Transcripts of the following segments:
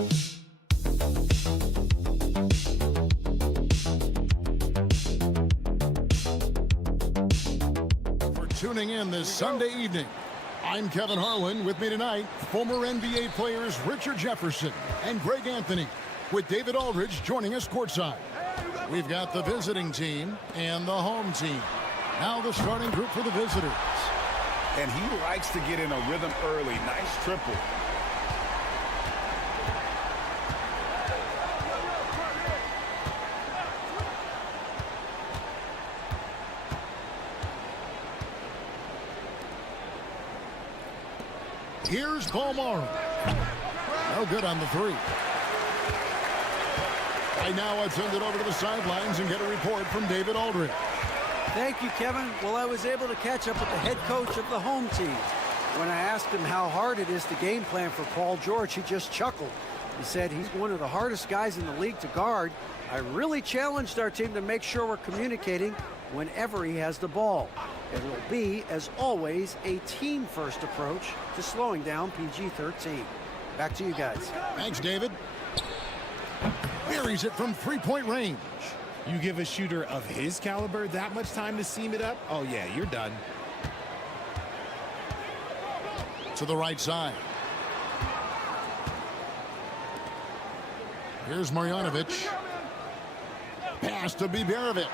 For tuning in this Sunday evening, I'm Kevin Harlan. With me tonight, former NBA players Richard Jefferson and Greg Anthony, with David Aldridge joining us courtside. We've got the visiting team and the home team. Now the starting group for the visitors. And he likes to get in a rhythm early. Nice triple. Here's Bolmaro. No good on the three. Right now, I'll send it over to the sidelines and get a report from David Aldridge. Thank you, Kevin. Well, I was able to catch up with the head coach of the home team. When I asked him how hard it is to game plan for Paul George, he just chuckled. He said he's one of the hardest guys in the league to guard. I really challenged our team to make sure we're communicating whenever he has the ball. It will be, as always, a team-first approach to slowing down PG-13. Back to you guys. Thanks, David. Buries it from three-point range. You give a shooter of his caliber that much time to seam it up? Oh, yeah, you're done. To the right side. Here's Marjanovic. Pass to Biberovic.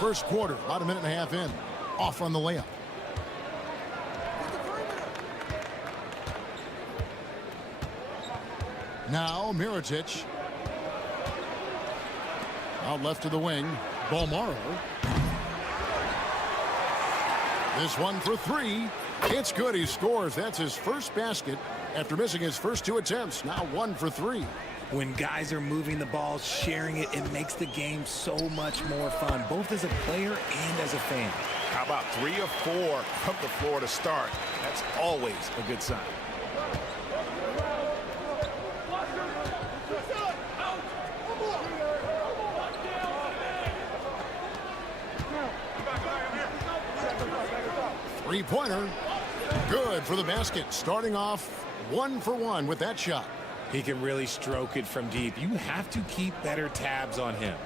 First quarter, about a minute and a half in. Off on the layup. Now Mirotic. Out left to the wing. Bolmaro. This one for three. It's good. He scores. That's his first basket after missing his first two attempts. Now 1 for 3. When guys are moving the ball, sharing it, it makes the game so much more fun, both as a player and as a fan. How about 3 or 4 from the floor to start? That's always a good sign. Three-pointer. Good for the basket. Starting off 1 for 1 with that shot. He can really stroke it from deep. You have to keep better tabs on him.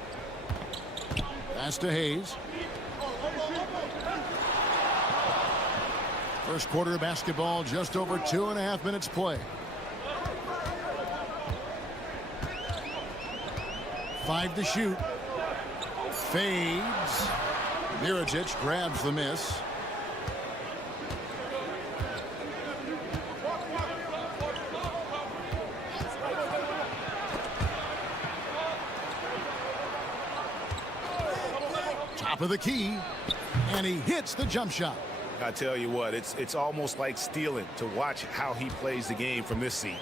Pass to Hayes. First quarter of basketball, just over 2.5 minutes play. 5 to shoot. Fades. Mirotic grabs the miss. Top of the key, and he hits the jump shot. I tell you what, it's almost like stealing to watch how he plays the game from this seat.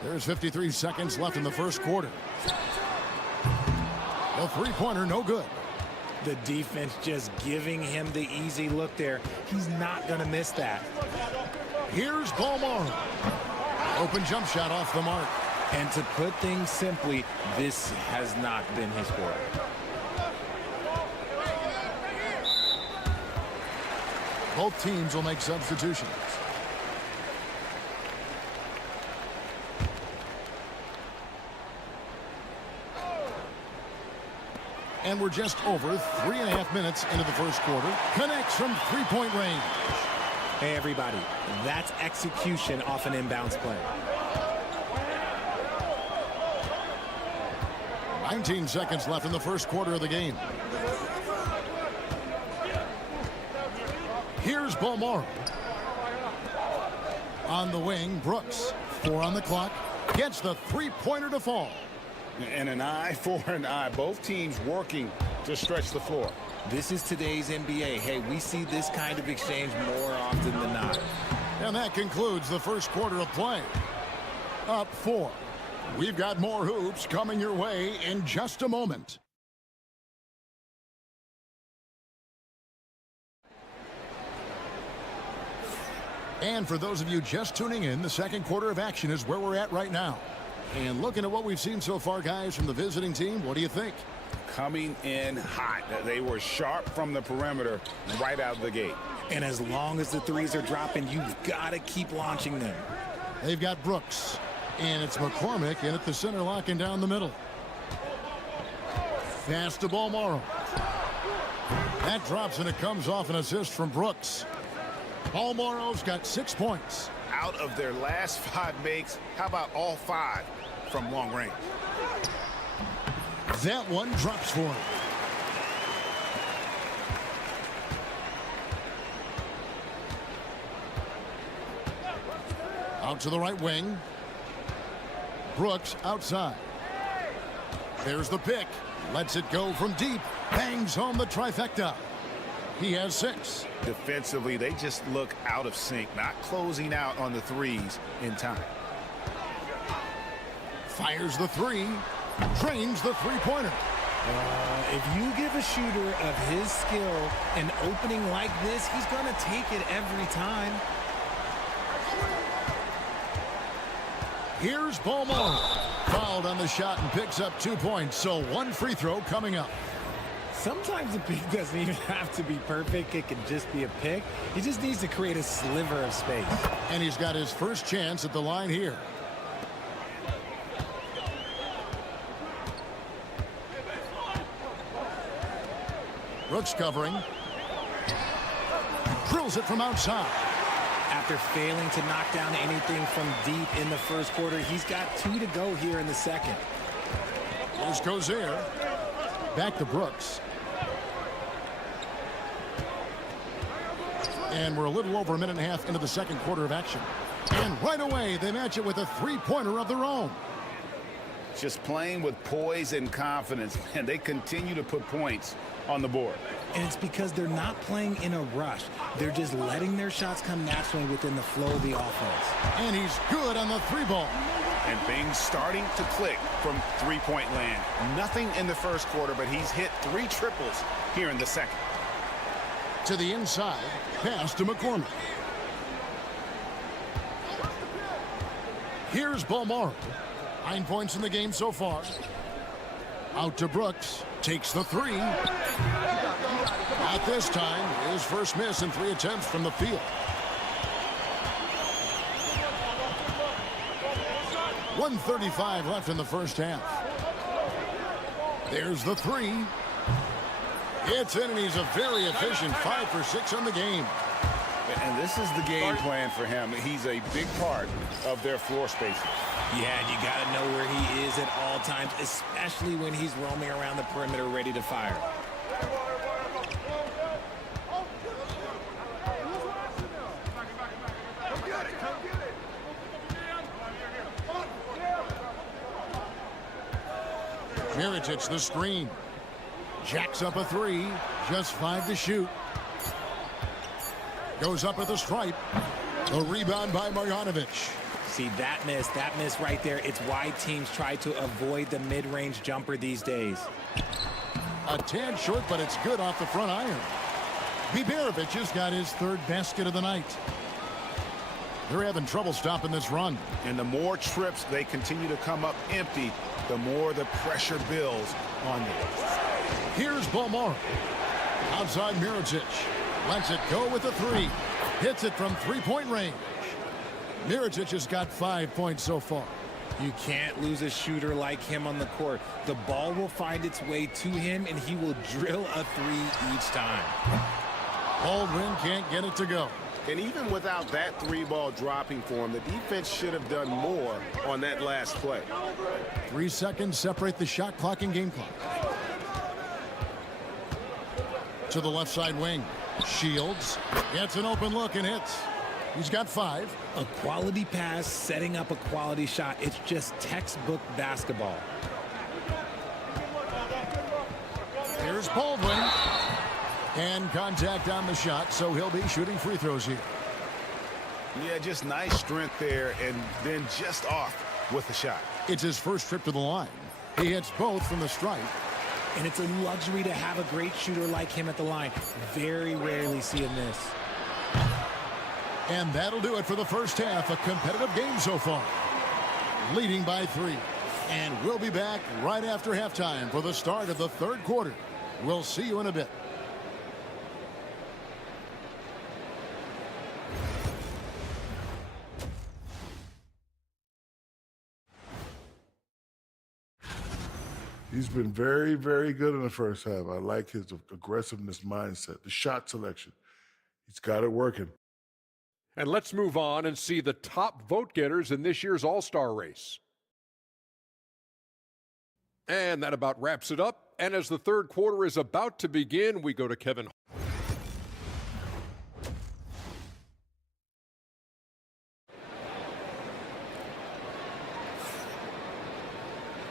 There's 53 seconds left in the first quarter. The three-pointer, no good. The defense just giving him the easy look there. He's not going to miss that. Here's Bolmaro. Open jump shot off the mark. And to put things simply, this has not been his quarter. Both teams will make substitutions. And we're just over 3.5 minutes into the first quarter. Connects from three-point range. Hey, everybody, that's execution off an inbounds play. 19 seconds left in the first quarter of the game. Here's Bolmaro. On the wing, Brooks. 4 on the clock. Gets the three-pointer to fall. And an eye for an eye. Both teams working to stretch the floor. This is today's NBA. Hey, we see this kind of exchange more often than not. And that concludes the first quarter of play. Up 4. We've got more hoops coming your way in just a moment. And for those of you just tuning in, the second quarter of action is where we're at right now. And looking at what we've seen so far, guys, from the visiting team, what do you think? Coming in hot. They were sharp from the perimeter right out of the gate. And as long as the threes are dropping, you've got to keep launching them. They've got Brooks. And it's McCormick in at the center, locking down the middle. Pass to Balmoro. That drops, and it comes off an assist from Brooks. Balmoro's got 6 points. Out of their last 5 makes, how about all 5 from long range? That one drops for him. Out to the right wing. Brooks outside. There's the pick. Lets it go from deep. Bangs home the trifecta. He has 6. Defensively, they just look out of sync, not closing out on the threes in time. Fires the 3. Drains the three-pointer. If you give a shooter of his skill an opening like this, he's going to take it every time. Here's Balmoro. Fouled on the shot and picks up 2 points, so 1 free throw coming up. Sometimes the pick doesn't even have to be perfect. It can just be a pick. He just needs to create a sliver of space. And he's got his first chance at the line here. Brooks covering. Drills it from outside. After failing to knock down anything from deep in the first quarter, he's got 2 to go here in the second. Here's Gozer. Back to Brooks. And we're a little over a minute and a half into the second quarter of action. And right away, they match it with a three-pointer of their own. Just playing with poise and confidence, and they continue to put points on the board. And it's because they're not playing in a rush. They're just letting their shots come naturally within the flow of the offense. And he's good on the 3-ball. And things starting to click from three-point land. Nothing in the first quarter, but he's hit 3 triples here in the second. To the inside, pass to McCormick. Here's Balmoro. 9 points in the game so far. Out to Brooks. Takes the 3. Not this time. His first miss in 3 attempts from the field. 1:35 left in the first half. There's the 3. It's in, and he's a very efficient 5 for 6 on the game. And this is the game plan for him. He's a big part of their floor spacing. Yeah, and you got to know where he is at all times, especially when he's roaming around the perimeter ready to fire. Mirotic the screen. Jacks up a 3. Just 5 to shoot. Goes up at the stripe. A rebound by Marjanovic. See, that miss right there, it's why teams try to avoid the mid-range jumper these days. A tad short, but it's good off the front iron. Biberovic has got his 3rd basket of the night. They're having trouble stopping this run. And the more trips they continue to come up empty, the more the pressure builds on them. Here's Balmoro. Outside Mirotic. Lets it go with the 3. Hits it from 3-point range. Mirotic has got 5 points so far. You can't lose a shooter like him on the court. The ball will find its way to him, and he will drill a 3 each time. Baldwin can't get it to go. And even without that 3-ball dropping for him, the defense should have done more on that last play. 3 seconds separate the shot clock and game clock. To the left side wing. Shields gets an open look and hits. He's got 5. A quality pass, setting up a quality shot. It's just textbook basketball. Here's Baldwin. And contact on the shot, so he'll be shooting free throws here. Yeah, just nice strength there, and then just off with the shot. It's his first trip to the line. He hits both from the stripe. And it's a luxury to have a great shooter like him at the line. Very rarely see him miss. And that'll do it for the first half. A competitive game so far. Leading by 3. And we'll be back right after halftime for the start of the third quarter. We'll see you in a bit. He's been very, very good in the first half. I like his aggressiveness mindset, the shot selection. He's got it working. And let's move on and see the top vote getters in this year's All-Star race. And that about wraps it up. And as the third quarter is about to begin, we go to Kevin.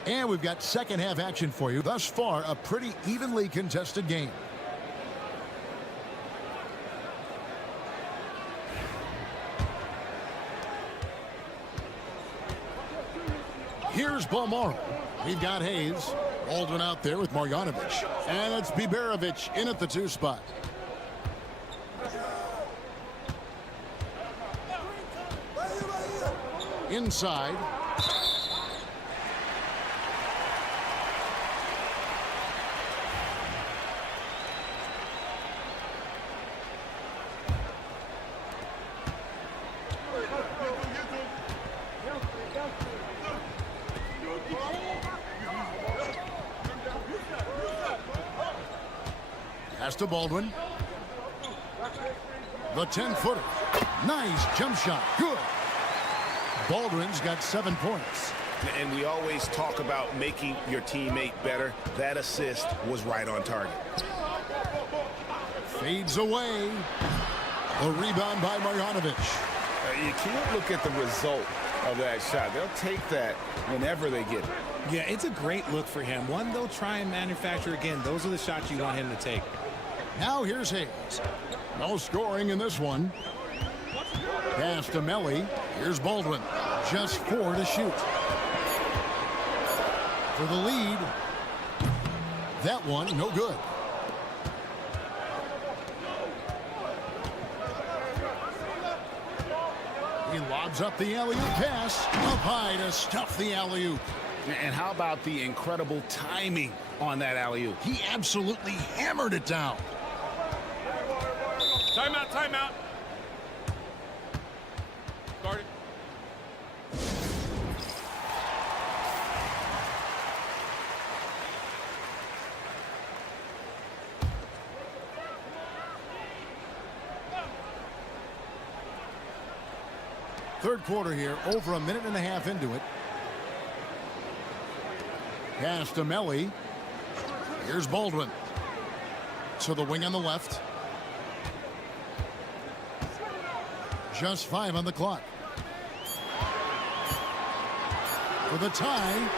And we've got second half action for you. Thus far, a pretty evenly contested game. Here's Balmaro. We've got Hayes. Baldwin out there with Marjanovic. And it's Biberovic in at the 2 spot. Inside. Pass to Baldwin. The 10-footer. Nice jump shot. Good. Baldwin's got 7 points. And we always talk about making your teammate better. That assist was right on target. Fades away. The rebound by Marjanovic. You can't look at the result of that shot. They'll take that whenever they get it. Yeah, it's a great look for him. One they'll try and manufacture again. Those are the shots you want him to take. Now here's Hayes. No scoring in this one. Pass to Melly. Here's Baldwin. Just 4 to shoot. For the lead. That one, no good. He lobs up the alley-oop pass. Up high to stuff the alley-oop. And how about the incredible timing on that alley-oop? He absolutely hammered it down. Timeout, timeout. Start it. Third quarter here, over a minute and a half into it. Pass to Melly. Here's Baldwin. To the wing on the left. Just 5 on the clock. For the tie.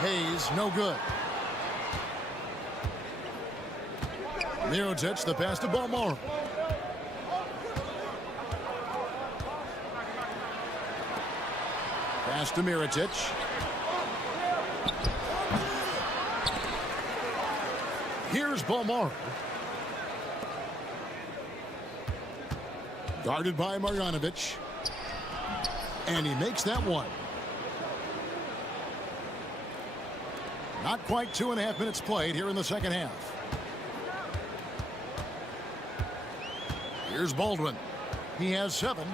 Hayes, no good. Mirotic, the pass to Balmaro. Pass to Mirotic. Here's Balmaro. Guarded by Marjanovic. And he makes that one. Not quite 2.5 minutes played here in the second half. Here's Baldwin. He has 7.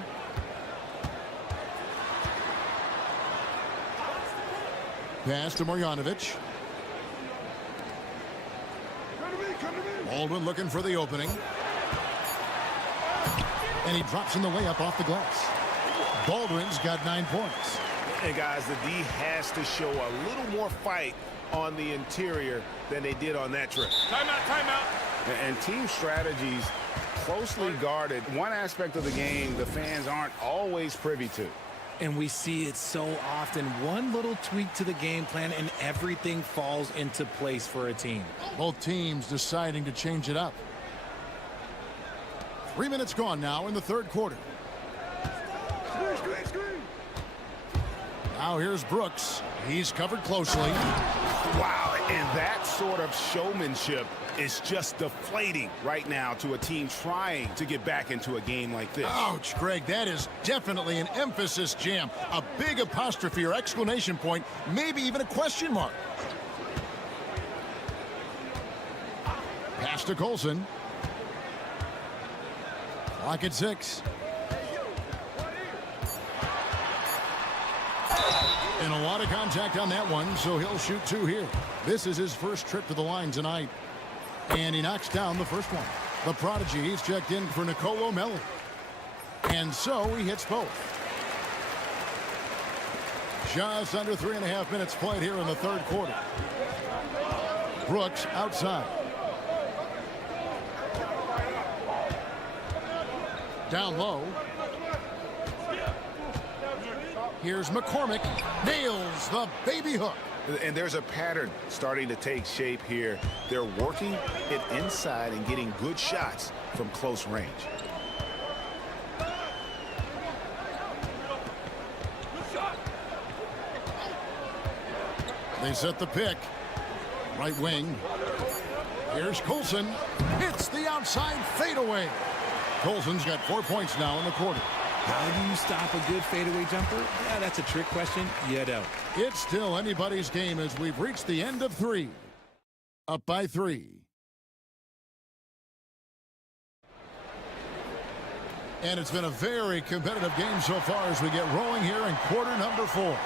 Pass to Marjanovic. Baldwin looking for the opening. And he drops in the layup off the glass. Baldwin's got 9 points. And guys, the D has to show a little more fight on the interior than they did on that trip. Timeout, timeout. And team strategies closely guarded. One aspect of the game the fans aren't always privy to. And we see it so often. One little tweak to the game plan and everything falls into place for a team. Both teams deciding to change it up. 3 minutes gone now in the third quarter. Now here's Brooks. He's covered closely. Wow, And that sort of showmanship is just deflating right now to a team trying to get back into a game like this. Ouch, Greg, that is definitely an emphasis jam. A big apostrophe or exclamation point, maybe even a question mark. Pass to Colson. Clock at 6. And a lot of contact on that one, so he'll shoot 2 here. This is his first trip to the line tonight. And he knocks down the first one. The prodigy, he's checked in for Nicolo Melli. And so he hits both. Just under 3.5 minutes played here in the third quarter. Brooks outside. Down low. Here's McCormick. Nails the baby hook. And there's a pattern starting to take shape here. They're working it inside and getting good shots from close range. They set the pick. Right wing. Here's Colson. Hits the outside fadeaway. Colson's got 4 points now in the quarter. How do you stop a good fadeaway jumper? Yeah, that's a trick question. You don't. It's still anybody's game as we've reached the end of 3. Up by 3. And it's been a very competitive game so far as we get rolling here in quarter number 4.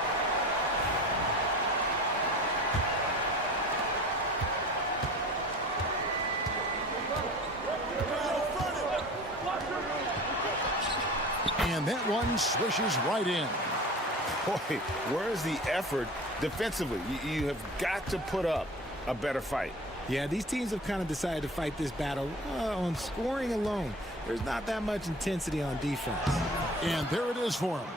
And that one swishes right in. Boy, where's the effort defensively? You have got to put up a better fight. Yeah, these teams have kind of decided to fight this battle on scoring alone. There's not that much intensity on defense. And there it is for him.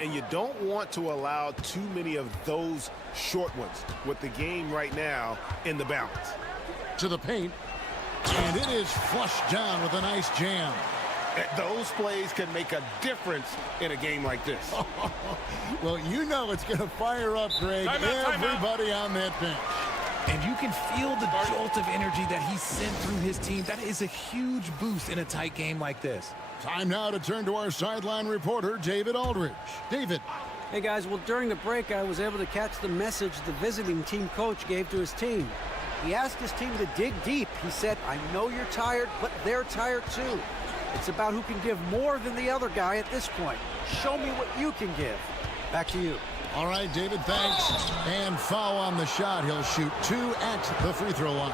And you don't want to allow too many of those short ones with the game right now in the balance. To the paint. And it is flushed down with a nice jam. Those plays can make a difference in a game like this. Well, you know it's going to fire up, Greg. Everybody on that bench. And you can feel the jolt of energy that he sent through his team. That is a huge boost in a tight game like this. Time now to turn to our sideline reporter, David Aldridge. David. Hey, guys, well, during the break, I was able to catch the message the visiting team coach gave to his team. He asked his team to dig deep. He said, I know you're tired, but they're tired too. It's about who can give more than the other guy at this point. Show me what you can give. Back to you. All right, David, thanks. And foul on the shot. He'll shoot 2 at the free throw line.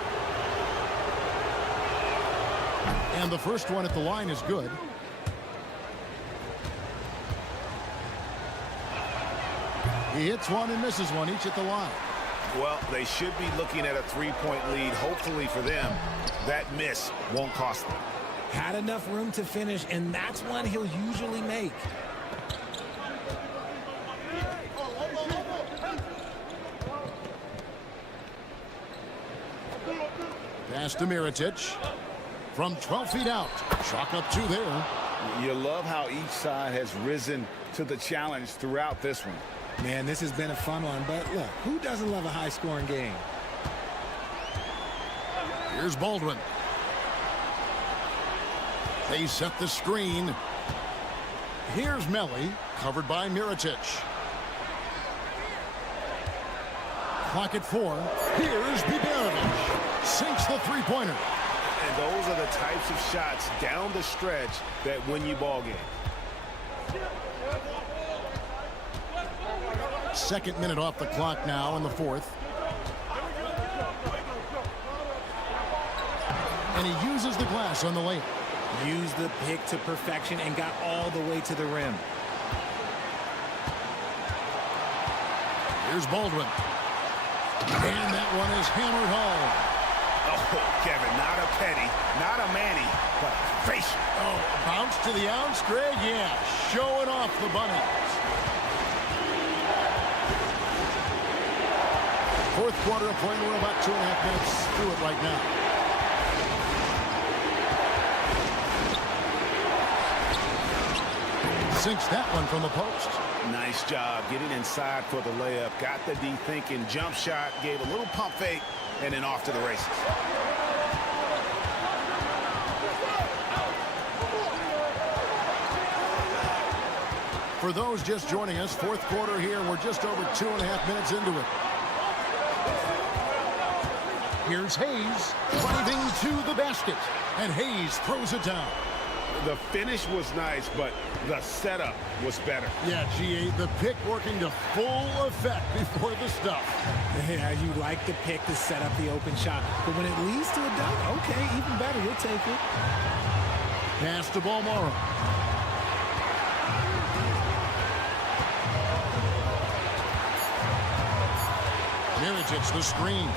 And the first one at the line is good. He hits one and misses one, each at the line. Well, they should be looking at a 3-point lead. Hopefully for them, that miss won't cost them. Had enough room to finish, and that's one he'll usually make. Pass to Mirotic. From 12 feet out. Chalk up 2 there. You love how each side has risen to the challenge throughout this one. Man, this has been a fun one, but look, who doesn't love a high-scoring game? Here's Baldwin. They set the screen. Here's Melli, covered by Mirotic. Clock at 4. Here's Biberovic. Sinks the three-pointer. And those are the types of shots down the stretch that win you ball games. Second minute off the clock now in the fourth. And he uses the glass on the layup. Used the pick to perfection and got all the way to the rim. Here's Baldwin. And that one is hammered home. Oh, Kevin, not a Petty, not a Manny, but a facial. Oh, bounce to the ounce, Greg? Yeah, showing off the bunnies. Fourth quarter of play. We're about 2.5 minutes through it right now. Sinks that one from the post. Nice job getting inside for the layup. Got the D thinking. Jump shot. Gave a little pump fake. And then off to the races. For those just joining us, fourth quarter here. We're just over 2.5 minutes into it. Here's Hayes driving to the basket. And Hayes throws it down. The finish was nice, but the setup was better. Yeah, GA, the pick working to full effect before the stuff. Yeah, you like the pick to set up the open shot. But when it leads to a dunk, okay, even better. You'll take it. Pass to Balmaro. Miritich, the screen.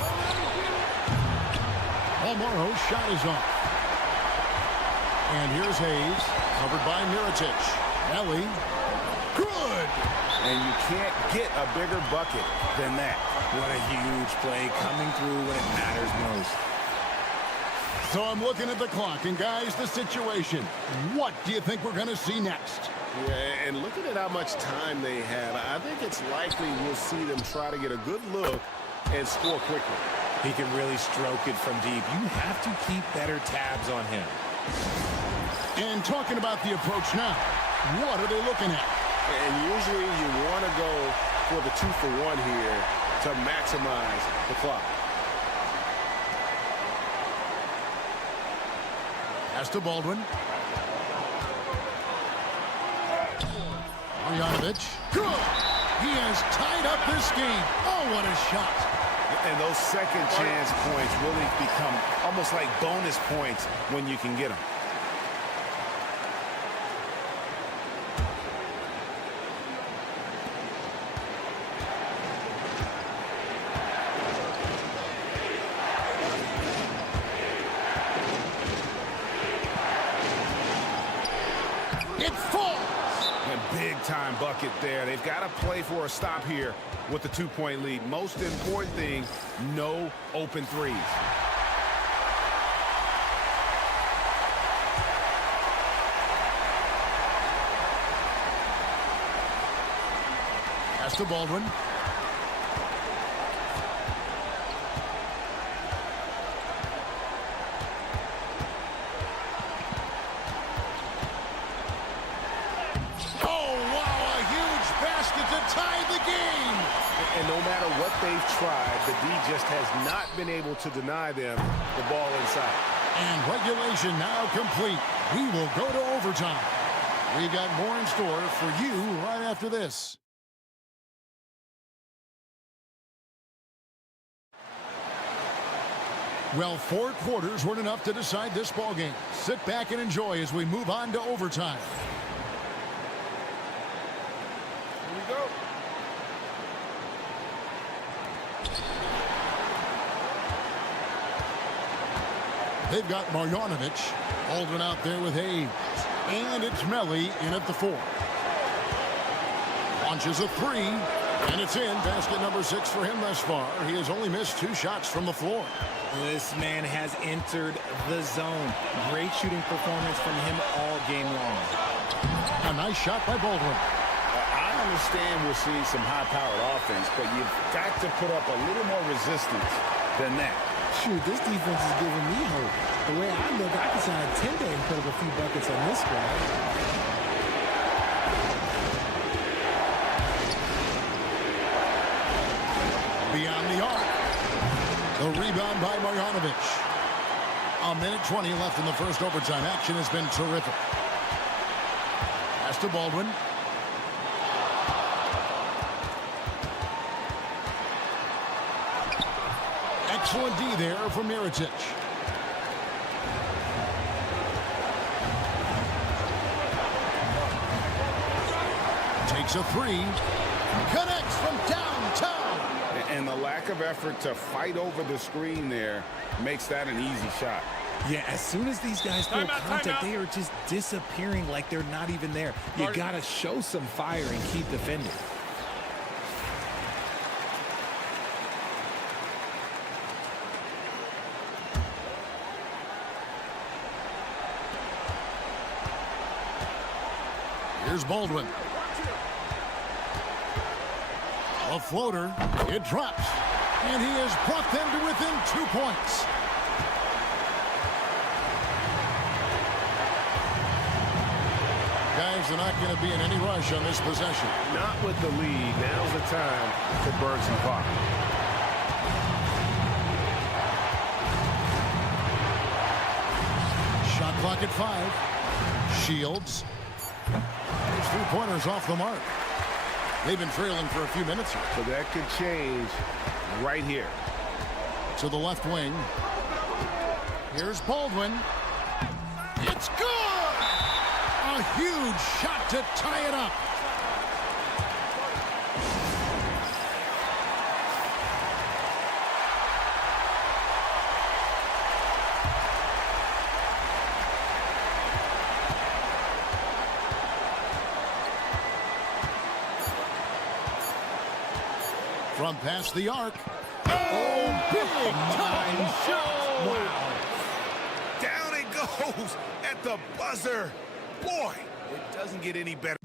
Balmaro's shot is off. And here's Hayes, covered by Miritich. Ellie, good! And you can't get a bigger bucket than that. What a huge play coming through when it matters most. So I'm looking at the clock, and guys, the situation. What do you think we're going to see next? Yeah, and looking at how much time they have, I think it's likely we'll see them try to get a good look and score quickly. He can really stroke it from deep. You have to keep better tabs on him. And talking about the approach now, what are they looking at? And usually you want to go for the 2-for-1 here to maximize the clock. Pass to Baldwin. Marjanovic. Good! He has tied up this game. Oh, what a shot. And those second chance points really become almost like bonus points when you can get them. Big-time bucket there. They've got to play for a stop here with the 2-point lead. Most important thing, no open threes. Pass to Baldwin. And no matter what they've tried, the D just has not been able to deny them the ball inside. And regulation now complete. We will go to overtime. We've got more in store for you right after this. Well, 4 quarters weren't enough to decide this ballgame. Sit back and enjoy as we move on to overtime. Here we go. They've got Marjanovic. Baldwin out there with Hayes. And it's Melly in at the 4. Launches a 3. And it's in. Basket number 6 for him thus far. He has only missed 2 shots from the floor. This man has entered the zone. Great shooting performance from him all game long. A nice shot by Baldwin. I understand we're seeing some high-powered offense, but you've got to put up a little more resistance than that. Shoot, this defense is giving me hope. The way I look, I can sign a 10-day and put up a few buckets on this squad. Beyond the arc. The rebound by Marjanovic. 1:20 left in the first overtime. Action has been terrific. Pass to Baldwin. Excellent D there from Miritich. Takes a 3. Connects from downtown. And the lack of effort to fight over the screen there makes that an easy shot. Yeah, as soon as these guys feel contact, they are just disappearing like they're not even there. You got to show some fire and keep defending. Here's Baldwin. A floater. It drops. And he has brought them to within 2 points. Guys are not going to be in any rush on this possession. Not with the lead. Now's the time to burn some clock. Shot clock at 5. Shields. His 3-pointers off the mark. They've been trailing for a few minutes here. So that could change right here. To the left wing. Here's Baldwin. It's good! A huge shot to tie it up. From past the arc. Oh, big time shot! Wow. Down it goes at the buzzer. Boy, it doesn't get any better.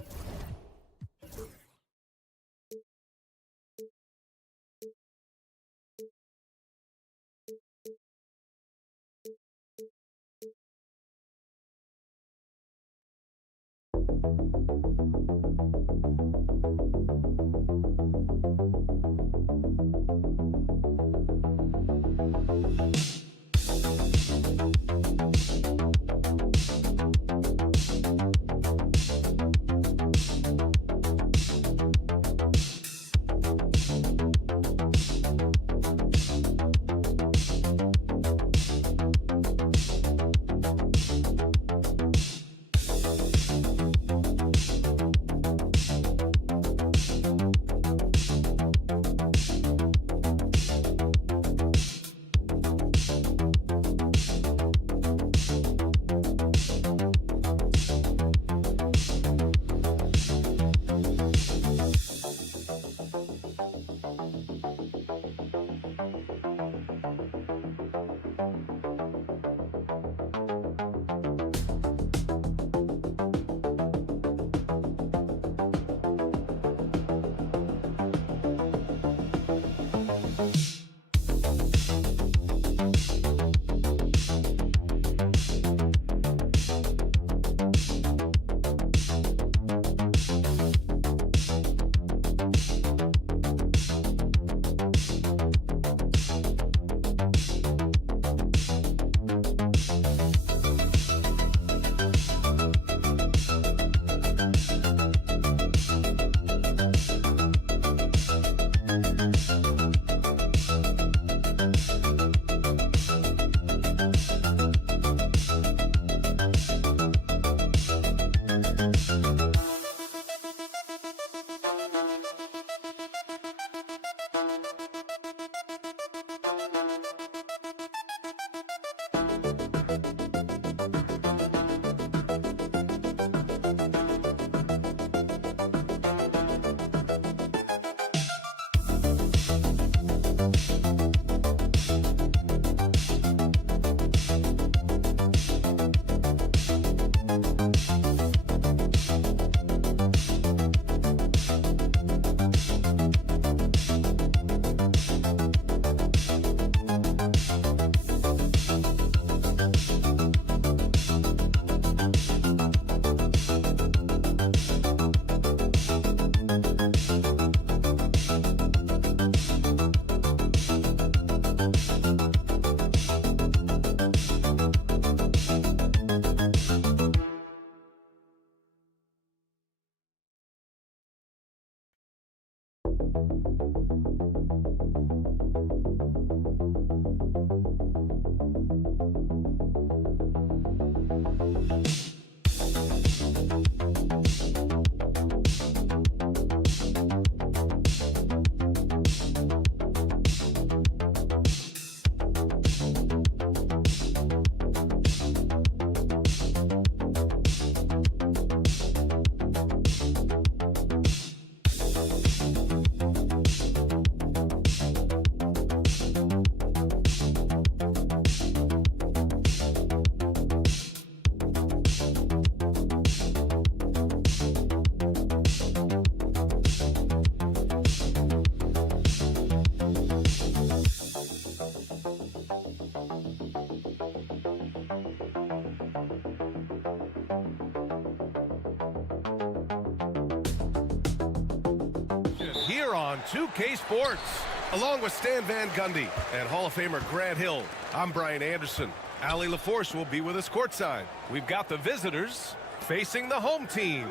here on 2K Sports. Along with Stan Van Gundy and Hall of Famer Grant Hill, I'm Brian Anderson. Ali LaForce will be with us courtside. We've got the visitors facing the home team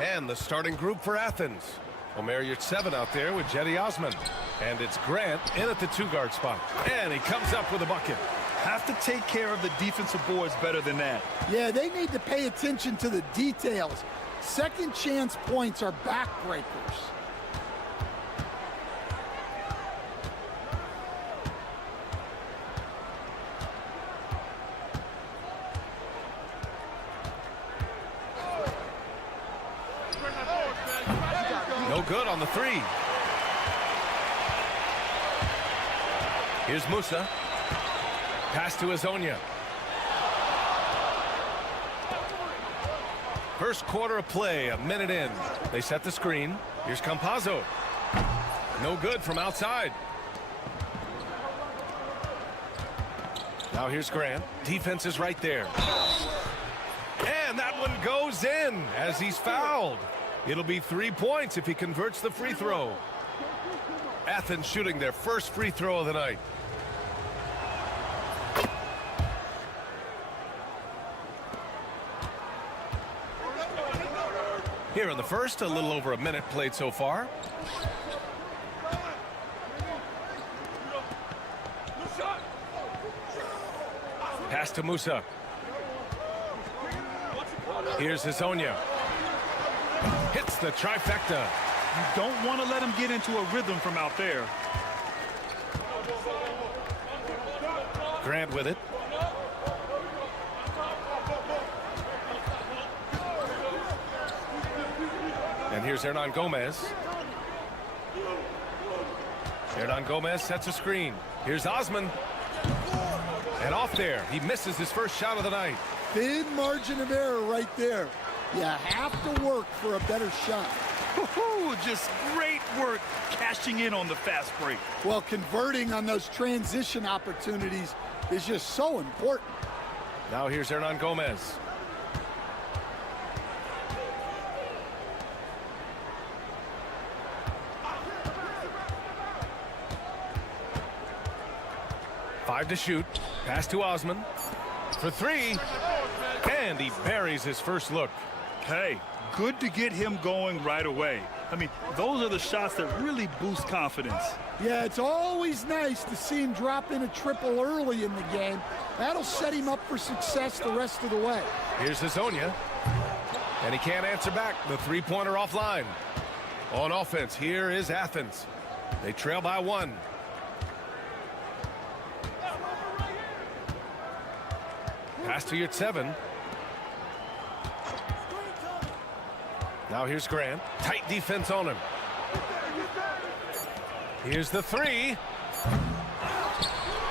and the starting group for Athens. Omer Yurtseven out there with Jetty Osman. And it's Grant in at the two-guard spot. And he comes up with a bucket. Have to take care of the defensive boards better than that. Yeah, they need to pay attention to the details. Second chance points are backbreakers. No good on the three. Here's Musa. Pass to Azonia. First quarter of play, a minute in. They set the screen. Here's Campazzo. No good from outside. Now here's Grant. Defense is right there. And that one goes in as he's fouled. It'll be 3 points if he converts the free throw. Athens shooting their first free throw of the night. Here in the first, a little over a minute played so far. Pass to Musa. Here's Azonia. Hits the trifecta. You don't want to let him get into a rhythm from out there. Grant with it. And here's Hernan Gomez. Hernan Gomez sets a screen. Here's Osman. And off there. He misses his first shot of the night. Big margin of error right there. You have to work for a better shot. Just great work cashing in on the fast break. Well, converting on those transition opportunities is just so important. Now here's Hernan Gomez. Five to shoot. Pass to Osman. For three. And he buries his first look. Hey, good to get him going right away. I mean, those are the shots that really boost confidence. Yeah, it's always nice to see him drop in a triple early in the game. That'll set him up for success the rest of the way. Here's Azonia. And he can't answer back. The three-pointer offline. On offense, here is Athens. They trail by one. Pass to Yurtseven. Now here's Grant. Tight defense on him. Here's the three.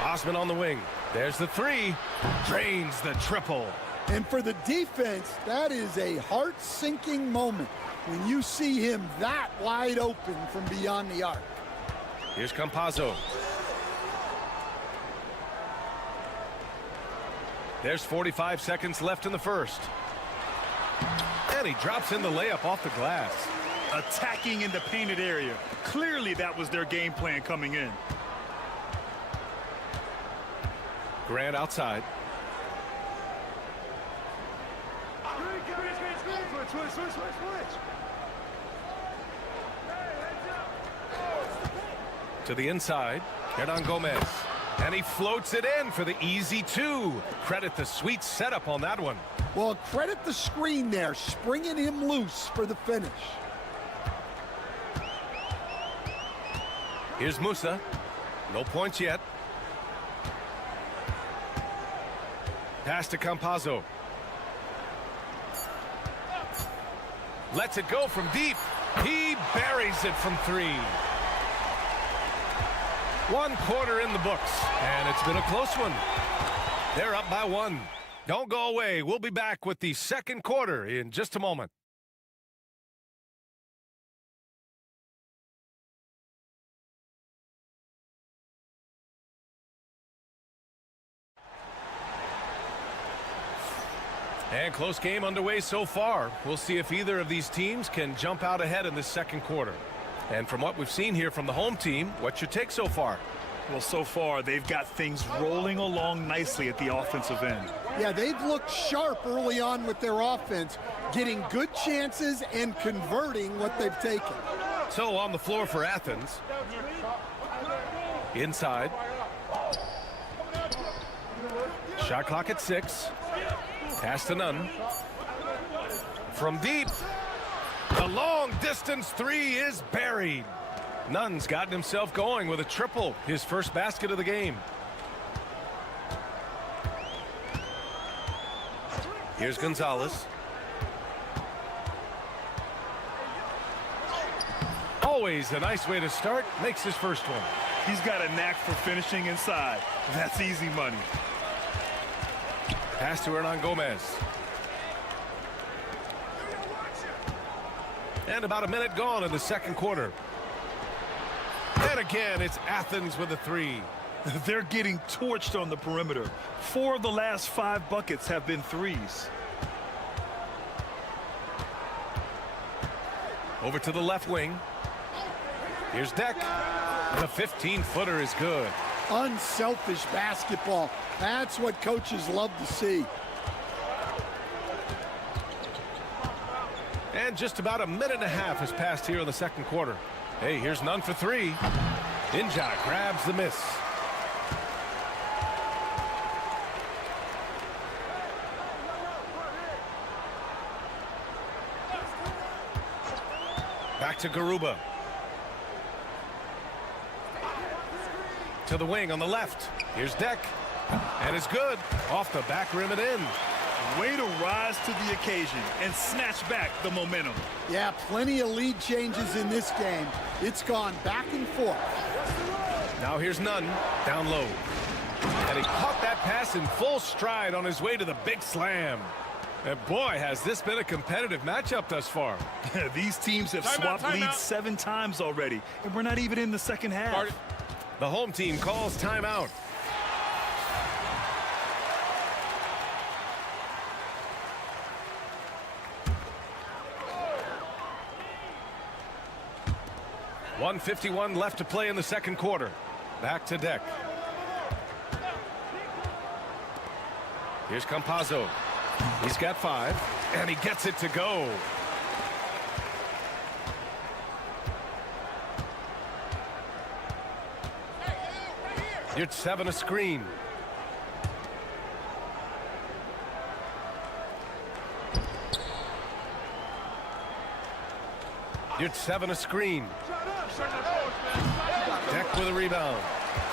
Osman on the wing. There's the three. Drains the triple. And for the defense, that is a heart-sinking moment when you see him that wide open from beyond the arc. Here's Campazzo. There's 45 seconds left in the first. And he drops in the layup off the glass. Attacking in the painted area. Clearly that was their game plan coming in. Grant outside. To the inside. Hernan Gomez. And he floats it in for the easy two. Credit the sweet setup on that one. Well, credit the screen there, springing him loose for the finish. Here's Musa. No points yet. Pass to Campazzo. Lets it go from deep. He buries it from three. 1 quarter in the books, and it's been a close one. They're up by one. Don't go away. We'll be back with the second quarter in just a moment. And close game underway so far. We'll see if either of these teams can jump out ahead in the second quarter. And from what we've seen here from the home team, what's your take so far? Well, so far, they've got things rolling along nicely at the offensive end. Yeah, they've looked sharp early on with their offense, getting good chances and converting what they've taken. So on the floor for Athens. Inside. Shot clock at 6. Pass to Nunn. From deep. The long distance three is buried. Nunn's gotten himself going with a triple, his first basket of the game. Here's Gonzalez. Always a nice way to start. Makes his first one. He's got a knack for finishing inside. That's easy money. Pass to Hernan Gomez. And about a minute gone in the second quarter. And again, it's Athens with a three. They're getting torched on the perimeter. 4 of the last 5 buckets have been threes. Over to the left wing. Here's Deck. The 15-footer is good. Unselfish basketball. That's what coaches love to see. And just about a minute and a half has passed here in the second quarter. Hey, here's Nunn for 3. Ninja grabs the miss. Back to Garuba. To the wing on the left. Here's Deck. And it's good. Off the back rim and in. Way to rise to the occasion and snatch back the momentum. Yeah, plenty of lead changes in this game. It's gone back and forth. Now here's Nunn. Down low. And he caught that pass in full stride on his way to the big slam. And boy, has this been a competitive matchup thus far. These teams have swapped leads 7 times already, and we're not even in the second half. The home team calls timeout. .151 left to play in the second quarter. Back to Deck. Here's Campazzo. He's got 5, and he gets it to go. You're 7 a screen. You're 7 a screen. Deck with a rebound.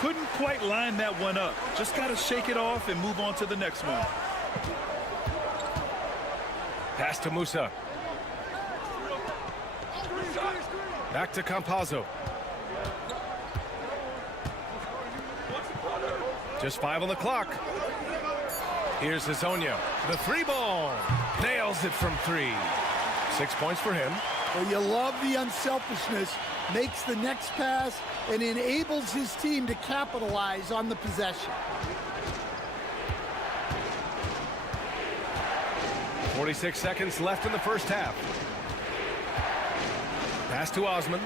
Couldn't quite line that one up. Just got to shake it off and move on to the next one. Pass to Musa. Back to Campazzo. Just 5 on the clock. Here's Hezonja. The 3-ball. Nails it from 3. 6 points for him. Well, you love the unselfishness. Makes the next pass and enables his team to capitalize on the possession. 46 seconds left in the first half. Pass to Osman.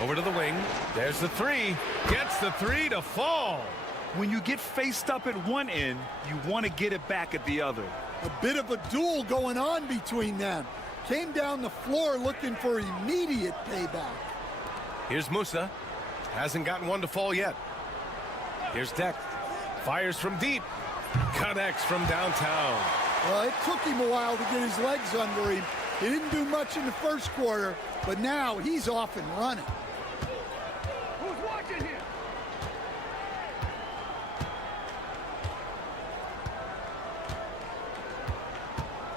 Over to the wing. There's the 3. Gets the 3 to fall. When you get faced up at one end, you want to get it back at the other. A bit of a duel going on between them. Came down the floor looking for immediate payback. Here's Musa. Hasn't gotten one to fall yet. Here's Deck. Fires from deep. Connects from downtown. Well, it took him a while to get his legs under him. He didn't do much in the first quarter, but now he's off and running. Who's watching here?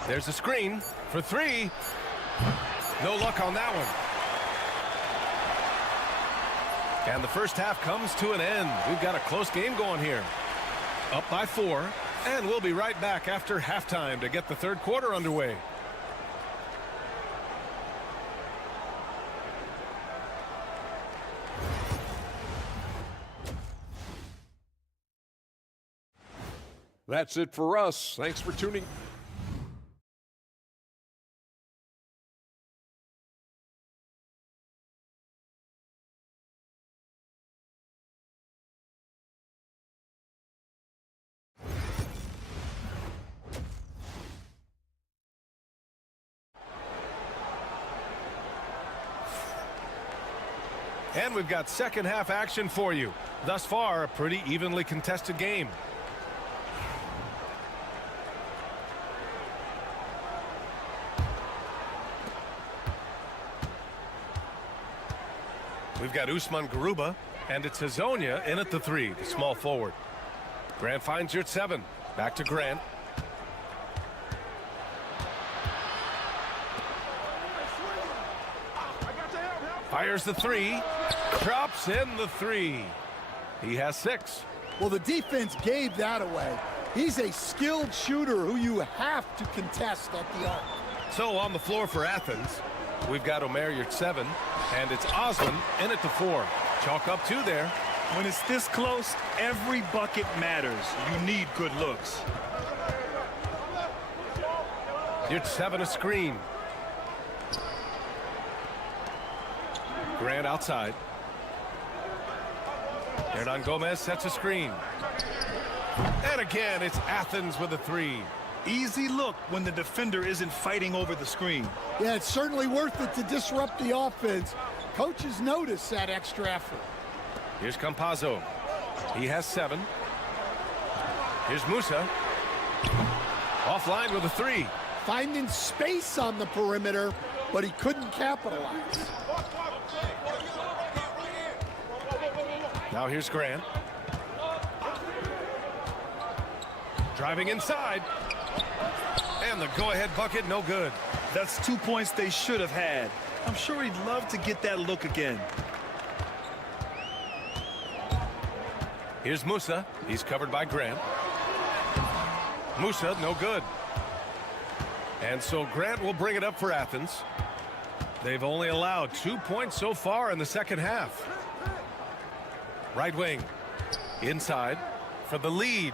There's a screen for 3. No luck on that one. And the first half comes to an end. We've got a close game going here. Up by 4, and we'll be right back after halftime to get the third quarter underway. That's it for us. Thanks for tuning And we've got second half action for you. Thus far, a pretty evenly contested game. We've got Usman Garuba, and it's Hazonia in at the 3, the small forward. Grant finds you at 7. Back to Grant. Fires the 3. Drops in the 3. He has 6. Well, the defense gave that away. He's a skilled shooter who you have to contest at the arc. So on the floor for Athens, we've got Omer at 7, and it's Osman in at the 4. Chalk up 2 there. When it's this close, every bucket matters. You need good looks. You're 7 a screen. Grant outside. Hernan Gomez sets a screen. And again, it's Athens with a 3. Easy look when the defender isn't fighting over the screen. Yeah, it's certainly worth it to disrupt the offense. Coaches notice that extra effort. Here's Campazzo. He has 7. Here's Musa. Offline with a 3. Finding space on the perimeter, but he couldn't capitalize. Now here's Grant. Driving inside. And the go-ahead bucket, no good. That's 2 points they should have had. I'm sure he'd love to get that look again. Here's Musa. He's covered by Grant. Musa, no good. And so Grant will bring it up for Athens. They've only allowed 2 points so far in the second half. Right wing. Inside for the lead.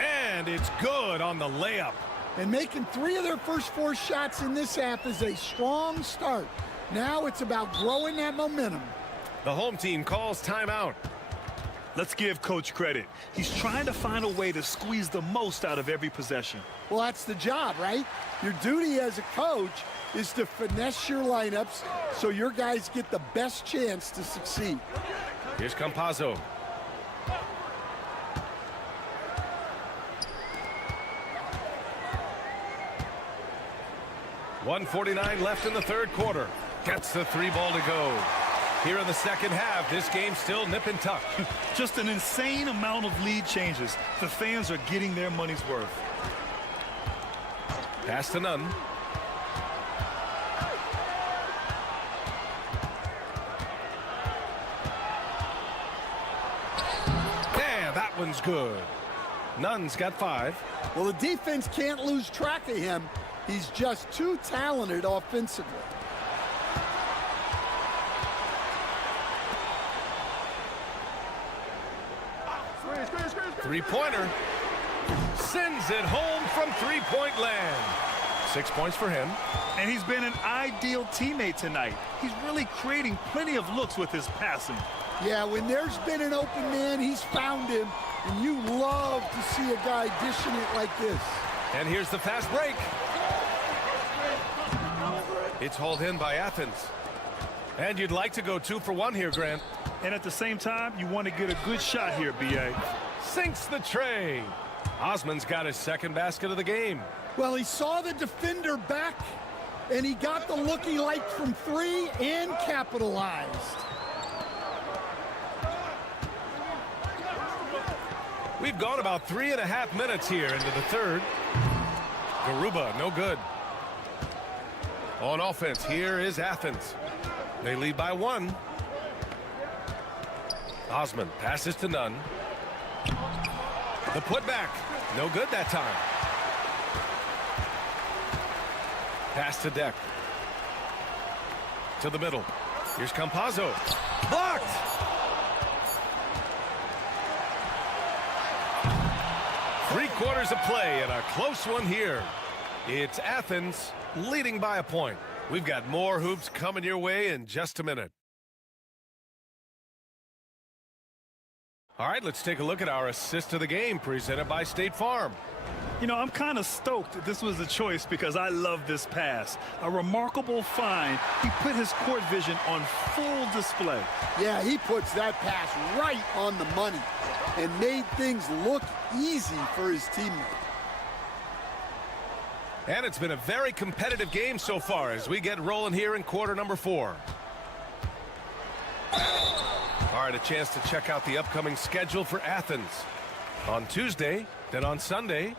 And it's good on the layup. And making 3 of their first 4 shots in this half is a strong start. Now it's about growing that momentum. The home team calls timeout. Let's give Coach credit. He's trying to find a way to squeeze the most out of every possession. Well, that's the job, right? Your duty as a coach is to finesse your lineups so your guys get the best chance to succeed. Here's Campazzo. .149 left in the third quarter. Gets the 3 ball to go. Here in the second half, this game's still nip and tuck. Just an insane amount of lead changes. The fans are getting their money's worth. Pass to Nunn. Yeah, that one's good. Nunn's got 5. Well, the defense can't lose track of him. He's just too talented offensively. Three-pointer. Sends it home from three-point land. 6 points for him. And he's been an ideal teammate tonight. He's really creating plenty of looks with his passing. Yeah, when there's been an open man, he's found him. And you love to see a guy dishing it like this. And here's the fast break. It's hauled in by Athens. And you'd like to go 2 for 1 here, Grant. And at the same time, you want to get a good shot here, B.A. Sinks the tray. Osman's got his second basket of the game. Well, he saw the defender back, and he got the look he liked from 3 and capitalized. We've gone about 3.5 minutes here into the third. Garuba, no good. On offense, here is Athens. They lead by 1. Osman passes to Nunn. The putback, no good that time. Pass to Deck. To the middle. Here's Campazzo. Blocked! Three-quarters of play and a close one here. It's Athens leading by a point. We've got more hoops coming your way in just a minute. All right, let's take a look at our assist of the game presented by State Farm. You know, I'm kind of stoked that this was a choice because I love this pass. A remarkable find. He put his court vision on full display. Yeah, he puts that pass right on the money and made things look easy for his teammate. And it's been a very competitive game so far as we get rolling here in quarter number 4. All right, a chance to check out the upcoming schedule for Athens. On Tuesday, then on Sunday.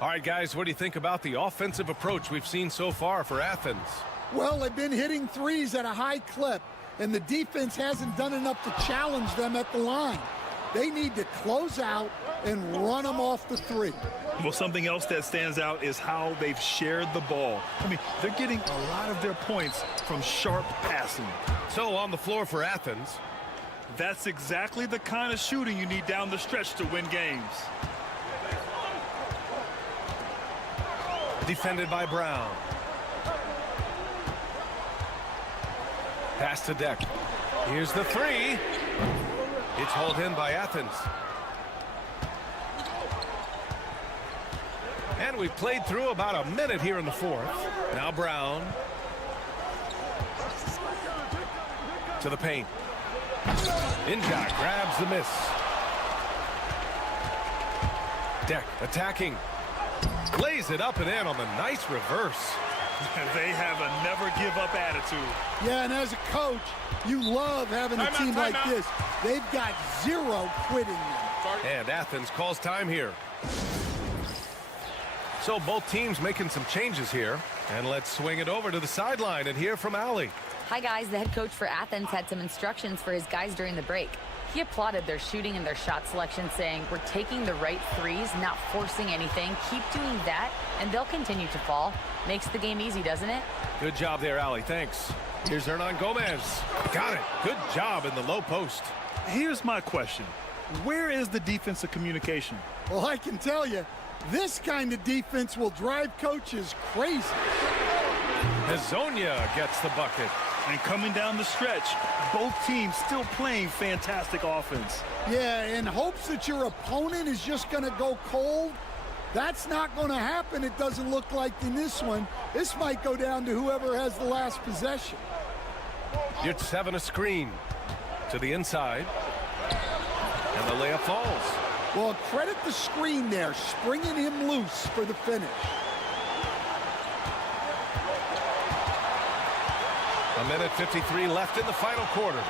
All right, guys, what do you think about the offensive approach we've seen so far for Athens? Well, they've been hitting threes at a high clip, and the defense hasn't done enough to challenge them at the line. They need to close out and run them off the three. Well, something else that stands out is how they've shared the ball. I mean, they're getting a lot of their points from sharp passing. So on the floor for Athens. That's exactly the kind of shooting you need down the stretch to win games. Defended by Brown. Pass to Deck. Here's the three. It's hauled in by Athens. And we've played through about a minute here in the fourth. Now Brown. To the paint. Inja grabs the miss. Deck attacking. Lays it up and in on the nice reverse. They have a never-give-up attitude. Yeah, and as a coach, you love having a team like this. They've got zero quitting them. And Athens calls time here. So both teams making some changes here. And let's swing it over to the sideline and hear from Allie. Hi, guys. The head coach for Athens had some instructions for his guys during the break. He applauded their shooting and their shot selection, saying, "We're taking the right threes, not forcing anything. Keep doing that, and they'll continue to fall." Makes the game easy, doesn't it? Good job there, Allie. Thanks. Here's Hernan Gomez. Got it. Good job in the low post. Here's my question. Where is the defensive communication? Well, I can tell you, this kind of defense will drive coaches crazy. Hazonia gets the bucket. And coming down the stretch, both teams still playing fantastic offense. Yeah, in hopes that your opponent is just going to go cold. That's not going to happen, it doesn't look like in this one. This might go down to whoever has the last possession. You're 7 a screen to the inside. And the layup falls. Well, credit the screen there, springing him loose for the finish. A minute 53 left in the final quarter.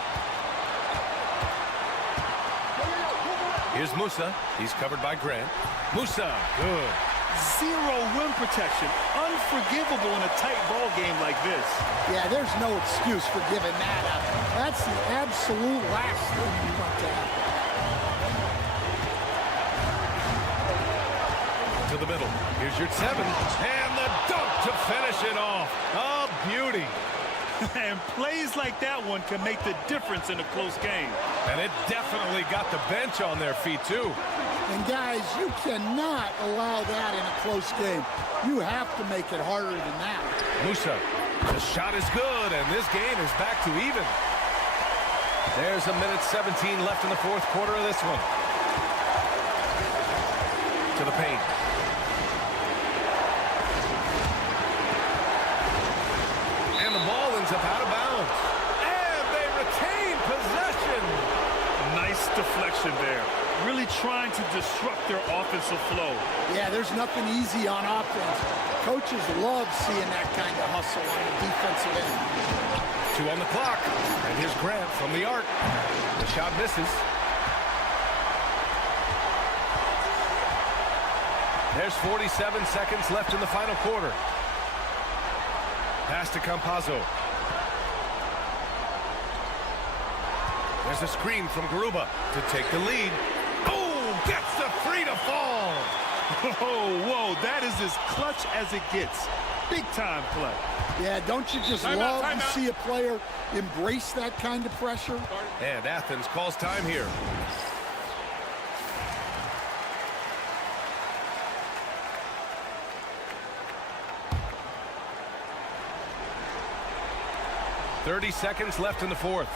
Here's Musa. He's covered by Grant. Musa, good. Zero rim protection. Unforgivable in a tight ball game like this. Yeah, there's no excuse for giving that up. That's the absolute last thing you want to happen. To the middle. Here's your 7. And the dunk to finish it off. A beauty. And plays like that one can make the difference in a close game. And it definitely got the bench on their feet, too. And, guys, you cannot allow that in a close game. You have to make it harder than that. Musa, the shot is good, and this game is back to even. There's a minute 17 left in the fourth quarter of this one. To the paint. And the ball ends up out of bounds. And they retain possession. Nice deflection there. Really trying to disrupt their offensive flow. Yeah, there's nothing easy on offense. Coaches love seeing that kind of hustle on the defensive end. 2 on the clock. And here's Grant from the arc. The shot misses. There's 47 seconds left in the final quarter. Pass to Campazzo. There's a screen from Garuba to take the lead. Oh, gets the three to fall. Whoa, that is as clutch as it gets. Big time play. Yeah, don't you just love to see a player embrace that kind of pressure? And Athens calls time here. .30 seconds left in the fourth.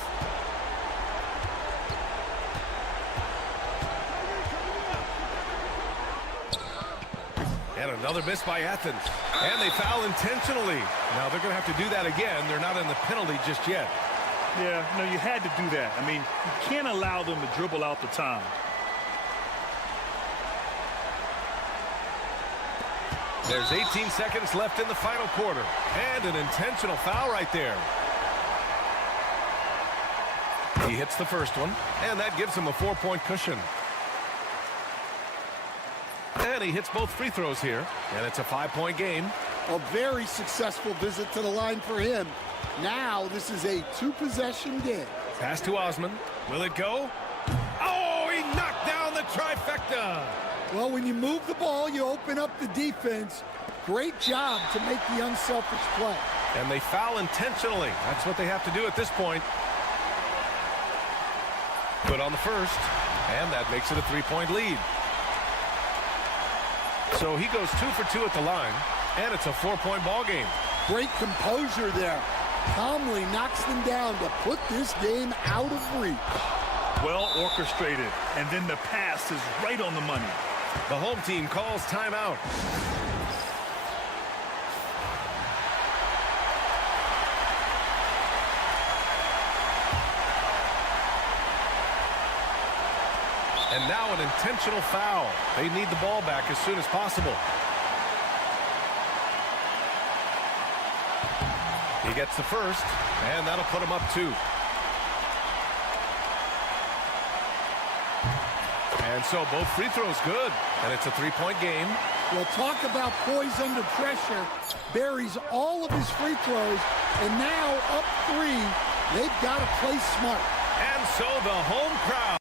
Another miss by Athens. And they foul intentionally. Now they're going to have to do that again. They're not in the penalty just yet. Yeah, no, you had to do that. I mean, you can't allow them to dribble out the time. There's 18 seconds left in the final quarter. And an intentional foul right there. He hits the first one, and that gives him a 4-point cushion. And he hits both free throws here, and it's a 5-point game. A very successful visit to the line for him. Now this is a 2-possession game. Pass to Osman. Will it go? Oh, he knocked down the trifecta. Well, when you move the ball, you open up the defense. Great job to make the unselfish play. And they foul intentionally. That's what they have to do at this point. Good on the first, and that makes it a 3-point lead. So he goes 2 for 2 at the line, and it's a 4-point ball game. Great composure there. Calmly knocks them down to put this game out of reach. Well orchestrated, and then the pass is right on the money. The home team calls timeout. And now an intentional foul. They need the ball back as soon as possible. He gets the first, and that'll put him up 2. And so both free throws good, and it's a 3-point game. Well, talk about poise under pressure. Buries all of his free throws, and now up 3. They've got to play smart. And so the home crowd.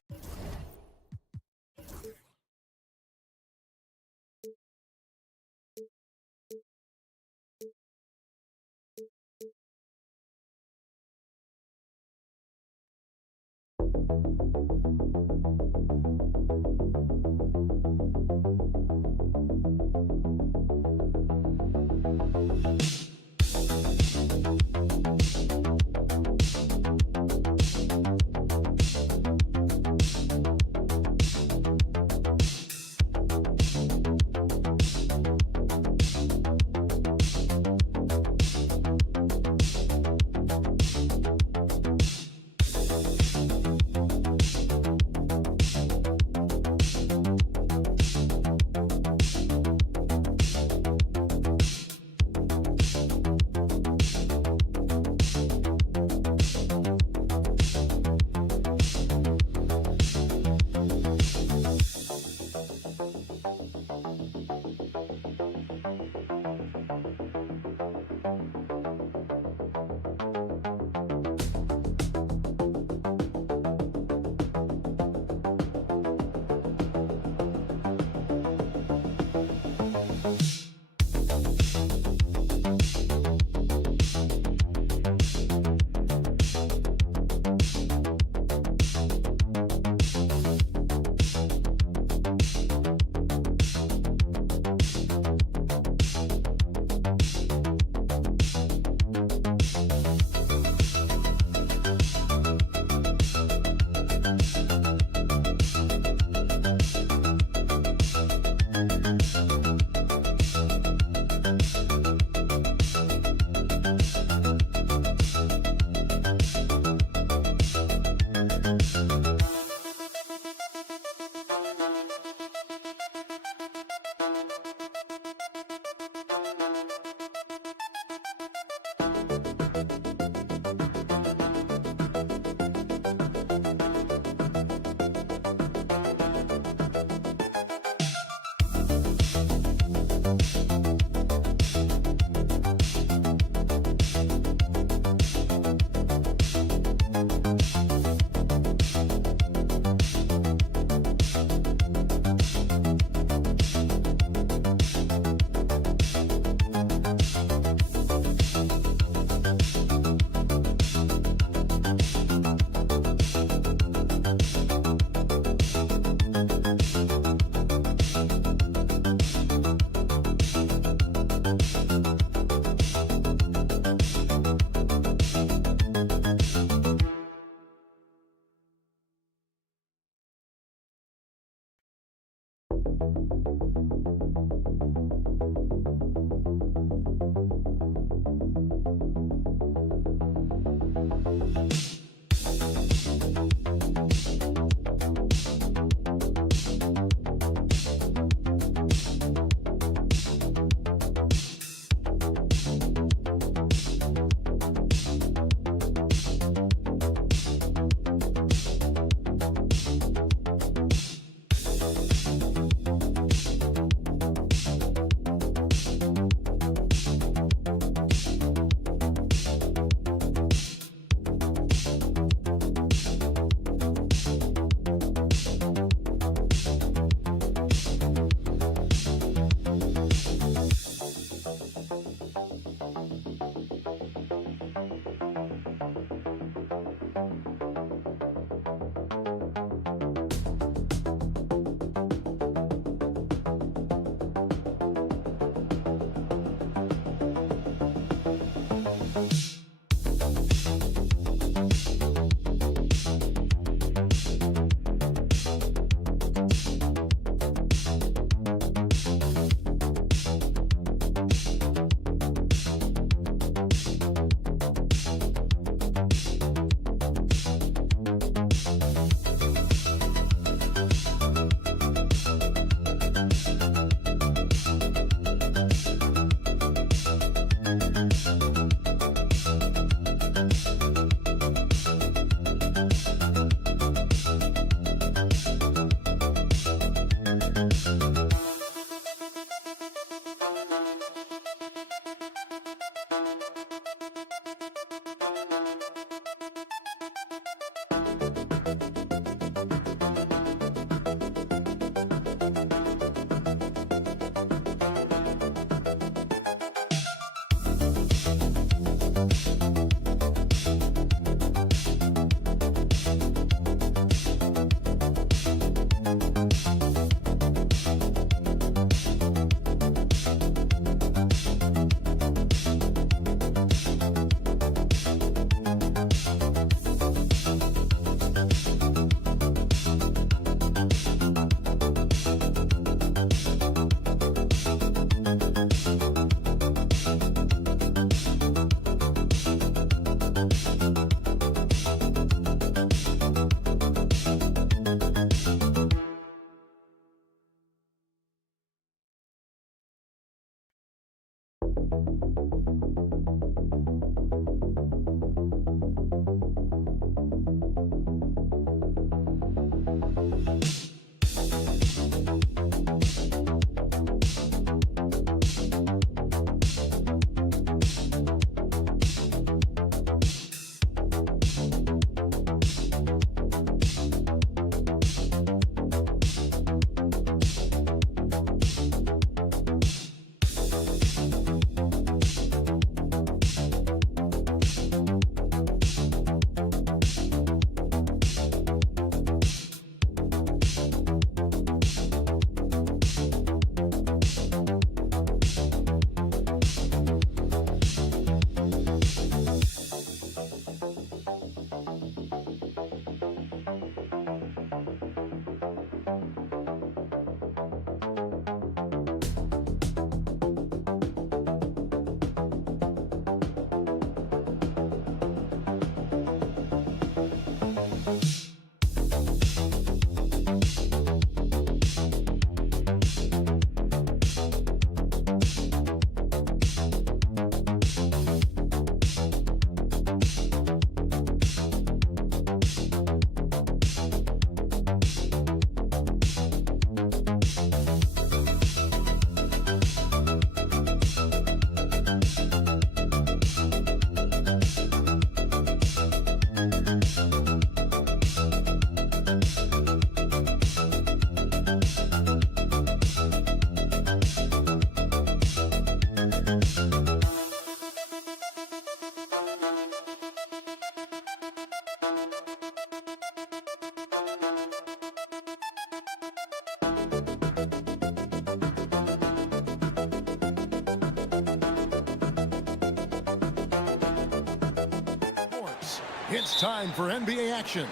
It's time for NBA action.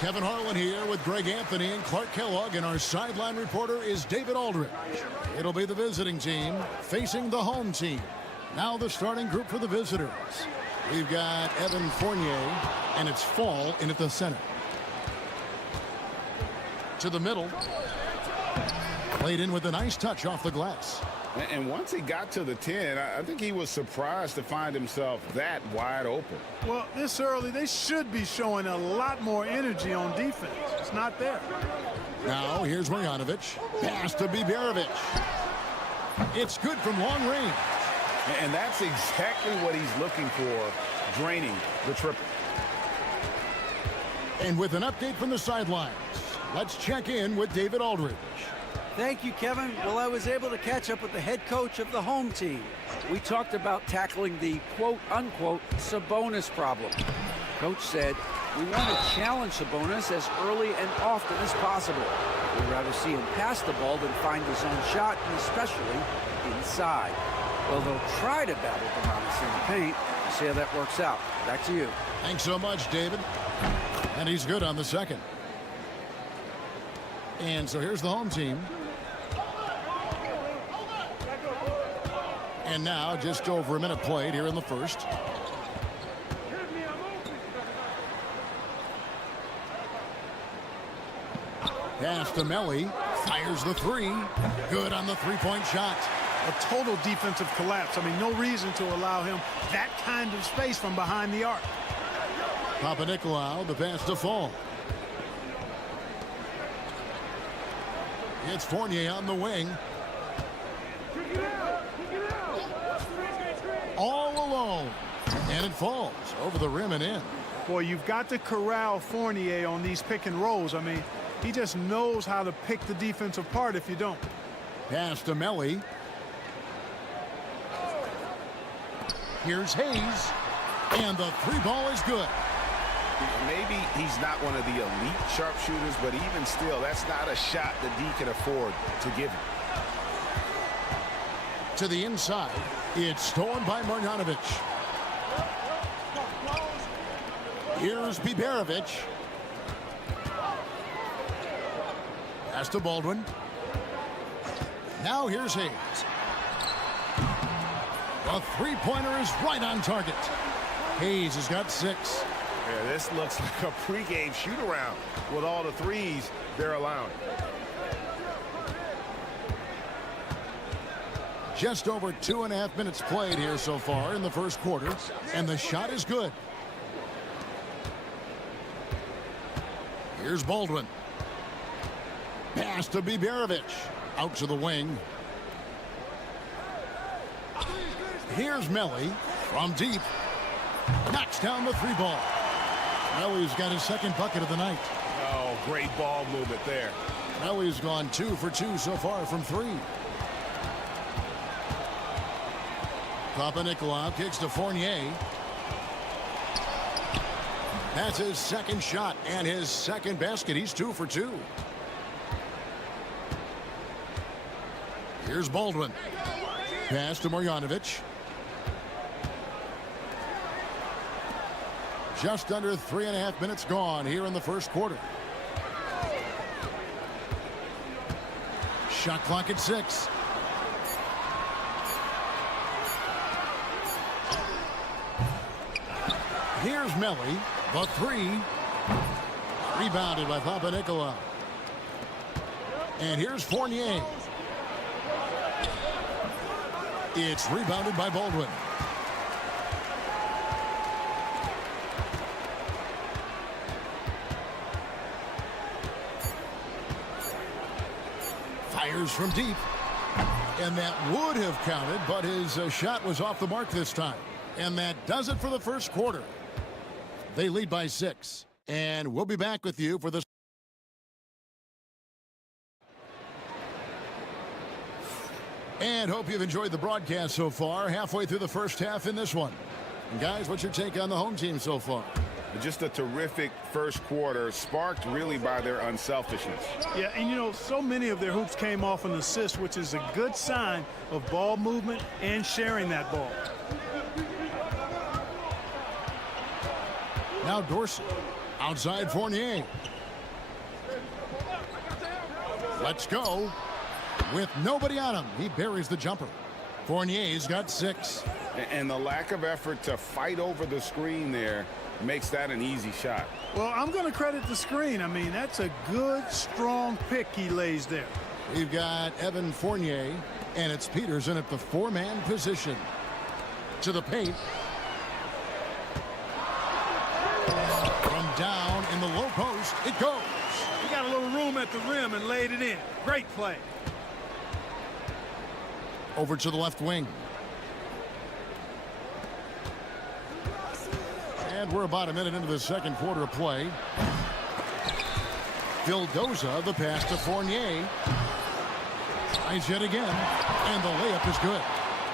Kevin Harlan here with Greg Anthony and Clark Kellogg, and our sideline reporter is David Aldridge. It'll be the visiting team facing the home team. Now the starting group for the visitors. We've got Evan Fournier, and it's Fall in at the center. To the middle. Played in with a nice touch off the glass. And once he got to the 10, I think he was surprised to find himself that wide open. Well, this early, they should be showing a lot more energy on defense. It's not there. Now, here's Marjanovic. Pass to Biberovic. It's good from long range. And that's exactly what he's looking for, draining the triple. And with an update from the sidelines, let's check in with David Aldridge. Thank you, Kevin. Well, I was able to catch up with the head coach of the home team. We talked about tackling the quote-unquote Sabonis problem. Coach said, we want to challenge Sabonis as early and often as possible. We'd rather see him pass the ball than find his own shot, and especially inside. Well, they'll try to battle Sabonis in the paint. See how that works out. Back to you. Thanks so much, David. And he's good on the second. And so here's the home team. And now just over a minute played here in the first. Pass to Melly. Fires the three. Good on the three-point shot. A total defensive collapse. I mean, no reason to allow him that kind of space from behind the arc. Papanikolaou, the pass to Fall. It's Fournier on the wing. All alone. And it falls over the rim and in. Boy, you've got to corral Fournier on these pick and rolls. I mean, he just knows how to pick the defense apart if you don't. Pass to Melly. Here's Hayes. And the three ball is good. Maybe he's not one of the elite sharpshooters, but even still, that's not a shot that D can afford to give him. To the inside. It's stolen by Marjanovic. Here's Biberovic. Pass to Baldwin. Now here's Hayes. A three-pointer is right on target. Hayes has got 6. Yeah, this looks like a pregame shoot-around with all the threes they're allowing. Just over 2.5 minutes played here so far in the first quarter, and the shot is good. Here's Baldwin. Pass to Biberovic. Out to the wing. Here's Melly from deep. Knocks down the three ball. Melly's got his second bucket of the night. Oh, great ball movement there. Melly's gone 2 for 2 so far from 3. Panathinaikos kicks to Fournier. That's his second shot and his second basket. He's 2 for 2. Here's Baldwin. Pass to Marjanovic. Just under 3.5 minutes gone here in the first quarter. Shot clock at 6. Here's Melly. The 3. Rebounded by Panathinaikos. And here's Fournier. It's rebounded by Baldwin. Fires from deep. And that would have counted, but his shot was off the mark this time. And that does it for the first quarter. They lead by 6. And we'll be back with you for the and hope you've enjoyed the broadcast so far. Halfway through the first half in this one. And guys, what's your take on the home team so far? Just a terrific first quarter, sparked really by their unselfishness. Yeah, and you know, so many of their hoops came off an assist, which is a good sign of ball movement and sharing that ball. Now Dorsey. Outside Fournier. Let's go. With nobody on him, he buries the jumper. Fournier's got 6. And the lack of effort to fight over the screen there makes that an easy shot. Well, I'm going to credit the screen. I mean, that's a good, strong pick he lays there. We've got Evan Fournier, and it's Peterson at the 4-man position. To the paint. From down in the low post, it goes. He got a little room at the rim and laid it in. Great play. Over to the left wing. And we're about a minute into the second quarter of play. Vildoza, the pass to Fournier. Tries yet again, and the layup is good.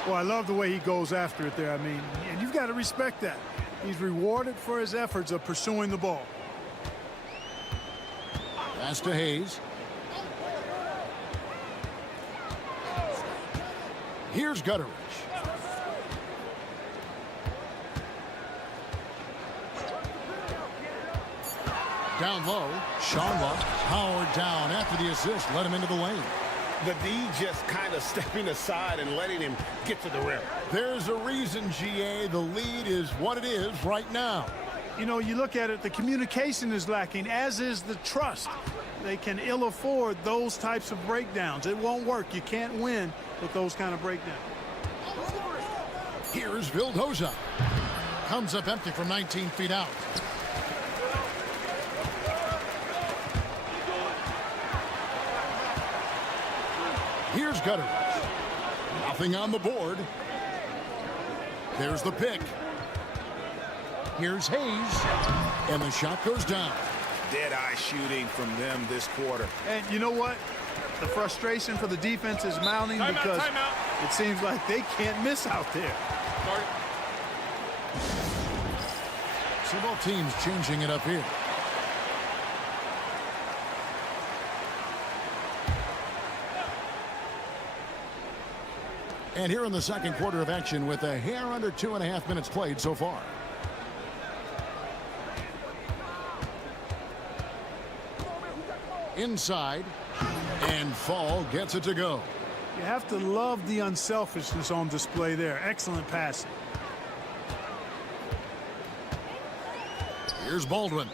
Well, I love the way he goes after it there. I mean, and you've got to respect that. He's rewarded for his efforts of pursuing the ball. Pass to Hayes. Here's Gutteridge. Down low, Sharma powered down after the assist, let him into the lane. The D just kind of stepping aside and letting him get to the rim. There's a reason, GA, the lead is what it is right now. You know, you look at it, the communication is lacking, as is the trust. They can ill afford those types of breakdowns. It won't work. You can't win with those kind of breakdowns. Here's Vildoza. Comes up empty from 19 feet out. Here's Gutteridge. Nothing on the board. There's the pick. Here's Hayes. And the shot goes down. Dead-eye shooting from them this quarter. And you know what? The frustration for the defense is mounting because it seems like they can't miss out there. So both teams changing it up here. And here in the second quarter of action with a hair under 2.5 minutes played so far. Inside, and Fall gets it to go. You have to love the unselfishness on display there. Excellent passing. Here's Baldwin.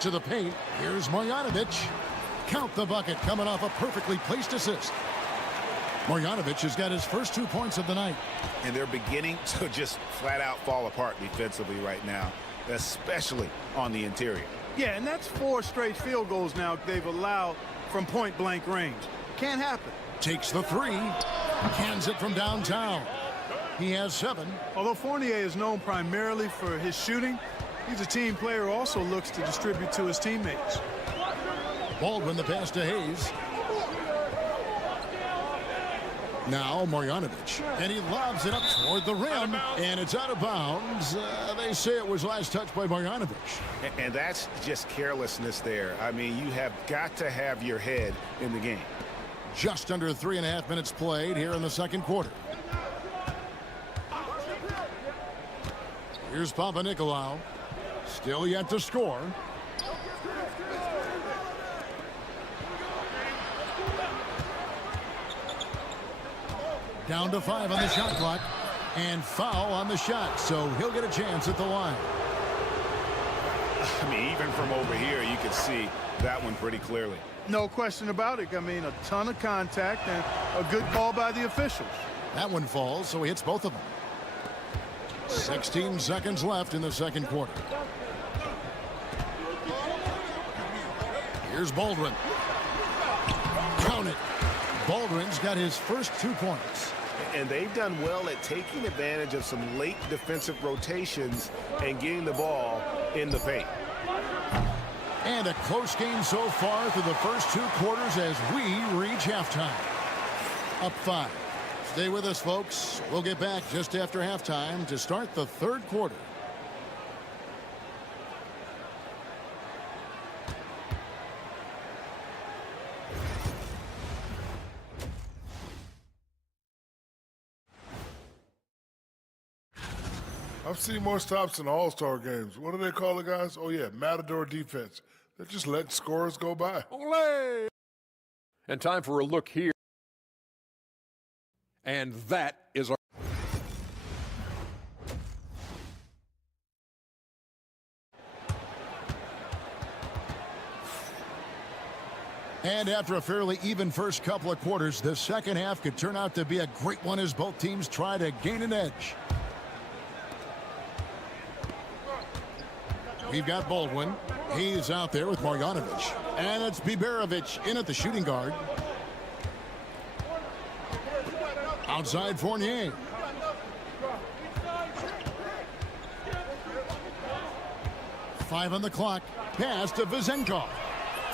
To the paint. Here's Marjanovic. Count the bucket coming off a perfectly placed assist. Marjanovic has got his first 2 points of the night. And they're beginning to just flat out fall apart defensively right now, especially on the interior. Yeah, and that's 4 straight field goals now they've allowed from point-blank range. Can't happen. Takes the 3. Cans it from downtown. He has 7. Although Fournier is known primarily for his shooting, he's a team player who also looks to distribute to his teammates. Baldwin the pass to Hayes. Now Marjanovic, and he lobs it up toward the rim, and it's out of bounds. They say it was last touched by Marjanovic. And that's just carelessness there. I mean, you have got to have your head in the game. Just under 3.5 minutes played here in the second quarter. Here's Panathinaikos. Still yet to score. Down to 5 on the shot clock. And foul on the shot, so he'll get a chance at the line. I mean, even from over here, you can see that one pretty clearly. No question about it. I mean, a ton of contact and a good call by the officials. That one falls, so he hits both of them. 16 seconds left in the second quarter. Here's Baldwin. Count it. Baldwin's got his first 2 points. And they've done well at taking advantage of some late defensive rotations and getting the ball in the paint. And a close game so far through the first 2 quarters as we reach halftime. Up 5. Stay with us, folks. We'll get back just after halftime to start the third quarter. I've seen more stops in All-Star games. What do they call it, guys? Oh, yeah, Matador defense. They're just letting scorers go by. Olé! And time for a look here. And that is our... And after a fairly even first couple of quarters, the second half could turn out to be a great one as both teams try to gain an edge. We've got Baldwin. He's out there with Marjanovic. And it's Biberovic in at the shooting guard. Outside Fournier. Five on the clock. Pass to Vezenkov.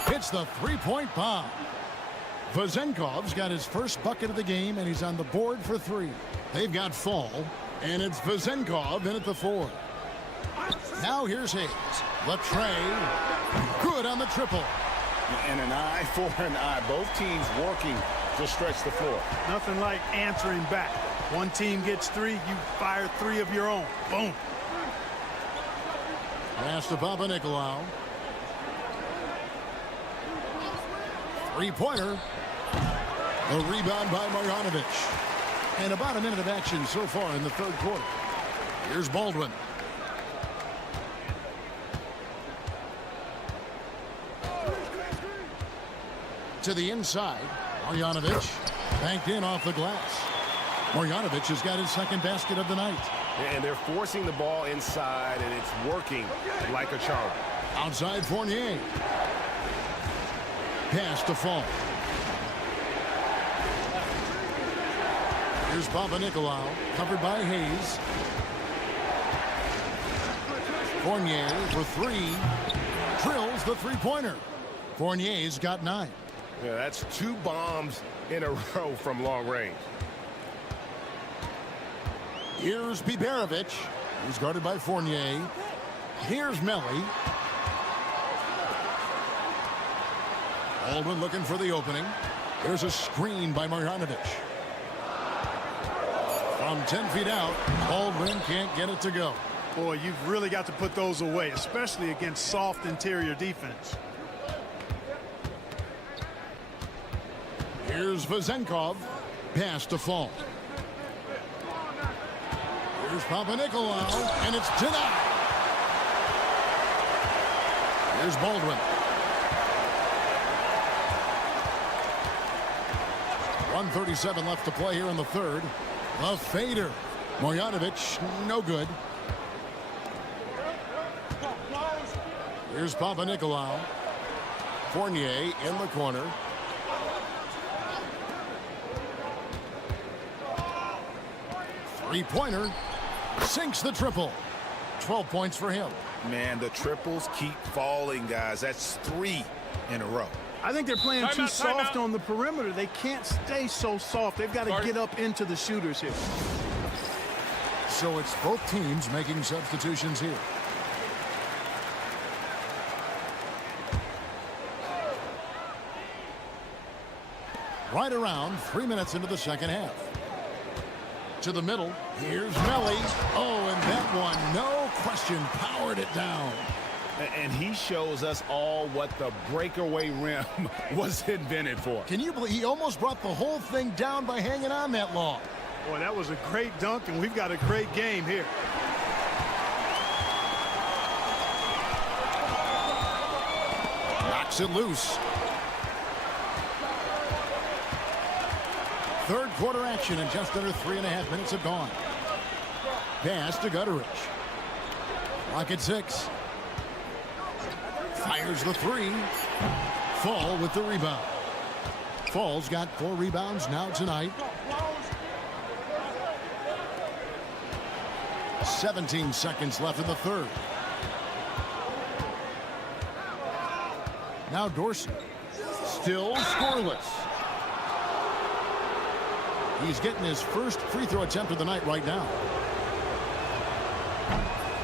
Hits the three-point bomb. Vezenkov's got his first bucket of the game, and he's on the board for 3. They've got Fall, and it's Vezenkov in at the 4. Now here's Hayes. Latre. Good on the triple. And an eye for an eye. Both teams working to stretch the floor. Nothing like answering back. One team gets 3, you fire 3 of your own. Boom. Pass to Panathinaikos. Three-pointer. A rebound by Marjanovic. And about a minute of action so far in the third quarter. Here's Baldwin. To the inside. Marjanovic banked in off the glass. Marjanovic has got his second basket of the night. And they're forcing the ball inside, and it's working like a charm. Outside Fournier. Pass to Fall. Here's Panathinaikos, covered by Hayes. Fournier for three. Drills the three-pointer. Fournier's got 9. Yeah, that's 2 bombs in a row from long range. Here's Biberovic. He's guarded by Fournier. Here's Melli. Baldwin looking for the opening. There's a screen by Marjanovic. From 10 feet out, Baldwin can't get it to go. Boy, you've really got to put those away, especially against soft interior defense. Here's Vezenkov. Pass to Fall. Here's Panathinaikos, and it's denied. Here's Baldwin. 1:37 left to play here in the third. The fader. Marjanovic, no good. Here's Panathinaikos. Fournier in the corner. Three-pointer. Sinks the triple. 12 points for him. Man, the triples keep falling, guys. That's 3 in a row. I think they're playing too soft on the perimeter. They can't stay so soft. They've got to get up into the shooters here. So it's both teams making substitutions here. Right around 3 minutes into the second half. To the middle. Here's Melli. Oh, and that one, no question, powered it down. And he shows us all what the breakaway rim was invented for. Can you believe he almost brought the whole thing down by hanging on that long? Boy, that was a great dunk, and we've got a great game here. Knocks it loose. Third quarter action, and just under 3.5 minutes have gone. Pass to Gutteridge. Clock at 6. Fires the 3. Fall with the rebound. Fall's got 4 rebounds now tonight. 17 seconds left in the third. Now Dorsey. Still scoreless. He's getting his first free throw attempt of the night right now.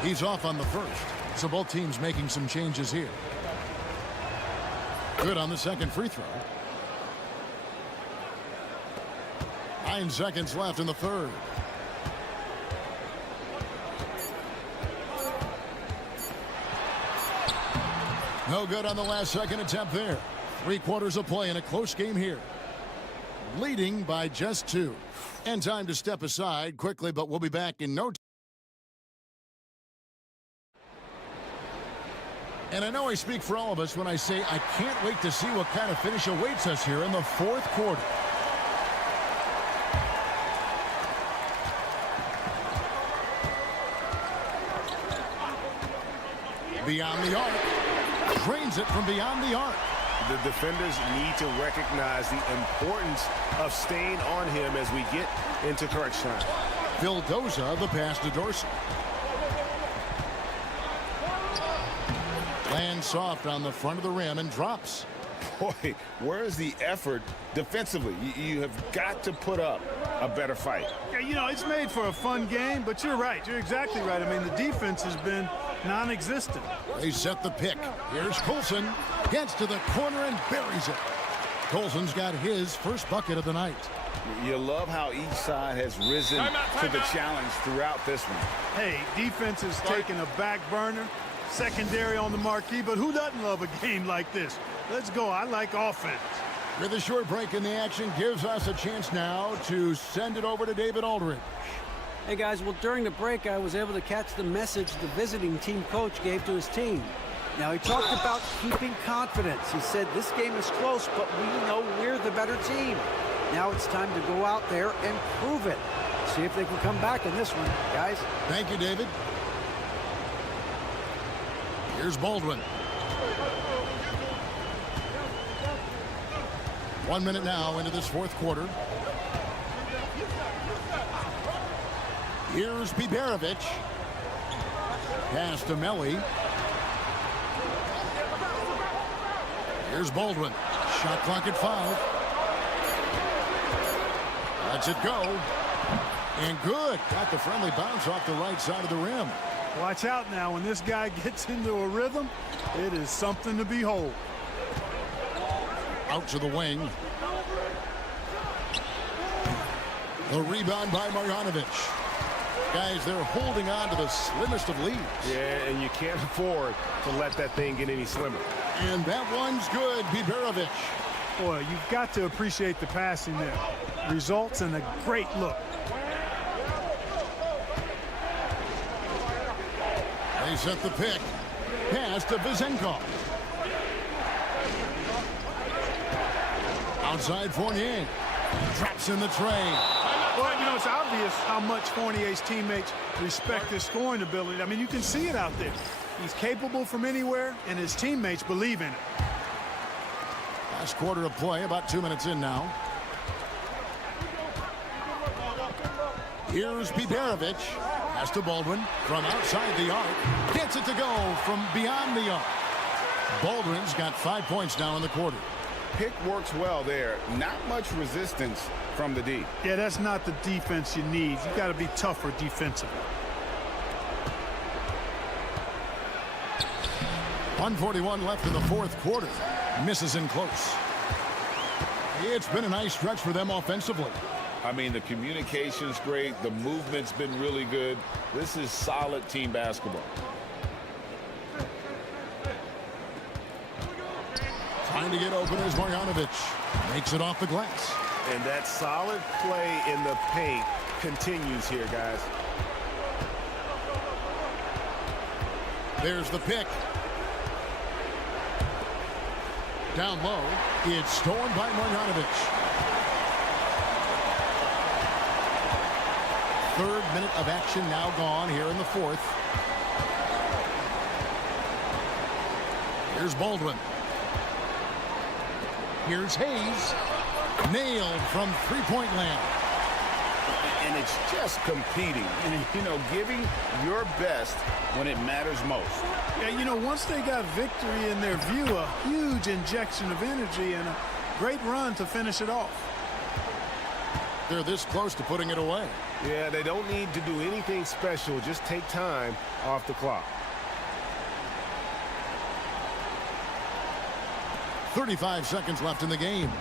He's off on the first. So both teams making some changes here. Good on the second free throw. 9 seconds left in the third. No good on the last second attempt there. 3 quarters of play in a close game here. Leading by just 2. And time to step aside quickly, but we'll be back in no time. And I know I speak for all of us when I say I can't wait to see what kind of finish awaits us here in the fourth quarter. Beyond the arc. Drains it from beyond the arc. The defenders need to recognize the importance of staying on him as we get into crunch time. Vildoza, the pass to Dorsey. Lands soft on the front of the rim and drops. Boy, where's the effort defensively? You have got to put up a better fight. Yeah, you know, it's made for a fun game, but you're right. You're exactly right. I mean, the defense has been non-existent. They set the pick. Here's Colson. Gets to the corner and buries it. Colson's got his first bucket of the night. You love how each side has risen to the challenge throughout this one. Hey, defense has taken a back burner, secondary on the marquee, but who doesn't love a game like this? Let's go. I like offense. With a short break in the action gives us a chance now to send it over to David Aldridge. Hey, guys, well, during the break, I was able to catch the message the visiting team coach gave to his team. Now, he talked about keeping confidence. He said this game is close, but we know we're the better team. Now it's time to go out there and prove it. See if they can come back in this one, guys. Thank you, David. Here's Baldwin. 1 minute now into this fourth quarter. Here's Biberovic. Pass to Melli. Here's Baldwin. Shot clock at 5. Lets it go. And good. Got the friendly bounce off the right side of the rim. Watch out now. When this guy gets into a rhythm, it is something to behold. Out to the wing. The rebound by Marjanovic. Guys, they're holding on to the slimmest of leads. Yeah, and you can't afford to let that thing get any slimmer. And that one's good, Biberovic. Boy, you've got to appreciate the passing there. Results in a great look. They set the pick. Pass to Vizenkov. Outside Fournier. Drops in the tray. Well, you know, it's obvious how much Fournier's teammates respect his scoring ability. I mean, you can see it out there. He's capable from anywhere, and his teammates believe in it. Last quarter of play, about 2 minutes in now. Here's Biberovic. Pass to Baldwin from outside the arc. Gets it to go from beyond the arc. Baldwin's got 5 points now in the quarter. Pick works well there. Not much resistance from the D. Yeah, that's not the defense you need. You've got to be tougher defensively. 1:41 left in the fourth quarter. Misses in close. It's been a nice stretch for them offensively. I mean, the communication's great. The movement's been really good. This is solid team basketball. Trying to get open is Marjanovic. Makes it off the glass. And that solid play in the paint continues here, guys. There's the pick. Down low. It's stolen by Marjanovic. 3rd minute of action now gone here in the 4th. Here's Baldwin. Here's Hayes. Nailed from three-point land. And it's just competing. And, you know, giving your best when it matters most. Yeah, you know, once they got victory in their view, a huge injection of energy and a great run to finish it off. They're this close to putting it away. Yeah, they don't need to do anything special. Just take time off the clock. 35 seconds left in the game.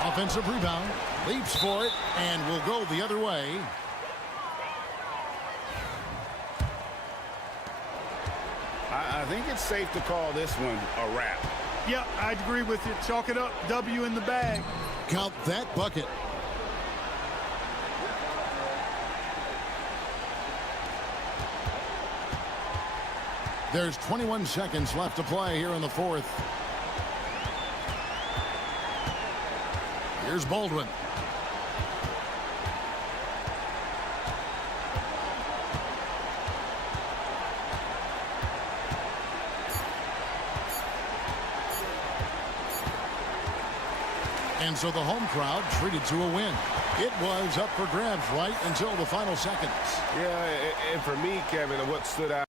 Offensive rebound. Leaps for it and will go the other way. I think it's safe to call this one a wrap. Yeah, I'd agree with you. Chalk it up. W in the bag. Count that bucket. There's 21 seconds left to play here in the 4th. Here's Baldwin. And so the home crowd treated to a win. It was up for grabs right until the final seconds. Yeah, and for me, Kevin, what stood out.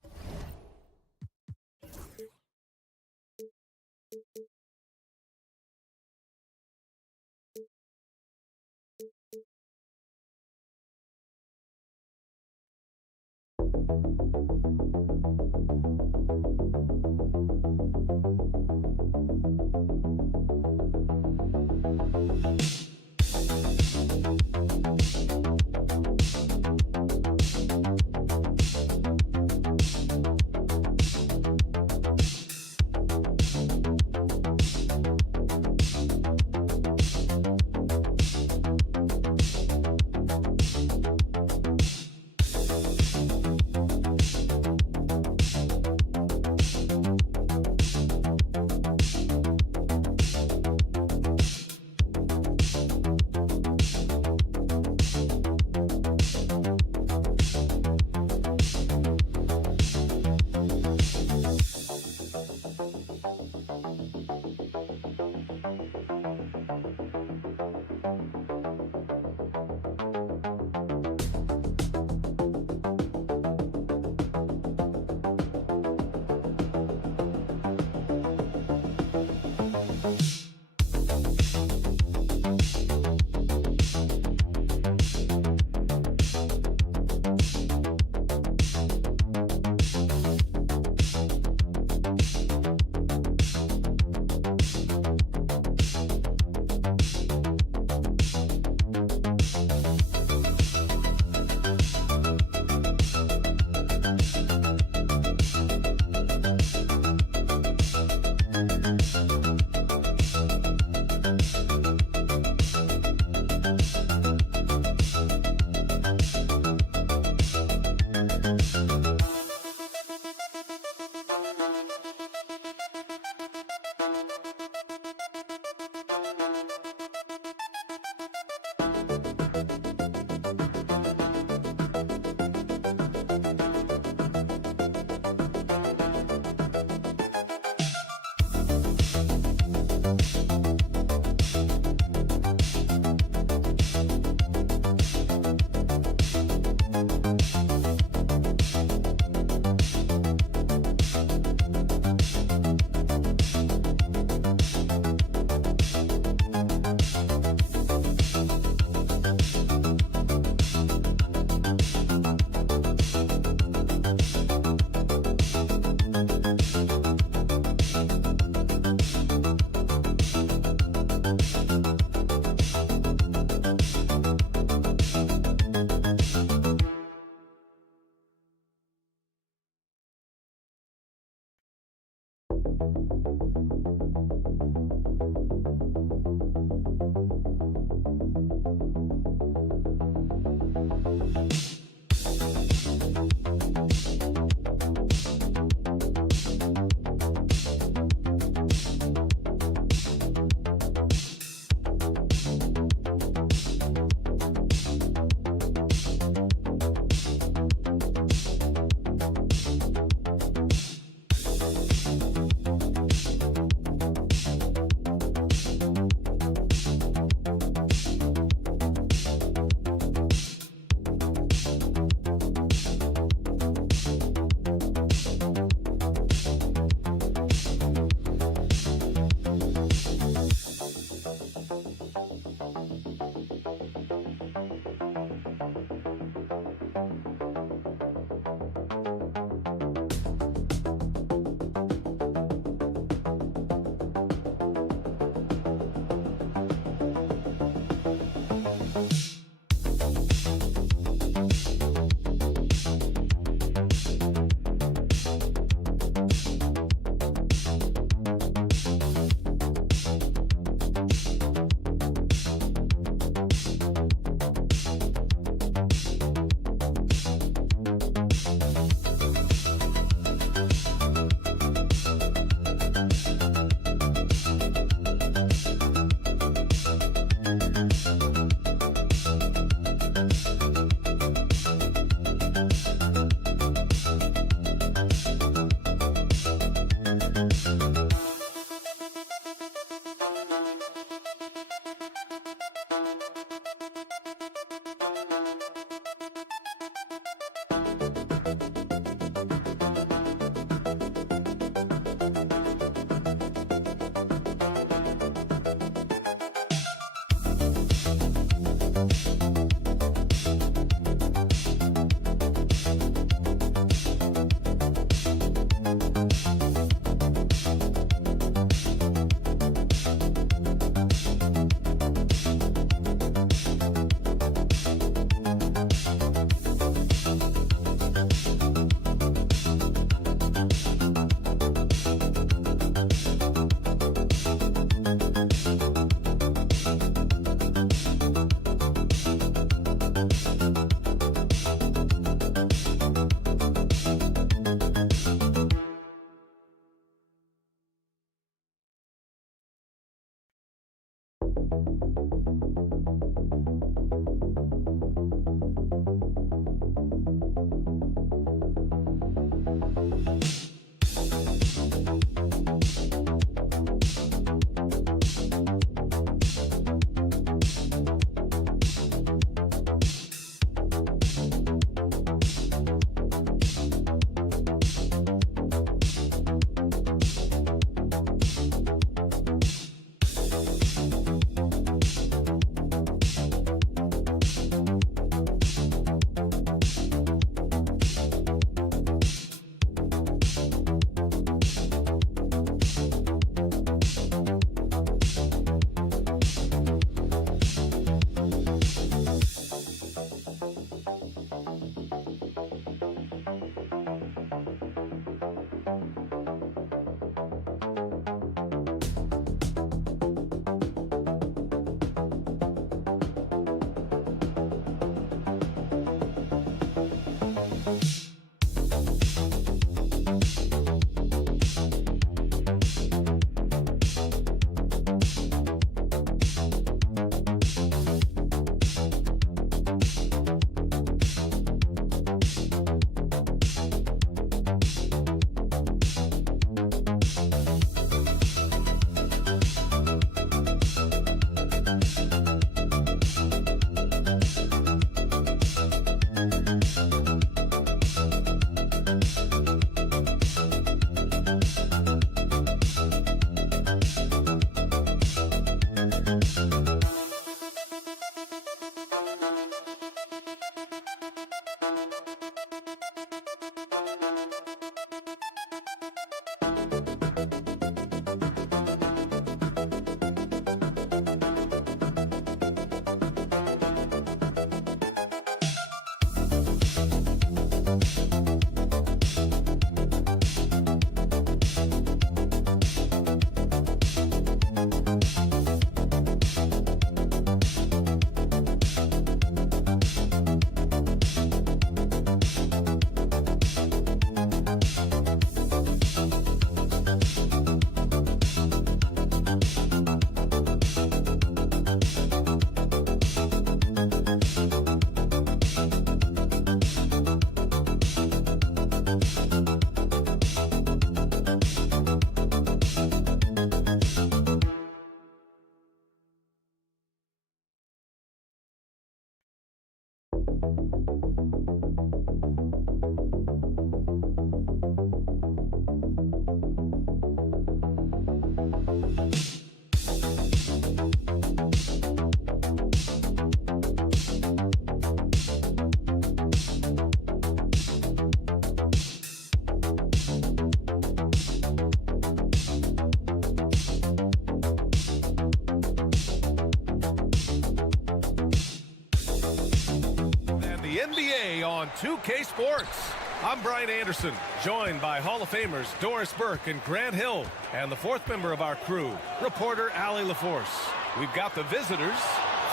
the NBA on 2K Sports. I'm Brian Anderson, joined by Hall of Famers Doris Burke and Grant Hill, and the fourth member of our crew, reporter Allie LaForce. We've got the visitors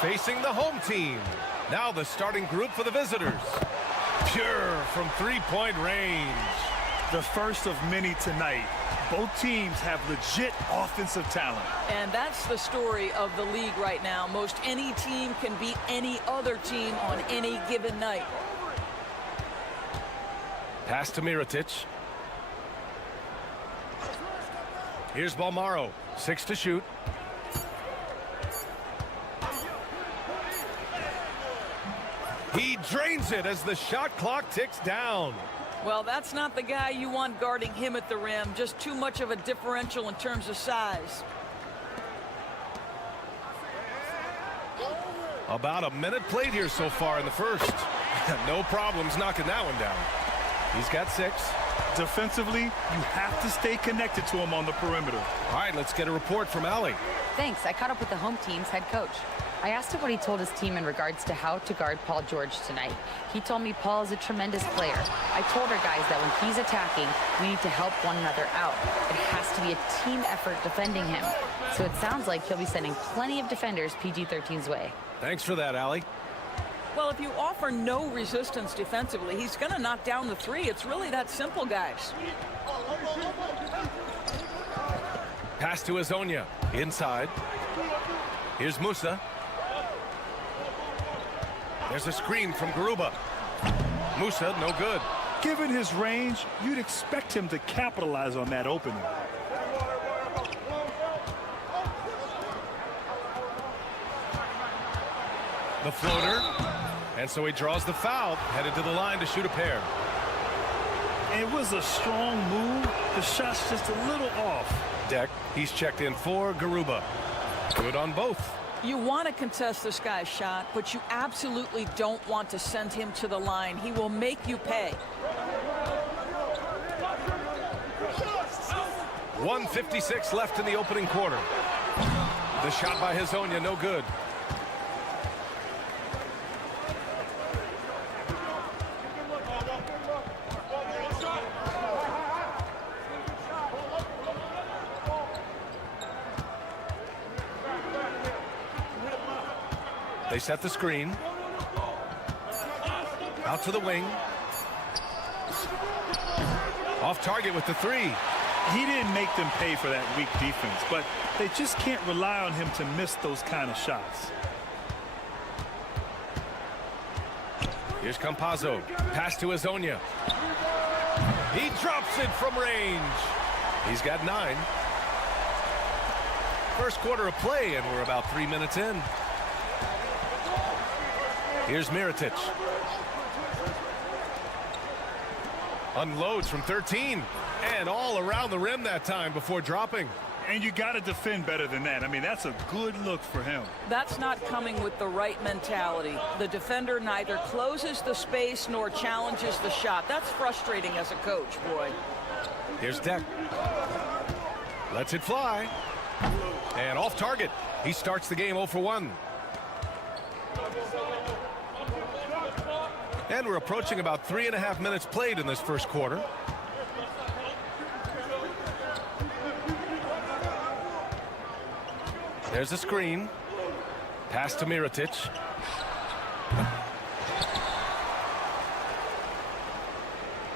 facing the home team. Now the starting group for the visitors. Pure from three-point range. The first of many tonight. Both teams have legit offensive talent. And that's the story of the league right now. Most any team can beat any other team on any given night. Pass to Mirotic. Here's Balmaro. 6 to shoot. He drains it as the shot clock ticks down. Well, that's not the guy you want guarding him at the rim. Just too much of a differential in terms of size. About a minute played here so far in the first. No problems knocking that one down. He's got 6. Defensively, you have to stay connected to him on the perimeter. All right, let's get a report from Allie. Thanks. I caught up with the home team's head coach. I asked him what he told his team in regards to how to guard Paul George tonight. He told me Paul is a tremendous player. I told our guys that when he's attacking, we need to help one another out. It has to be a team effort defending him. So it sounds like he'll be sending plenty of defenders PG-13's way. Thanks for that, Allie. Well, if you offer no resistance defensively, he's going to knock down the three. It's really that simple, guys. Pass to Azonia. Inside. Here's Musa. There's a screen from Garuba. Musa, no good. Given his range, you'd expect him to capitalize on that opening. The floater. And so he draws the foul, headed to the line to shoot a pair. It was a strong move. The shot's just a little off. Deck, he's checked in for Garuba. Good on both. You want to contest this guy's shot, but you absolutely don't want to send him to the line. He will make you pay. 1:56 left in the opening quarter. The shot by Hazonia, no good. They set the screen. Out to the wing. Off target with the 3. He didn't make them pay for that weak defense, but they just can't rely on him to miss those kind of shots. Here's Campazzo. Pass to Azonia. He drops it from range. He's got 9. First quarter of play, and we're about 3 minutes in. Here's Mirotic. Unloads from 13. And all around the rim that time before dropping. And you got to defend better than that. I mean, that's a good look for him. That's not coming with the right mentality. The defender neither closes the space nor challenges the shot. That's frustrating as a coach, boy. Here's Deck. Lets it fly. And off target. He starts the game 0 for 1. And we're approaching about 3.5 minutes played in this first quarter. There's a screen. Pass to Mirotic.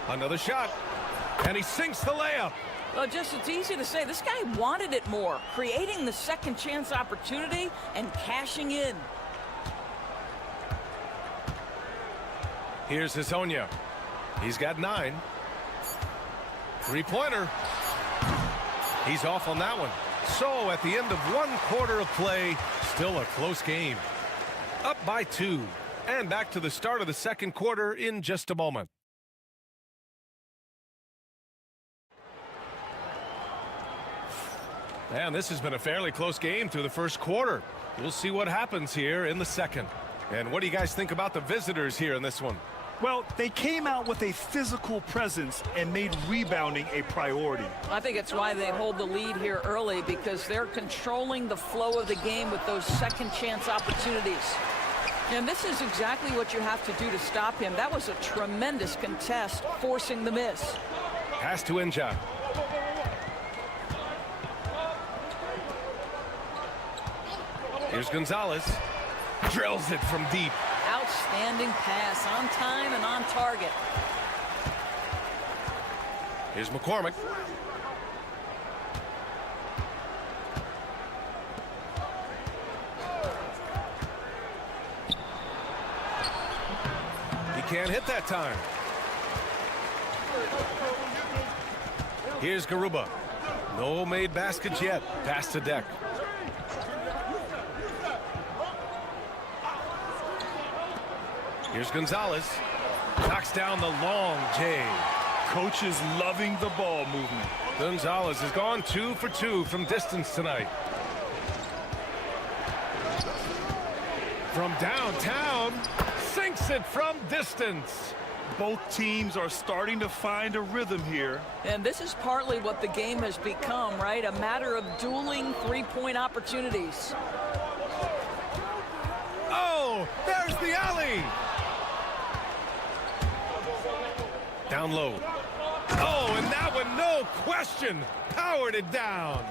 Another shot. And he sinks the layup. Well, it's easy to say. This guy wanted it more. Creating the second chance opportunity and cashing in. Here's Hazonia. He's got 9. 3-pointer. He's off on that one. So at the end of 1 quarter of play, still a close game. Up by 2. And back to the start of the second quarter in just a moment. And this has been a fairly close game through the first quarter. We'll see what happens here in the second. And what do you guys think about the visitors here in this one? Well, they came out with a physical presence and made rebounding a priority. I think it's why they hold the lead here early, because they're controlling the flow of the game with those second chance opportunities. And this is exactly what you have to do to stop him. That was a tremendous contest, forcing the miss. Pass to Enja. Here's Gonzalez. Drills it from deep. Outstanding pass, on time and on target. Here's McCormick. He can't hit that time. Here's Garuba. No made baskets yet. Pass to Deck. Here's Gonzalez. Knocks down the long J. Coach is loving the ball movement. Gonzalez has gone 2 for 2 from distance tonight. From downtown, sinks it from distance. Both teams are starting to find a rhythm here. And this is partly what the game has become, right? A matter of dueling three-point opportunities. Oh, there's the alley. Down low. Oh, and that one, no question, powered it down.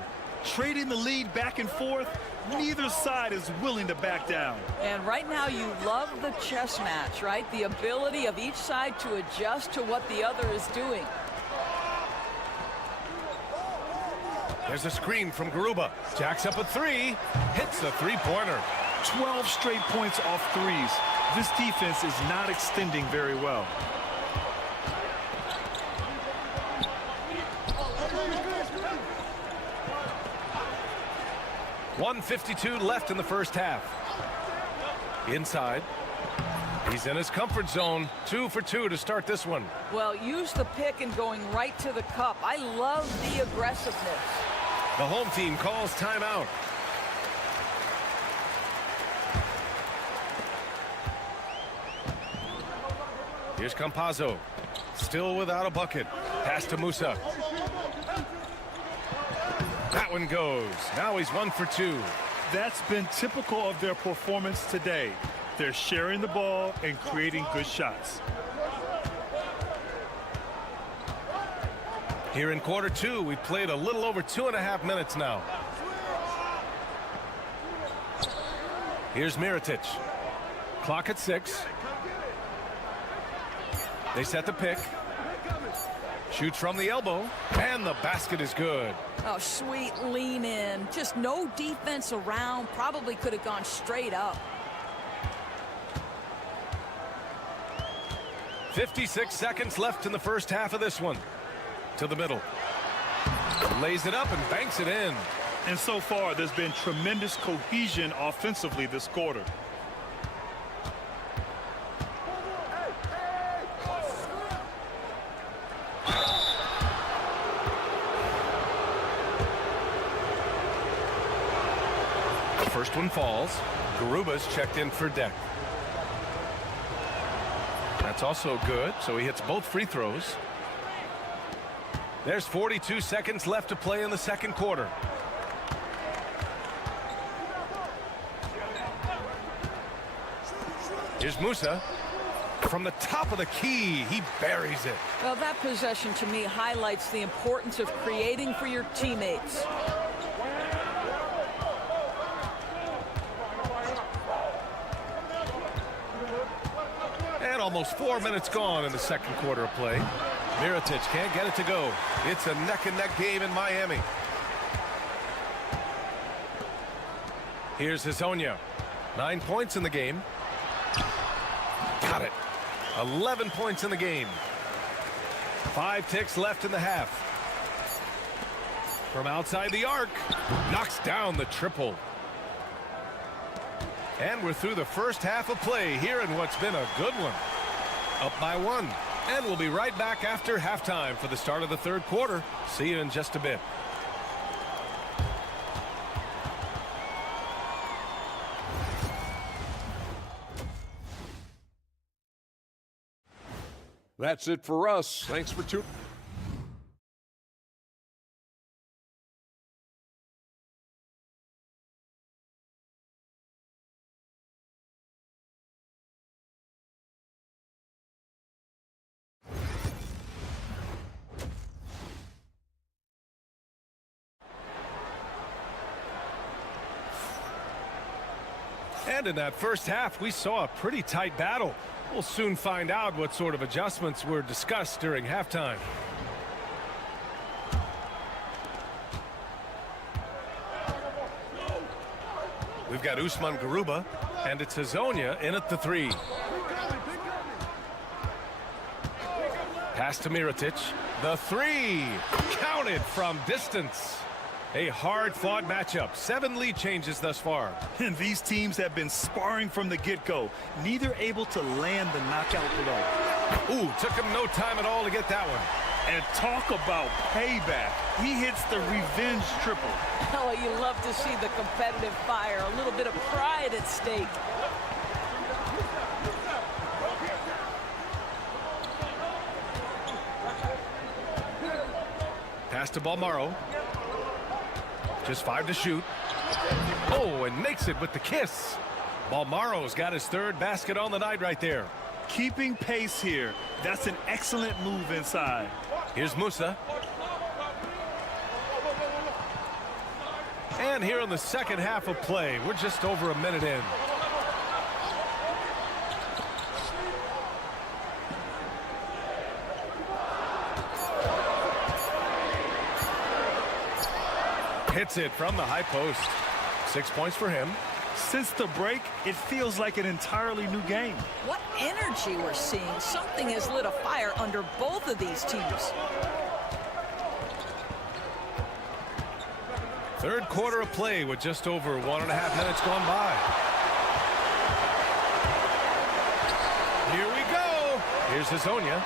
Trading the lead back and forth, neither side is willing to back down. And right now you love the chess match, right? The ability of each side to adjust to what the other is doing. There's a screen from Garuba. Jacks up a three, hits a three-pointer. 12 straight points off threes. This defense is not extending very well. .152 left in the first half. Inside. He's in his comfort zone. 2 for 2 to start this one. Well, use the pick and going right to the cup. I love the aggressiveness. The home team calls timeout. Here's Campazzo. Still without a bucket. Pass to Musa. That one goes. Now he's 1 for 2. That's been typical of their performance today. They're sharing the ball and creating good shots. Here in quarter two, we played a little over 2.5 minutes now. Here's Mirotic. Clock at 6. They set the pick. Shoots from the elbow, and the basket is good. Oh, sweet lean in. Just no defense around. Probably could have gone straight up. 56 seconds left in the first half of this one. To the middle. Lays it up and banks it in. And so far, there's been tremendous cohesion offensively this quarter. First one falls. Garuba's checked in for Deck. That's also good, so he hits both free throws. There's 42 seconds left to play in the second quarter. Here's Musa. From the top of the key, he buries it. Well, that possession to me highlights the importance of creating for your teammates. And almost 4 minutes gone in the second quarter of play. Mirotic can't get it to go. It's a neck-and-neck game in Miami. Here's Hezonja. 9 points in the game. Got it. 11 points in the game. 5 ticks left in the half. From outside the arc. Knocks down the triple. And we're through the first half of play here in what's been a good one. Up by 1. And we'll be right back after halftime for the start of the third quarter. See you in just a bit. That's it for us. Thanks for tuning. And in that first half, we saw a pretty tight battle. We'll soon find out what sort of adjustments were discussed during halftime. We've got Usman Garuba, and it's Hazonia in at the 3. Pass to Mirotic. The 3. Counted from distance. A hard-fought matchup. 7 lead changes thus far. And these teams have been sparring from the get-go. Neither able to land the knockout blow. Ooh, took him no time at all to get that one. And talk about payback. He hits the revenge triple. Oh, you love to see the competitive fire. A little bit of pride at stake. Pass to Balmaro. Just 5 to shoot. Oh, and makes it with the kiss. Balmaro's got his 3rd basket on the night right there. Keeping pace here. That's an excellent move inside. Here's Musa. And here in the second half of play, we're just over a minute in. Hits it from the high post. 6 points for him. Since the break, it feels like an entirely new game. What energy we're seeing. Something has lit a fire under both of these teams. Third quarter of play with just over 1.5 minutes gone by. Here we go. Here's Hazonia.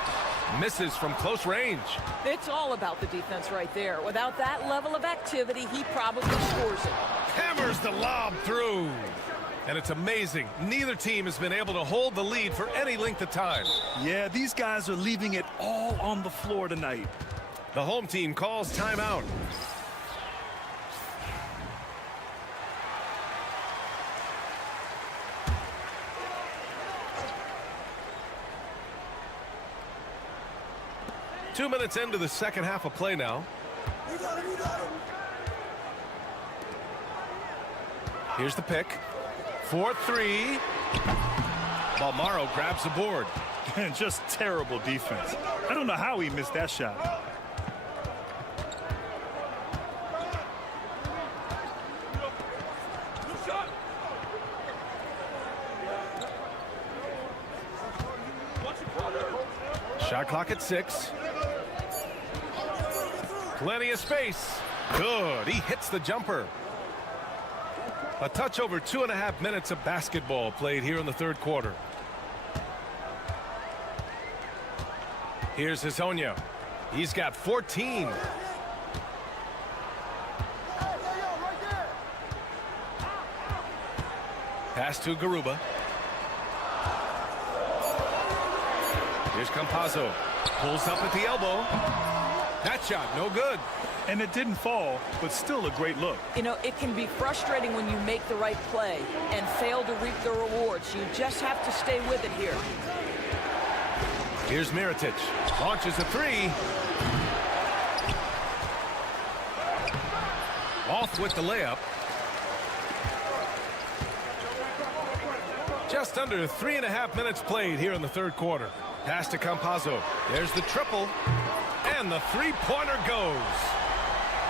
Misses from close range. It's all about the defense right there. Without that level of activity, he probably scores it. Hammers the lob through. And it's amazing. Neither team has been able to hold the lead for any length of time. Yeah, these guys are leaving it all on the floor tonight. The home team calls timeout. Two minutes into the second half of play now. Here's the pick. 4-3. Balmaro grabs the board. And just terrible defense. I don't know how he missed that shot. Shot clock at 6. Plenty of space. Good. He hits the jumper. A touch over 2.5 minutes of basketball played here in the third quarter. Here's Hazonia. He's got 14. Pass to Garuba. Here's Campazzo. Pulls up at the elbow. That shot, no good. And it didn't fall, but still a great look. You know, it can be frustrating when you make the right play and fail to reap the rewards. You just have to stay with it here. Here's Mirotic. Launches a 3. Off with the layup. Just under 3.5 minutes played here in the third quarter. Pass to Campazzo. There's the triple. And the three-pointer goes.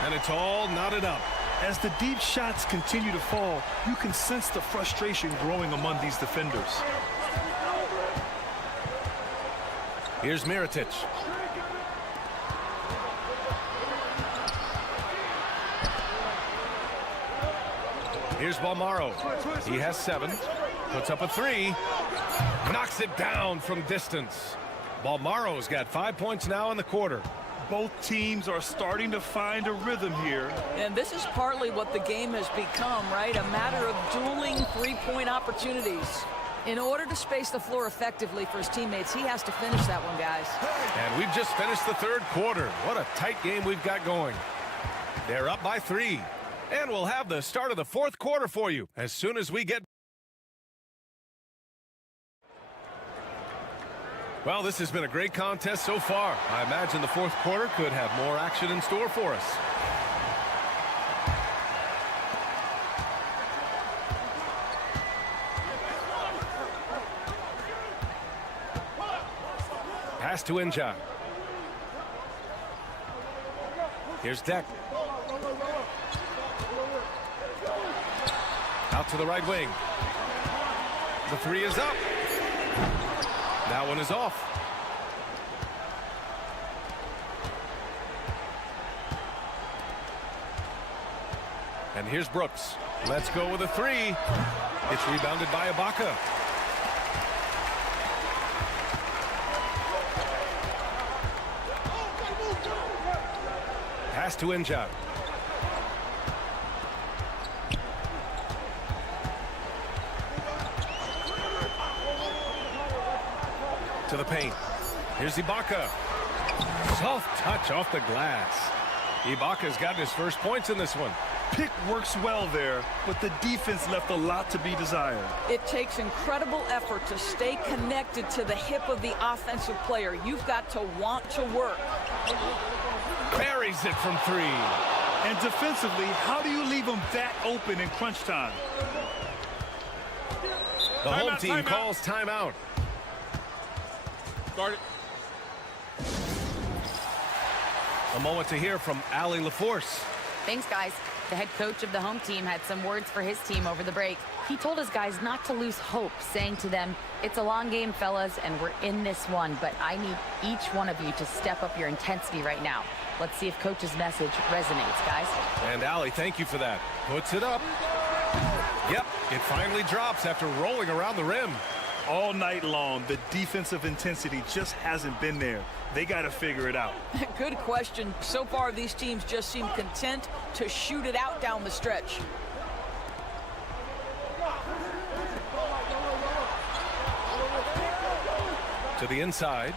And it's all knotted up. As the deep shots continue to fall, you can sense the frustration growing among these defenders. Here's Mirotic. Here's Balmaro. He has 7. Puts up a 3. Knocks it down from distance. Balmaro's got 5 points now in the quarter. Both teams are starting to find a rhythm here. And this is partly what the game has become, right? A matter of dueling three-point opportunities. In order to space the floor effectively for his teammates, he has to finish that one, guys. And we've just finished the third quarter. What a tight game we've got going. They're up by 3. And we'll have the start of the fourth quarter for you as soon as we get. Well, this has been a great contest so far. I imagine the fourth quarter could have more action in store for us. Pass to Inja. Here's Deck. Out to the right wing. The three is up. That one is off. And here's Brooks. Let's go with a three. It's rebounded by Ibaka. Pass to Inja. To the paint. Here's Ibaka. Soft touch off the glass. Ibaka's gotten his first points in this one. Pick works well there, but the defense left a lot to be desired. It takes incredible effort to stay connected to the hip of the offensive player. You've got to want to work. Buries it from three. And defensively, how do you leave them that open in crunch time? The home team calls timeout. Start it. A moment to hear from Allie LaForce. Thanks, guys. The head coach of the home team had some words for his team over the break. He told his guys not to lose hope, saying to them, "It's a long game, fellas, and we're in this one, but I need each one of you to step up your intensity right now." Let's see if coach's message resonates, guys. And Allie, thank you for that. Puts it up. Yep, it finally drops after rolling around the rim. All night long, the defensive intensity just hasn't been there. They got to figure it out. Good question. So far, these teams just seem content to shoot it out down the stretch. To the inside.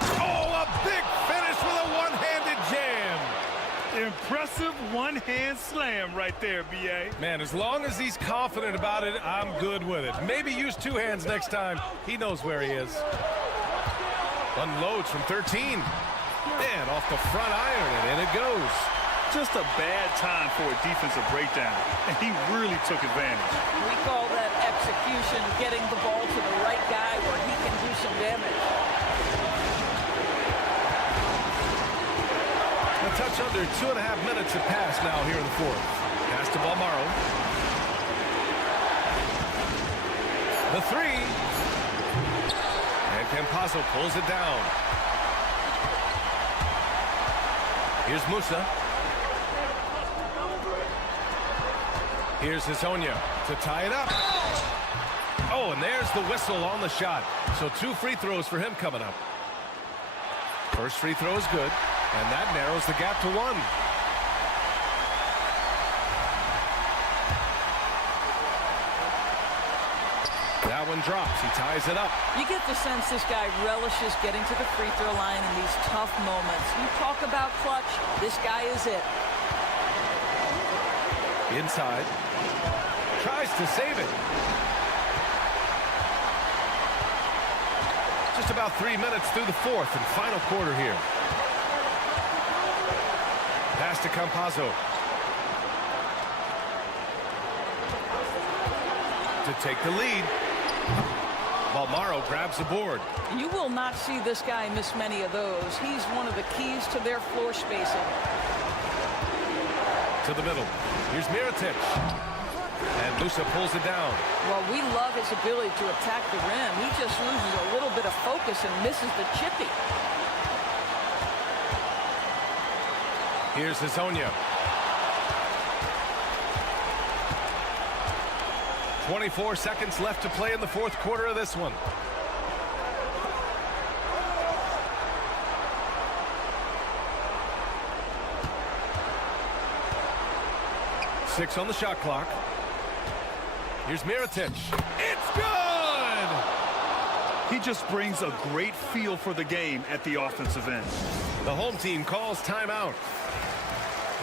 Oh, a big finish with a one-handed jam. Impressive one-hand slam right there, B.A. Man, as long as he's confident about it, I'm good with it. Maybe use two hands next time. He knows where he is. Unloads from 13. And off the front iron, and in it goes. Just a bad time for a defensive breakdown, and he really took advantage. We call that execution, getting the ball to the right guy where he can do some damage. A touch under 2.5 minutes have passed now here in the fourth. Pass to Balmaro. The three. And Campazzo pulls it down. Here's Musa. Here's Hezonja to tie it up. Oh, and there's the whistle on the shot. So 2 free throws for him coming up. First free throw is good. And that narrows the gap to 1. That one drops. He ties it up. You get the sense this guy relishes getting to the free throw line in these tough moments. You talk about clutch, this guy is it. Inside. Tries to save it. Just about 3 minutes through the fourth and final quarter here. Pass to Campazzo. To take the lead. Balmaro grabs the board. You will not see this guy miss many of those. He's one of the keys to their floor spacing. To the middle. Here's Mirotic. And Musa pulls it down. Well, we love his ability to attack the rim. He just loses a little bit of focus and misses the chippy. Here's Hezonja. 24 seconds left to play in the fourth quarter of this one. Six on the shot clock. Here's Mirotic. It's good! He just brings a great feel for the game at the offensive end. The home team calls timeout.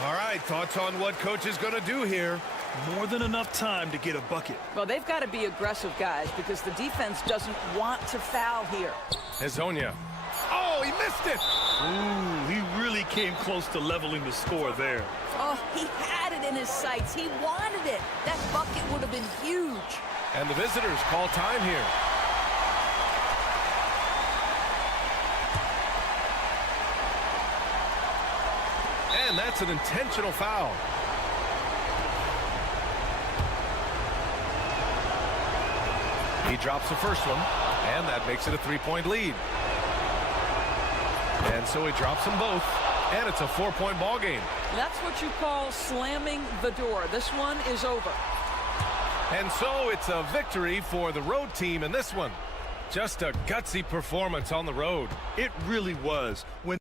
All right, thoughts on what coach is going to do here? More than enough time to get a bucket. Well, they've got to be aggressive, guys, because the defense doesn't want to foul here. Hezonja. Oh, he missed it! Ooh, he really came close to leveling the score there. Oh, he had it in his sights. He wanted it. That bucket would have been huge. And the visitors call time here. That's an intentional foul. He drops the first one, and that makes it a 3-point lead. And so he drops them both, and it's a 4-point ball game. That's what you call slamming the door. This one is over. And so it's a victory for the road team in this one. Just a gutsy performance on the road. It really was. When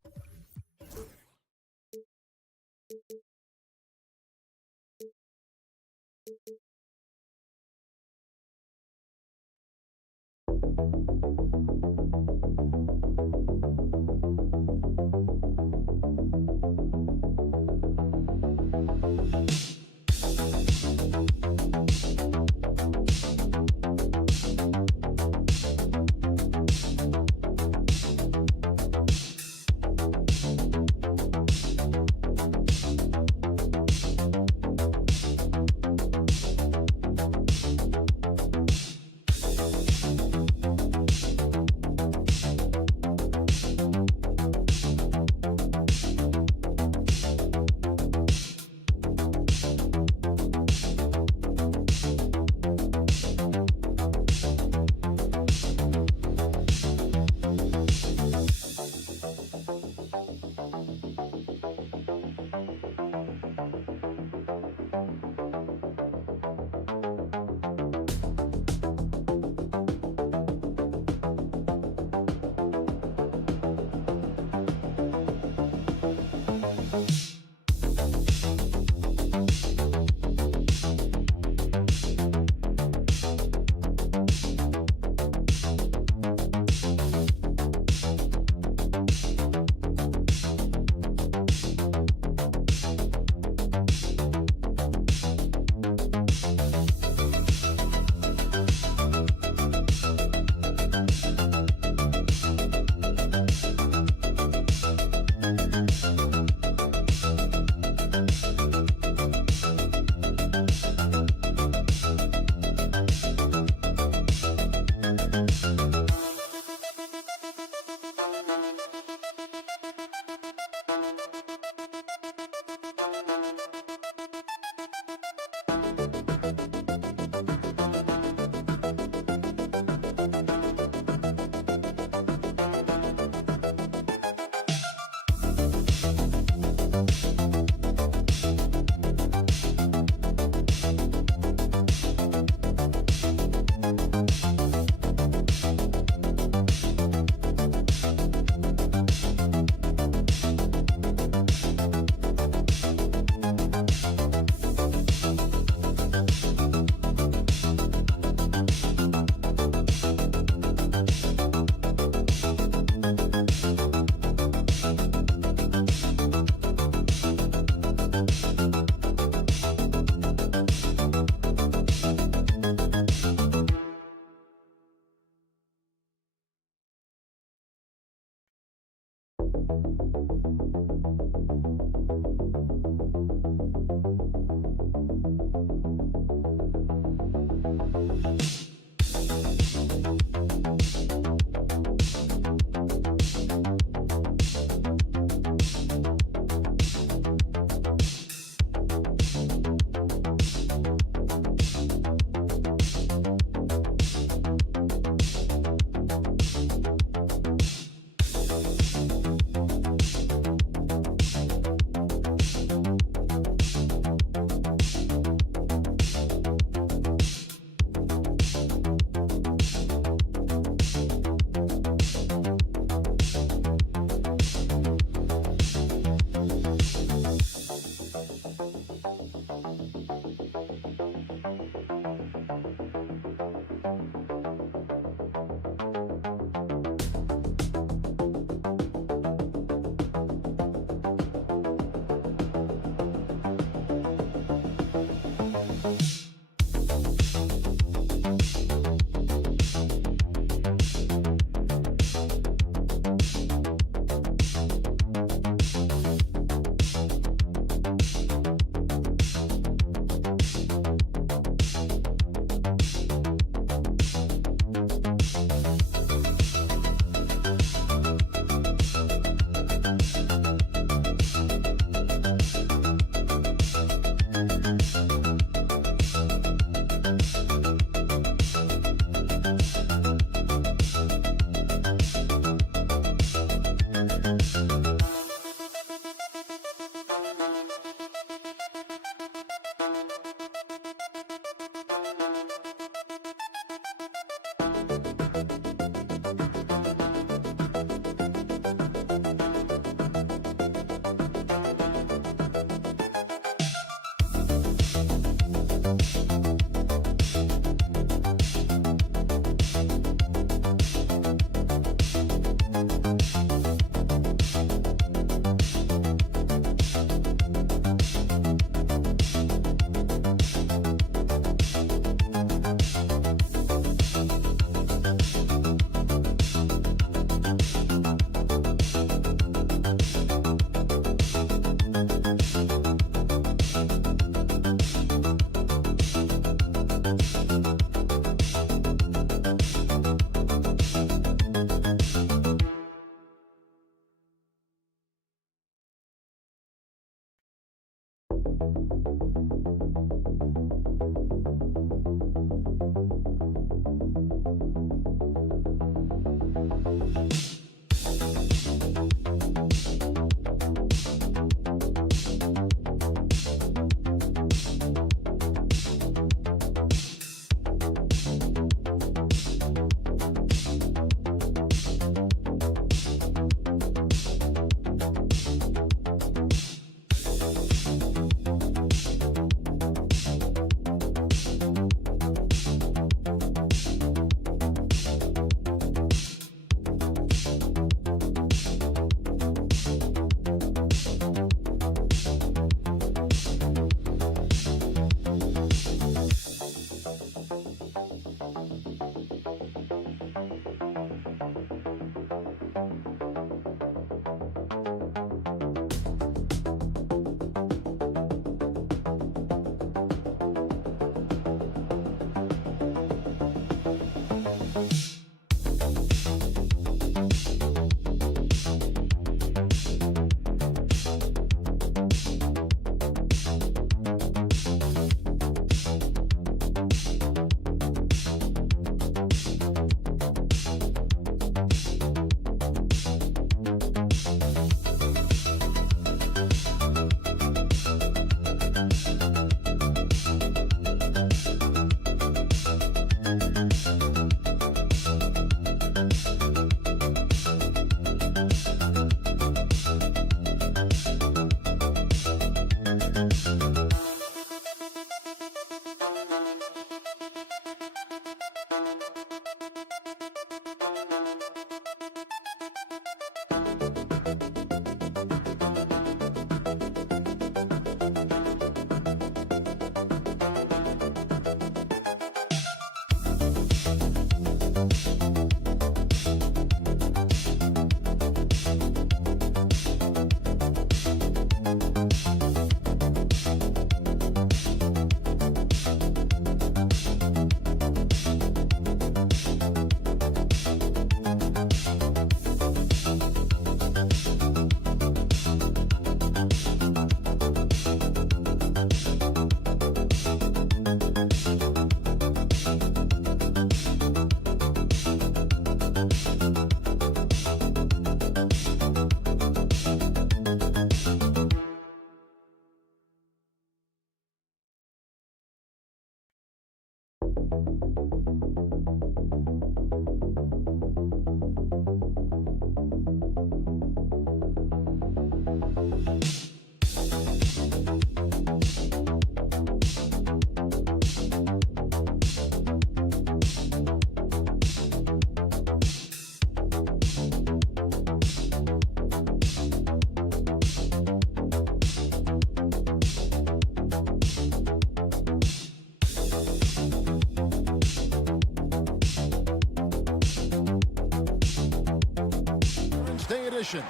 edition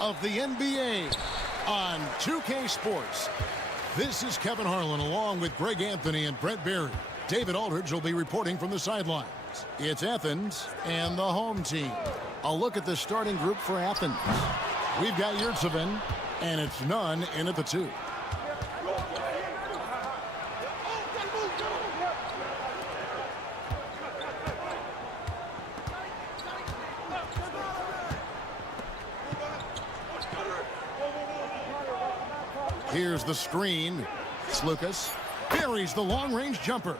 of the NBA on 2K Sports. This is Kevin Harlan along with Greg Anthony and Brent Barry. David Aldridge will be reporting from the sidelines. It's Athens and the home team. A look at the starting group for Athens. We've got Yurtseven, and it's none in at the 2. Here's the screen. Slukas buries the long-range jumper.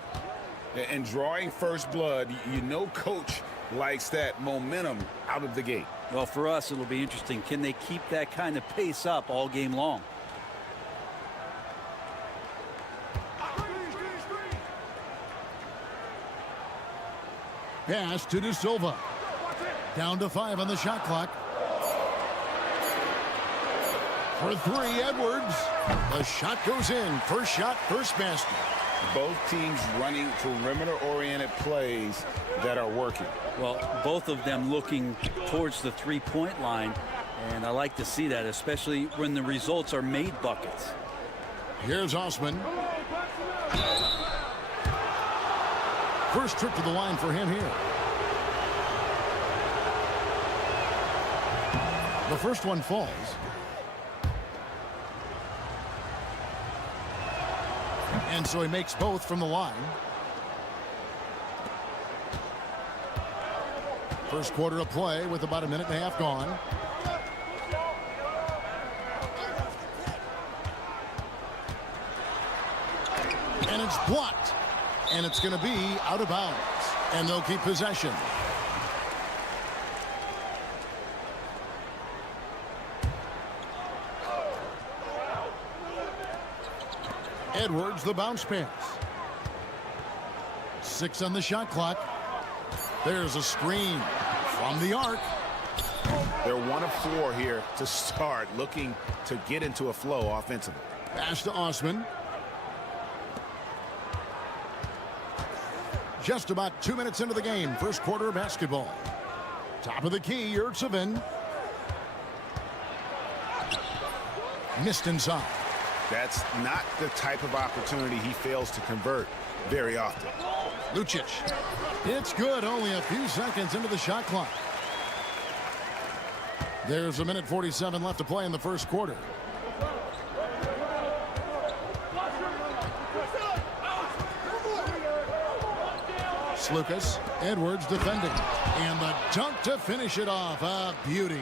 And drawing first blood, you know coach likes that momentum out of the gate. Well, for us, it'll be interesting. Can they keep that kind of pace up all game long? Pass to De Silva. Down to 5 on the shot clock. For 3, Edwards. The shot goes in. First shot, first basket. Both teams running perimeter-oriented plays that are working. Well, both of them looking towards the three-point line, and I like to see that, especially when the results are made buckets. Here's Osman. First trip to the line for him here. The first one falls. And so he makes both from the line. First quarter of play with about 1.5 minutes gone. And it's blocked. And it's going to be out of bounds. And they'll keep possession. Edwards, the bounce pass. 6 on the shot clock. There's a screen from the arc. They're 1 of 4 here to start, looking to get into a flow offensively. Pass to Osman. Just about 2 minutes into the game. First quarter of basketball. Top of the key, Yurtsevin. Missed inside. That's not the type of opportunity he fails to convert very often. Lucic. It's good. Only a few seconds into the shot clock. There's 1:47 left to play in the first quarter. Lucas. Edwards defending. And the dunk to finish it off. A beauty.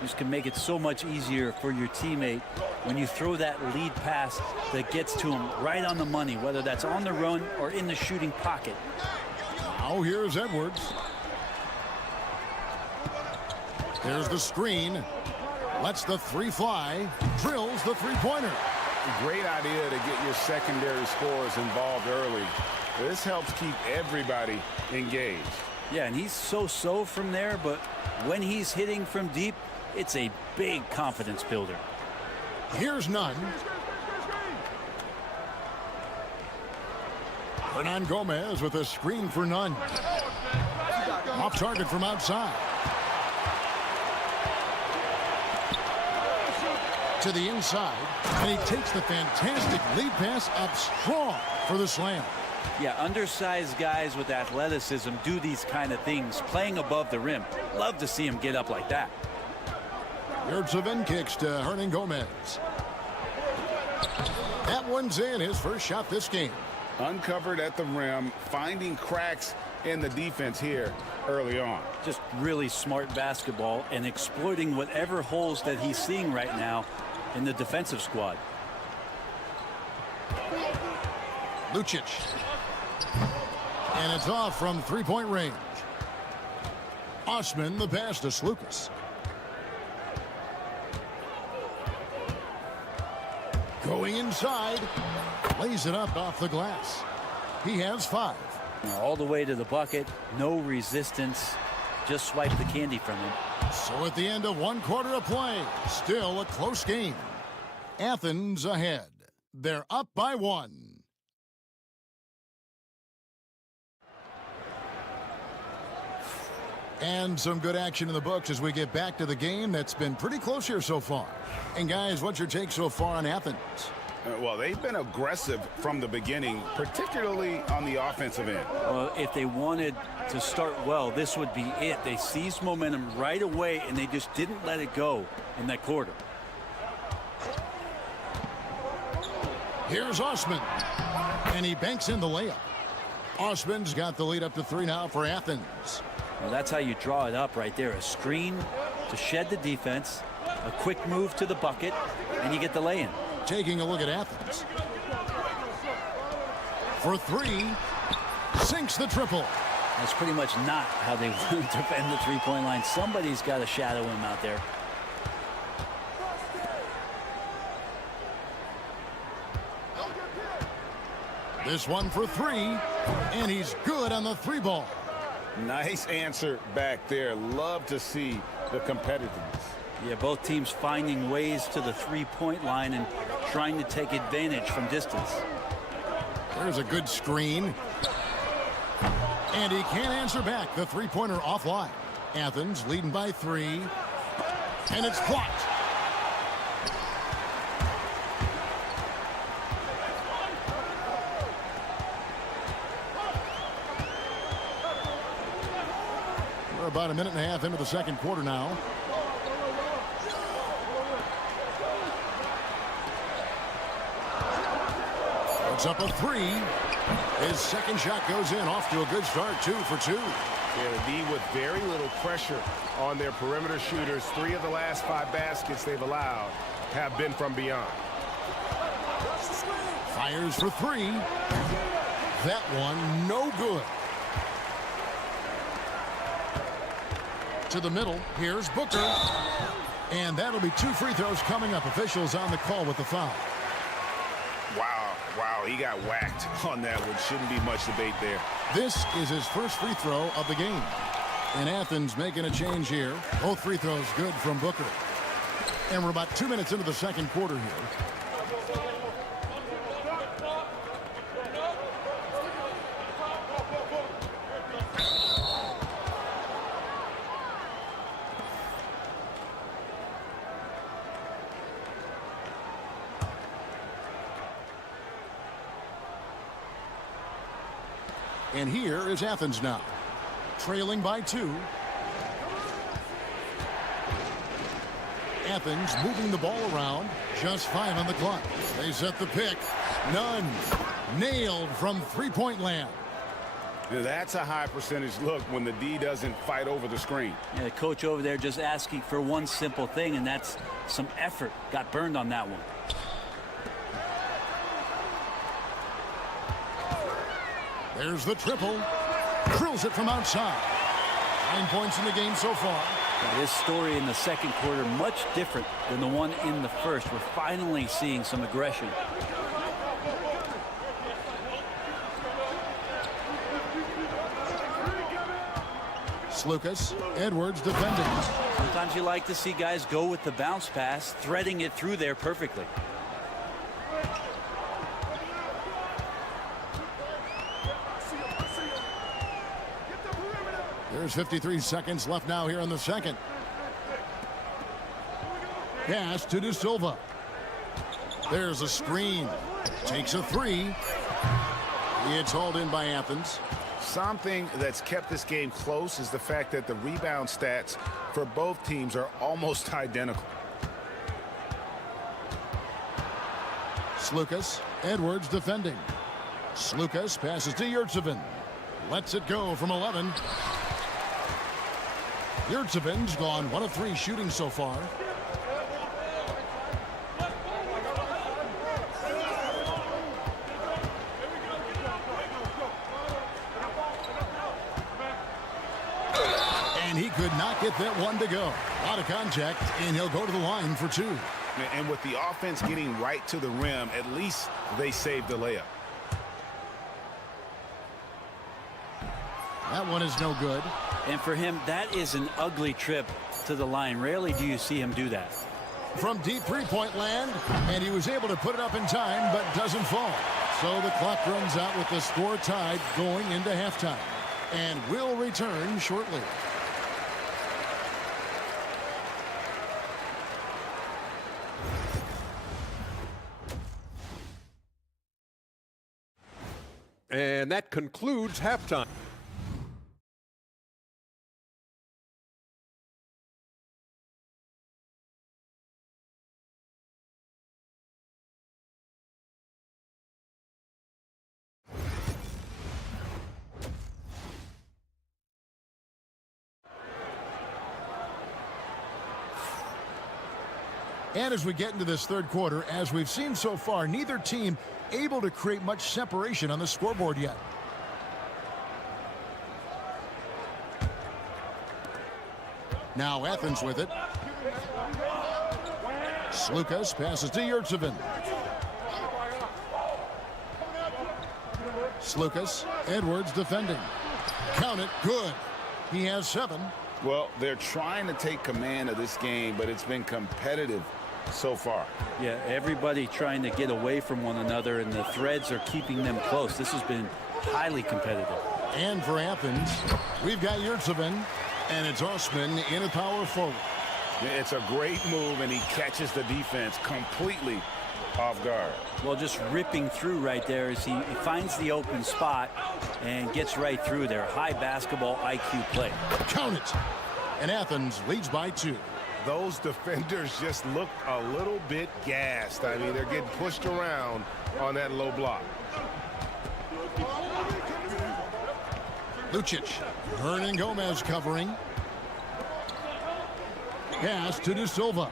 This can make it so much easier for your teammate when you throw that lead pass that gets to him right on the money, whether that's on the run or in the shooting pocket. Now here's Edwards. There's the screen. Lets the 3 fly. Drills the 3-pointer. Great idea to get your secondary scorers involved early. This helps keep everybody engaged. Yeah, and he's so-so from there, but when he's hitting from deep, it's a big confidence builder. Here's Nunn. Hernan Gomez with a screen for Nunn. Off target from outside. To the inside, and he takes the fantastic lead pass up strong for the slam. Yeah, undersized guys with athleticism do these kind of things, playing above the rim. Love to see him get up like that. Yurtsevin kicks to Hernan Gomez. That one's in. His first shot this game. Uncovered at the rim, finding cracks in the defense here early on. Just really smart basketball and exploiting whatever holes that he's seeing right now in the defensive squad. Lucic. And it's off from 3-point range. Osman the pass to Slukas. Going inside. Lays it up off the glass. He has 5. Now all the way to the bucket. No resistance. Just swipe the candy from him. So at the end of 1 quarter of play, still a close game. Athens ahead. They're up by 1. And some good action in the books as we get back to the game that's been pretty close here so far. And guys, what's your take so far on Athens? Well, they've been aggressive from the beginning, particularly on the offensive end. Well, if they wanted to start well, this would be it. They seized momentum right away, and they just didn't let it go in that quarter. Here's Osman. And he banks in the layup. Osman's got the lead up to 3 now for Athens. Well, that's how you draw it up right there. A screen to shed the defense, a quick move to the bucket, and you get the lay-in. Taking a look at Athens. For 3, sinks the triple. That's pretty much not how they want to defend the three-point line. Somebody's got to shadow him out there. This one for three, and he's good on the three ball. Nice answer back there. Love to see the competitiveness. Yeah, both teams finding ways to the three-point line and trying to take advantage from distance. There's a good screen. And he can't answer back. The three-pointer offline. Athens leading by 3. And it's blocked. We're about a minute and a half into the second quarter now. It's up a 3. His second shot goes in, off to a good start, 2 for 2. Yeah, the D with very little pressure on their perimeter shooters. 3 of the last 5 baskets they've allowed have been from beyond. Fires for 3. That one, no good. To the middle, here's Booker. And that'll be 2 free throws coming up. Officials on the call with the foul. Wow, he got whacked on that one. Shouldn't be much debate there. This is his first free throw of the game. And Athens making a change here. Both free throws good from Booker. And we're about 2 minutes into the second quarter here. And here is Athens now, trailing by 2. Athens moving the ball around, just 5 on the clock. They set the pick. None. Nailed from three-point land. That's a high percentage look when the D doesn't fight over the screen. Yeah, the coach over there just asking for one simple thing, and that's some effort. Got burned on that one. There's the triple. Drills it from outside. 9 points in the game so far. Yeah, this story in the second quarter much different than the one in the first. We're finally seeing some aggression. Lucas, Edwards defending. Sometimes you like to see guys go with the bounce pass, threading it through there perfectly. There's 53 seconds left now here in the second. Pass to De Silva. There's a screen. Takes a 3. It's hauled in by Athens. Something that's kept this game close is the fact that the rebound stats for both teams are almost identical. Lucas, Edwards defending. Lucas passes to Yurtsevin. Lets it go from 11. Yurtsevin's gone 1 of 3 shooting so far. And he could not get that one to go. Out of contact, and he'll go to the line for 2. And with the offense getting right to the rim, at least they saved the layup. That one is no good. And for him, that is an ugly trip to the line. Rarely do you see him do that. From deep three-point land, and he was able to put it up in time, but doesn't fall. So the clock runs out with the score tied going into halftime. And will return shortly. And that concludes halftime. And as we get into this third quarter, as we've seen so far, neither team able to create much separation on the scoreboard yet. Now Athens with it. Slukas passes to Yurtsevin. Slukas, Edwards defending. Count it, good. He has 7. Well, they're trying to take command of this game, but it's been competitive so far. Yeah, everybody trying to get away from one another, and the threads are keeping them close. This has been highly competitive. And for Athens, we've got Yurtsevin, and it's Osman in a power forward. It's a great move, and he catches the defense completely off guard. Well, just ripping through right there as he finds the open spot and gets right through there. High basketball IQ play. Count it. And Athens leads by 2. Those defenders just look a little bit gassed. I mean, they're getting pushed around on that low block. Lucic, Hernan Gomez covering. Pass to De Silva.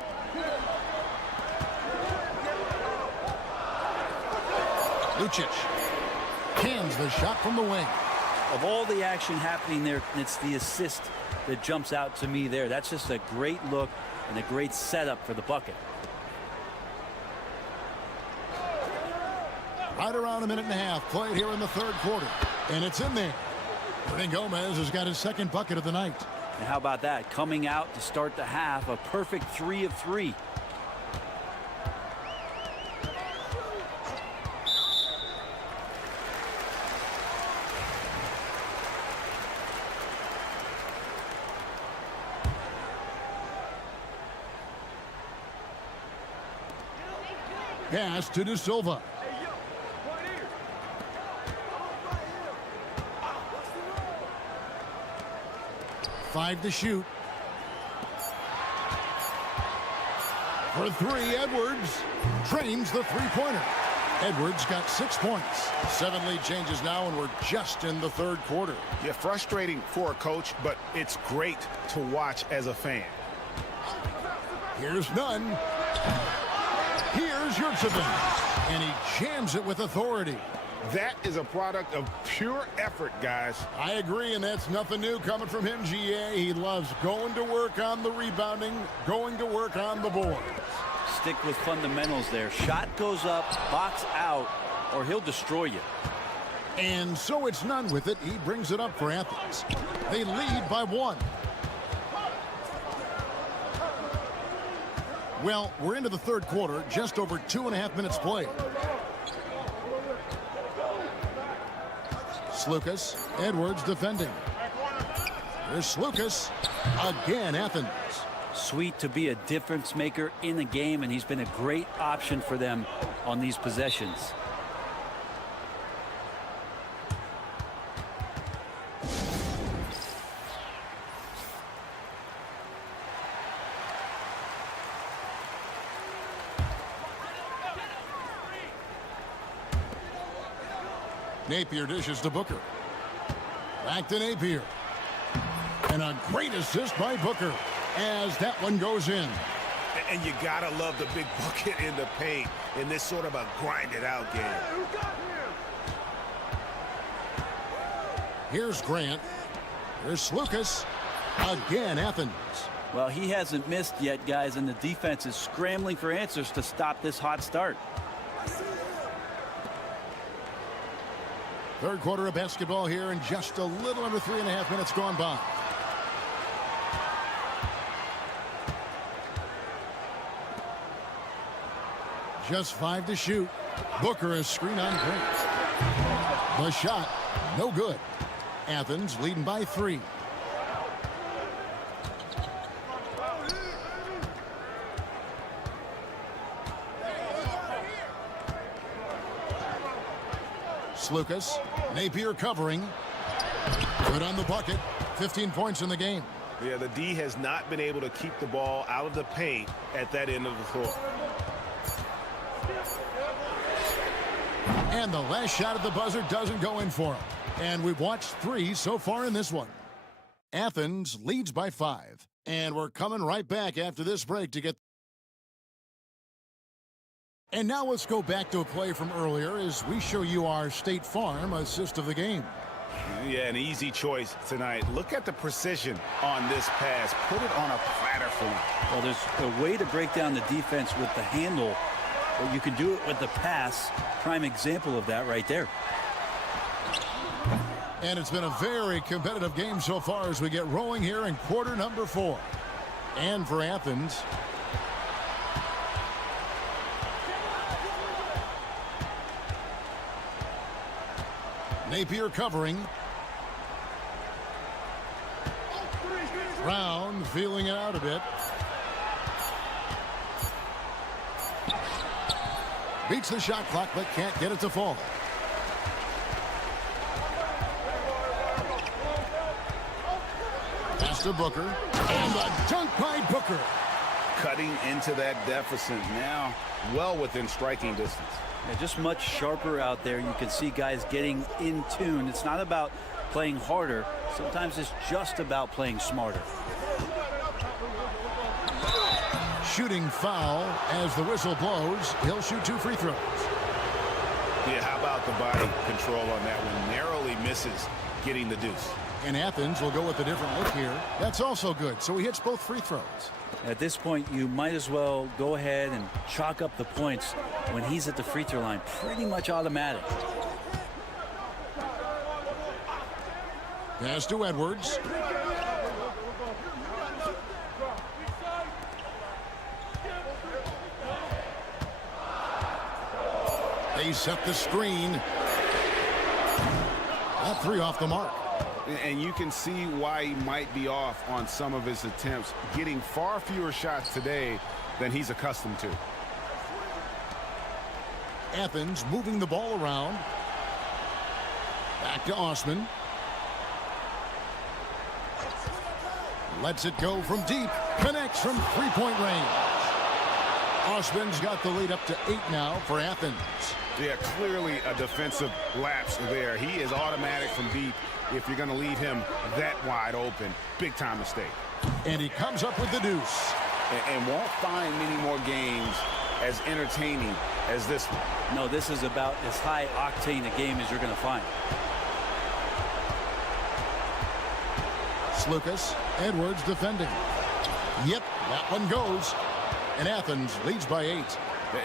Lucic cans the shot from the wing. Of all the action happening there, it's the assist that jumps out to me there. That's just a great look and a great setup for the bucket. Right around a minute and a half played here in the third quarter. And it's in there. Hernan Gomez has got his second bucket of the night. And how about that? Coming out to start the half, a perfect 3 of 3. Pass to De Silva. Five to shoot. For 3, Edwards drains the three-pointer. Edwards got 6 points. 7 lead changes now, and we're just in the third quarter. Yeah, frustrating for a coach, but it's great to watch as a fan. Here's none. Here's Yurtsevin, and he jams it with authority. That is a product of pure effort, guys. I agree, and that's nothing new coming from him, GA. He loves going to work on the rebounding, going to work on the board. Stick with fundamentals there. Shot goes up, box out, or he'll destroy you. And so it's none with it. He brings it up for Athens. They lead by 1. Well, we're into the third quarter, just over 2.5 minutes played. Slukas, Edwards defending. There's Slukas. Again, Athens. Sweet to be a difference maker in the game, and he's been a great option for them on these possessions. Napier dishes to Booker. Back to Napier. And a great assist by Booker as that one goes in. And you gotta love the big bucket in the paint in this sort of a grinded out game. Here's Grant. Here's Slukas. Again, Athens. Well, he hasn't missed yet, guys, and the defense is scrambling for answers to stop this hot start. Third quarter of basketball here, and just a little under 3.5 minutes gone by. Just 5 to shoot. Booker is screen on Grant. The shot, no good. Athens leading by 3. Slukas, Napier covering. Good on the bucket. 15 points in the game. Yeah, the D has not been able to keep the ball out of the paint at that end of the floor. And the last shot at the buzzer doesn't go in for him. And we've watched 3 so far in this one. Athens leads by 5. And we're coming right back after this break to get... And now let's go back to a play from earlier as we show you our State Farm assist of the game. Yeah, an easy choice tonight. Look at the precision on this pass. Put it on a platter for him. Well, there's a way to break down the defense with the handle, but you can do it with the pass. Prime example of that right there. And it's been a very competitive game so far as we get rolling here in quarter number 4. And for Athens, Napier covering. Brown feeling it out a bit. Beats the shot clock but can't get it to fall. Pass to Booker. And the dunk by Booker. Cutting into that deficit now, well within striking distance. Yeah, just much sharper out there. You can see guys getting in tune. It's not about playing harder. Sometimes it's just about playing smarter. Shooting foul as the whistle blows. He'll shoot 2 free throws. Yeah, how about the body control on that one? Narrowly misses getting the deuce. And Athens will go with a different look here. That's also good. So he hits both free throws. At this point, you might as well go ahead and chalk up the points when he's at the free throw line. Pretty much automatic. Pass to Edwards. They set the screen. That 3 off the mark. And you can see why he might be off on some of his attempts, getting far fewer shots today than he's accustomed to. Athens moving the ball around. Back to Osman. Lets it go from deep. Connects from three-point range. Osman's got the lead up to 8 now for Athens. Yeah, clearly a defensive lapse there. He is automatic from deep if you're going to leave him that wide open. Big time mistake. And he comes up with the deuce. And won't find many more games as entertaining as this one. No, this is about as high octane a game as you're going to find. Slukas, Edwards defending. Yep, that one goes. And Athens leads by 8.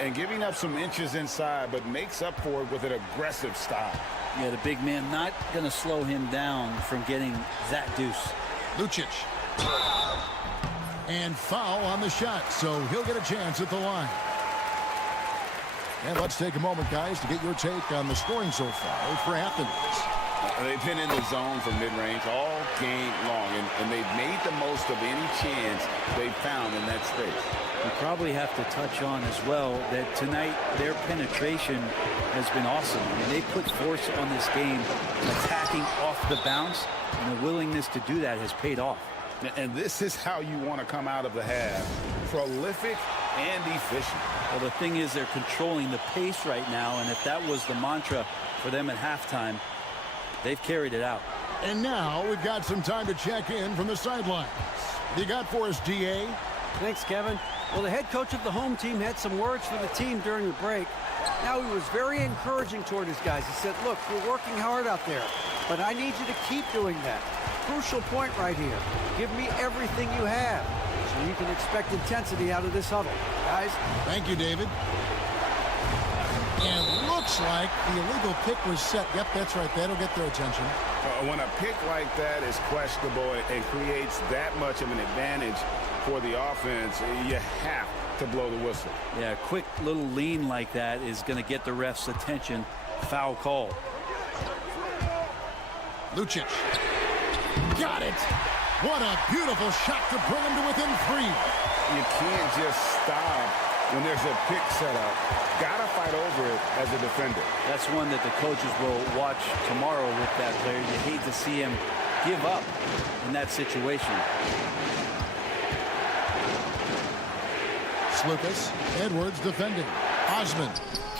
And giving up some inches inside, but makes up for it with an aggressive stop. Yeah, the big man not going to slow him down from getting that deuce. Lucic. And foul on the shot, so he'll get a chance at the line. And let's take a moment, guys, to get your take on the scoring so far for Athens. They've been in the zone for mid-range all game long, and they've made the most of any chance they've found in that space. We probably have to touch on as well that tonight their penetration has been awesome. I mean, they put force on this game, attacking off the bounce, and the willingness to do that has paid off. And this is how you want to come out of the half. Prolific and efficient. Well, the thing is they're controlling the pace right now, and if that was the mantra for them at halftime, they've carried it out. And now we've got some time to check in from the sidelines. What you got for us, DA? Thanks, Kevin. Well, the head coach of the home team had some words for the team during the break. Now, he was very encouraging toward his guys. He said, look, you're working hard out there, but I need you to keep doing that. Crucial point right here. Give me everything you have so you can expect intensity out of this huddle. Guys? Thank you, David. And looks like the illegal pick was set. Yep, that's right. That'll get their attention. When a pick like that is questionable and creates that much of an advantage for the offense, you have to blow the whistle. Yeah, a quick little lean like that is going to get the ref's attention. Foul call. Lucic. Got it. What a beautiful shot to bring him to within 3. You can't just stop when there's a pick set up. Gotta fight over it as a defender. That's one that the coaches will watch tomorrow with that player. You hate to see him give up in that situation. Slukas, Edwards defending. Osman,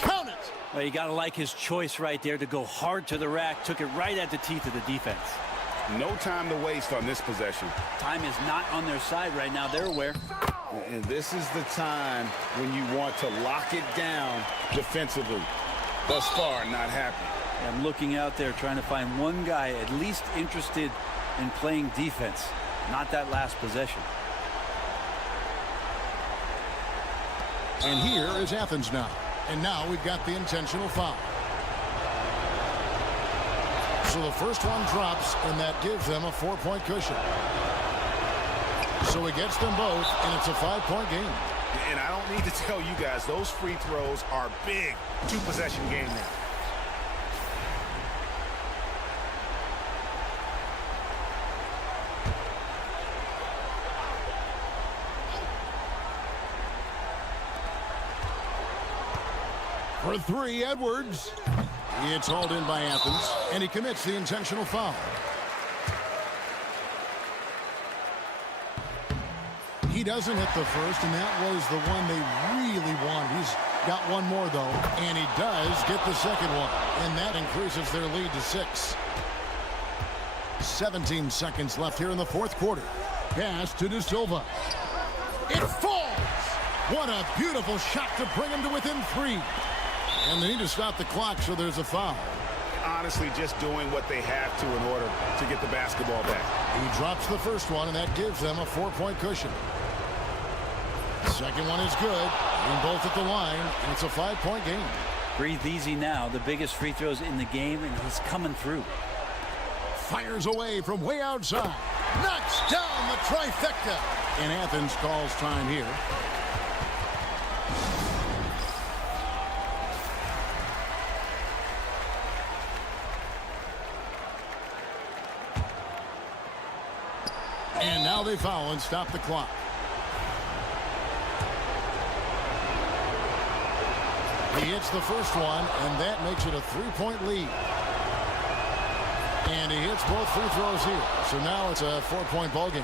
count it! Well, you got to like his choice right there to go hard to the rack. Took it right at the teeth of the defense. No time to waste on this possession. Time is not on their side right now. They're aware. And this is the time when you want to lock it down defensively. Thus far, not happening. I'm looking out there trying to find one guy at least interested in playing defense, not that last possession. And here is Athens now. And now we've got the intentional foul. So the first one drops, and that gives them a 4-point cushion. So it gets them both, and it's a 5-point game. And I don't need to tell you guys, those free throws are big. 2-possession game now. For three, Edwards. It's hauled in by Athens, and he commits the intentional foul. He doesn't hit the first, and that was the one they really wanted. He's got one more, though, and he does get the second one, and that increases their lead to 6. 17 seconds left here in the fourth quarter. Pass to De Silva. It falls! What a beautiful shot to bring him to within 3. And they need to stop the clock, so there's a foul. Honestly, just doing what they have to in order to get the basketball back. He drops the first one, and that gives them a 4-point cushion. Second one is good, and both at the line, and it's a 5-point game. Breathe easy now. The biggest free throws in the game, and he's coming through. Fires away from way outside. Knocks down the trifecta. And Athens calls time here. And now they foul and stop the clock. He hits the first one, and that makes it a 3-point lead. And he hits both free throws here. So now it's a 4-point ball game.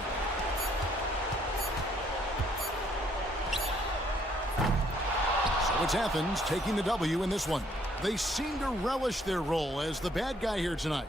So it's Athens taking the W in this one. They seem to relish their role as the bad guy here tonight.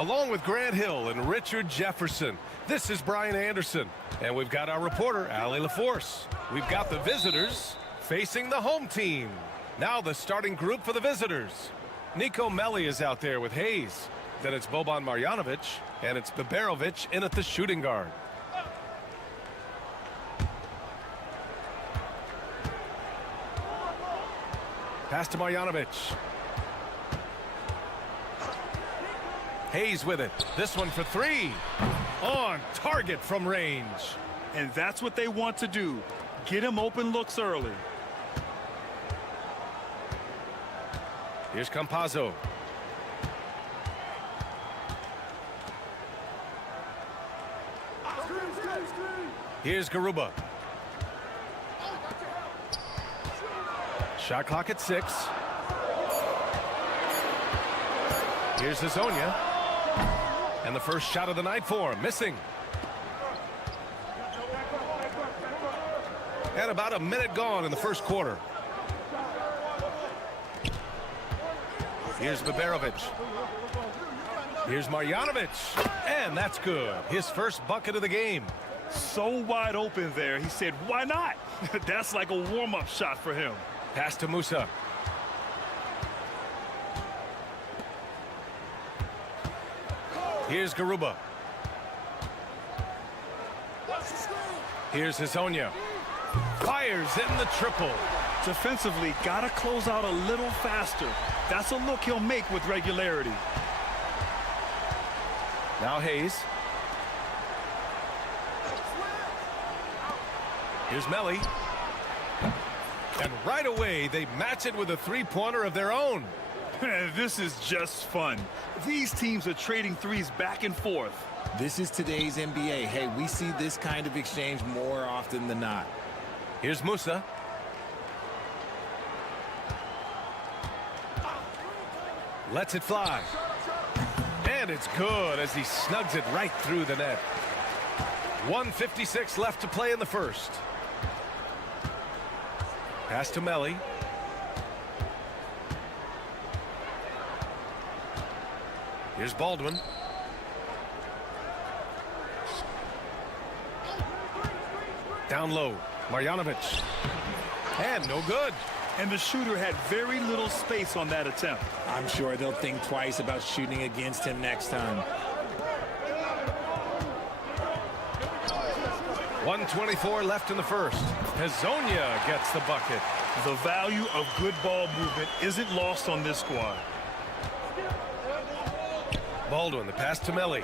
along with Grant Hill and Richard Jefferson. This is Brian Anderson, and we've got our reporter, Allie LaForce. We've got the visitors facing the home team. Now the starting group for the visitors. Nico Melli is out there with Hayes. Then it's Boban Marjanovic, and it's Biberovic in at the shooting guard. Pass to Marjanovic. Hayes with it. This one for three. On target from range. And that's what they want to do. Get him open looks early. Here's Campazzo. Here's Garuba. Shot clock at 6. Here's Hazonia. And the first shot of the night for him. Missing. And about a minute gone in the first quarter. Here's Biberovic. Here's Marjanovic. And that's good. His first bucket of the game. So wide open there. He said, why not? That's like a warm-up shot for him. Pass to Musa. Here's Garuba. Here's Hazonia. Fires in the triple. Defensively, got to close out a little faster. That's a look he'll make with regularity. Now Hayes. Here's Melli. And right away, they match it with a three-pointer of their own. This is just fun. These teams are trading threes back and forth. This is today's NBA. Hey, we see this kind of exchange more often than not. Here's Musa. Lets it fly. And it's good as he snugs it right through the net. 1:56 left to play in the first. Pass to Melli. Here's Baldwin. Down low. Marjanovic. And no good. And the shooter had very little space on that attempt. I'm sure they'll think twice about shooting against him next time. 1:24 left in the first. Hazonia gets the bucket. The value of good ball movement isn't lost on this squad. Baldwin, the pass to Melli.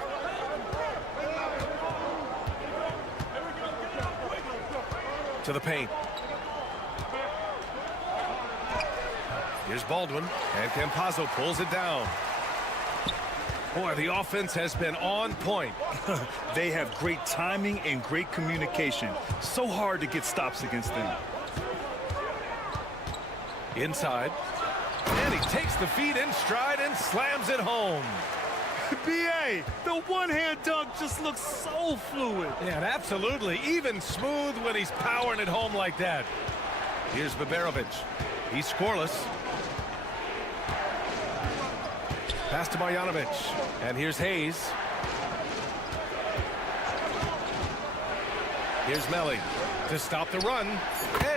To the paint. Here's Baldwin, and Campazzo pulls it down. Boy, the offense has been on point. They have great timing and great communication. So hard to get stops against them. Inside. And he takes the feed in stride and slams it home. B.A., the one-hand dunk just looks so fluid. Yeah, absolutely. Even smooth when he's powering it home like that. Here's Biberovic. He's scoreless. Pass to Marjanovic. And here's Hayes. Here's Melli to stop the run.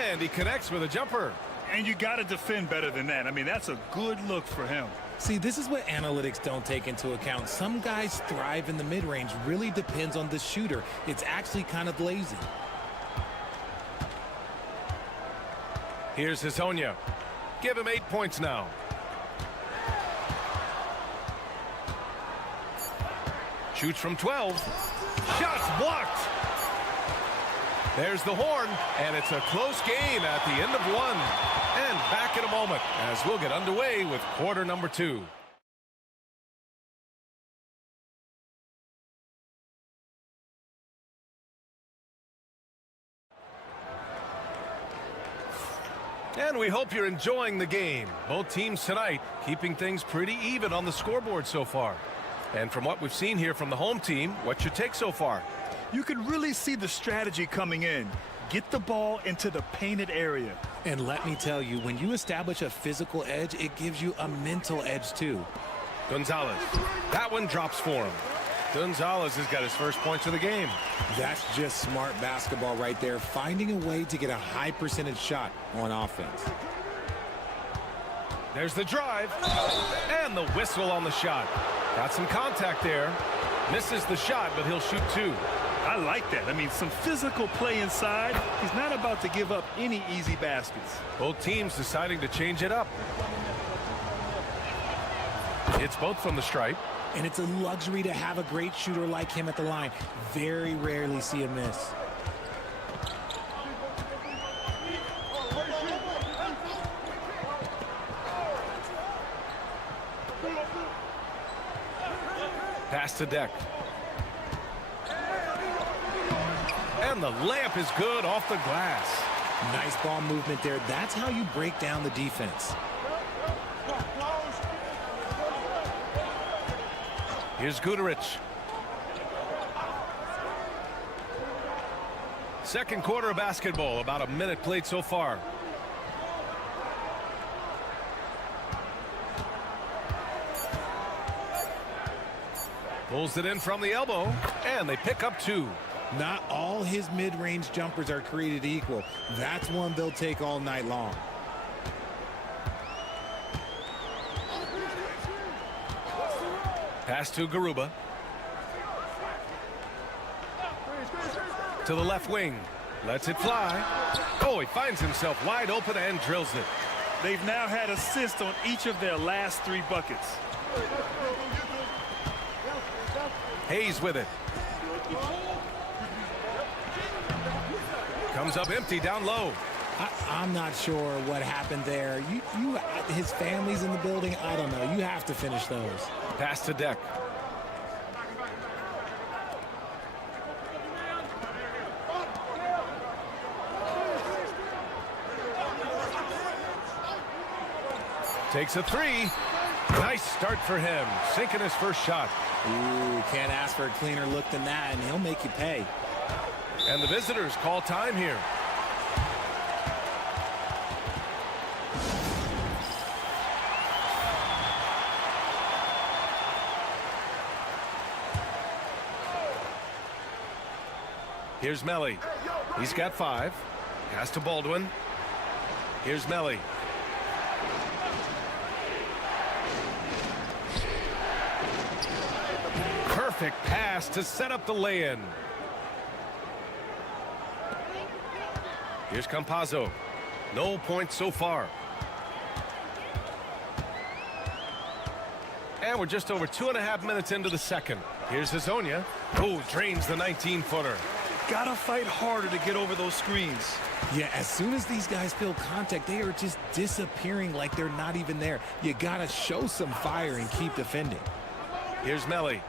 And he connects with a jumper. And you got to defend better than that. I mean, that's a good look for him. See, this is what analytics don't take into account. Some guys thrive in the mid-range. Really depends on the shooter. It's actually kind of lazy. Here's Hazonia. Give him 8 points now. Shoots from 12. Shots blocked. There's the horn, and it's a close game at the end of one. And back in a moment as we'll get underway with quarter number 2. And we hope you're enjoying the game. Both teams tonight keeping things pretty even on the scoreboard so far. And from what we've seen here from the home team, what's your take so far? You can really see the strategy coming in. Get the ball into the painted area. And let me tell you, when you establish a physical edge, it gives you a mental edge too. Gonzalez. That one drops for him. Gonzalez has got his first points of the game. That's just smart basketball right there, finding a way to get a high percentage shot on offense. There's the drive, and the whistle on the shot. Got some contact there. Misses the shot, but he'll shoot 2. I like that. I mean, some physical play inside. He's not about to give up any easy baskets. Both teams deciding to change it up. It's both from the stripe. And it's a luxury to have a great shooter like him at the line. Very rarely see a miss. Pass to Deck. And the layup is good off the glass. Nice ball movement there. That's how you break down the defense. Here's Guduric. Second quarter of basketball. About a minute played so far. Pulls it in from the elbow, and they pick up 2. Not all his mid-range jumpers are created equal. That's one they'll take all night long. Pass to Garuba. To the left wing. Lets it fly. Oh, he finds himself wide open and drills it. They've now had assists on each of their last 3 buckets. Hayes with it. Comes up empty down low. I'm not sure what happened there. His family's in the building. I don't know. You have to finish those. Pass to Deck. Takes a 3. Nice start for him. Sinking his first shot. Ooh, can't ask for a cleaner look than that, and he'll make you pay. And the visitors call time here. Here's Melly. He's got 5. Pass to Baldwin. Here's Melly. Perfect pass to set up the lay-in. Here's Campazzo. No points so far. And we're just over 2.5 minutes into the second. Here's Hazonia. Oh, drains the 19-footer. Gotta fight harder to get over those screens. Yeah, as soon as these guys feel contact, they are just disappearing like they're not even there. You gotta show some fire and keep defending. Here's Melly.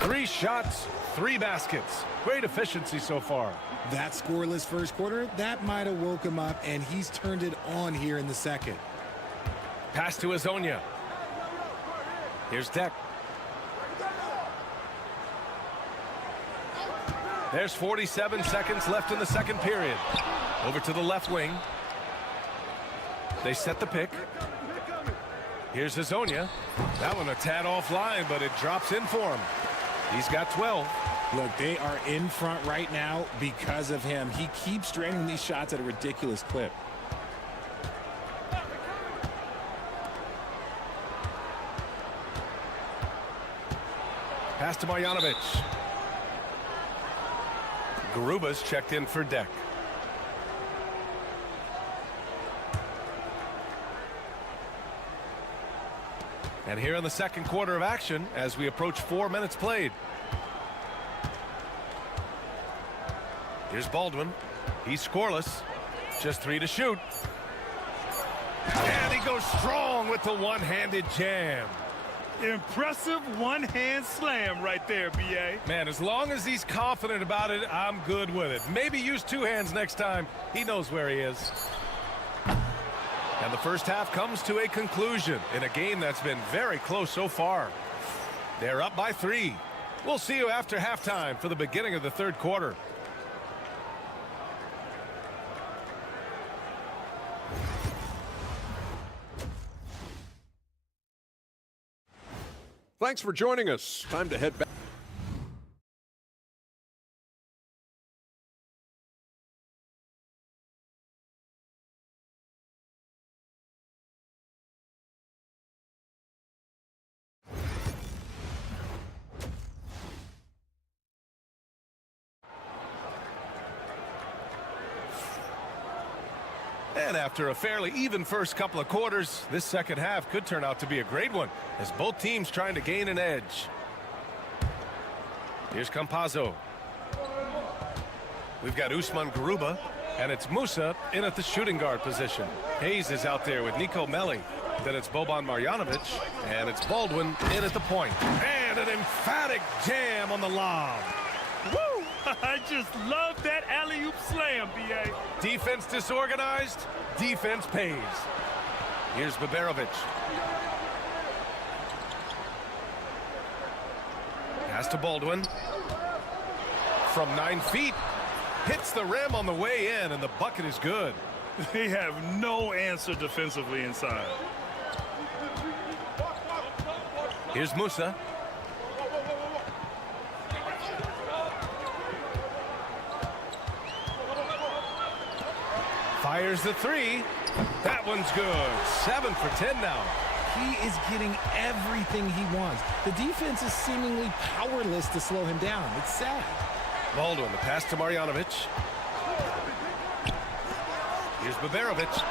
3 shots, 3 baskets. Great efficiency so far. That scoreless first quarter, that might have woke him up, and he's turned it on here in the second. Pass to Hazonia. Here's Deck. There's 47 seconds left in the second period. Over to the left wing. They set the pick. Here's Hazonia. That one a tad offline, but it drops in for him. He's got 12. Look, they are in front right now because of him. He keeps draining these shots at a ridiculous clip. Pass to Marjanovic. Garuba's checked in for Deck. And here in the second quarter of action as we approach 4 minutes played. Here's Baldwin. He's scoreless. Just 3 to shoot. And he goes strong with the one-handed jam. Impressive one-hand slam right there, B.A. Man, as long as he's confident about it, I'm good with it. Maybe use 2 hands next time. He knows where he is. And the first half comes to a conclusion in a game that's been very close so far. They're up by 3. We'll see you after halftime for the beginning of the third quarter. Thanks for joining us. Time to head back. And after a fairly even first couple of quarters, this second half could turn out to be a great one as both teams trying to gain an edge. Here's Campazzo. We've got Usman Garuba, and it's Musa in at the shooting guard position. Hayes is out there with Nico Melli. Then it's Boban Marjanovic, and it's Baldwin in at the point. And an emphatic jam on the lob. Woo! I just love that alley-oop slam, B.A. Defense disorganized, defense pays. Here's Baberovic. Pass to Baldwin. From 9 feet, hits the rim on the way in, and the bucket is good. They have no answer defensively inside. Here's Musa. Fires the three. That one's good. 7 for 10 now. He is getting everything he wants. The defense is seemingly powerless to slow him down. It's sad. Baldwin, the pass to Marjanovic. Here's Baberovic.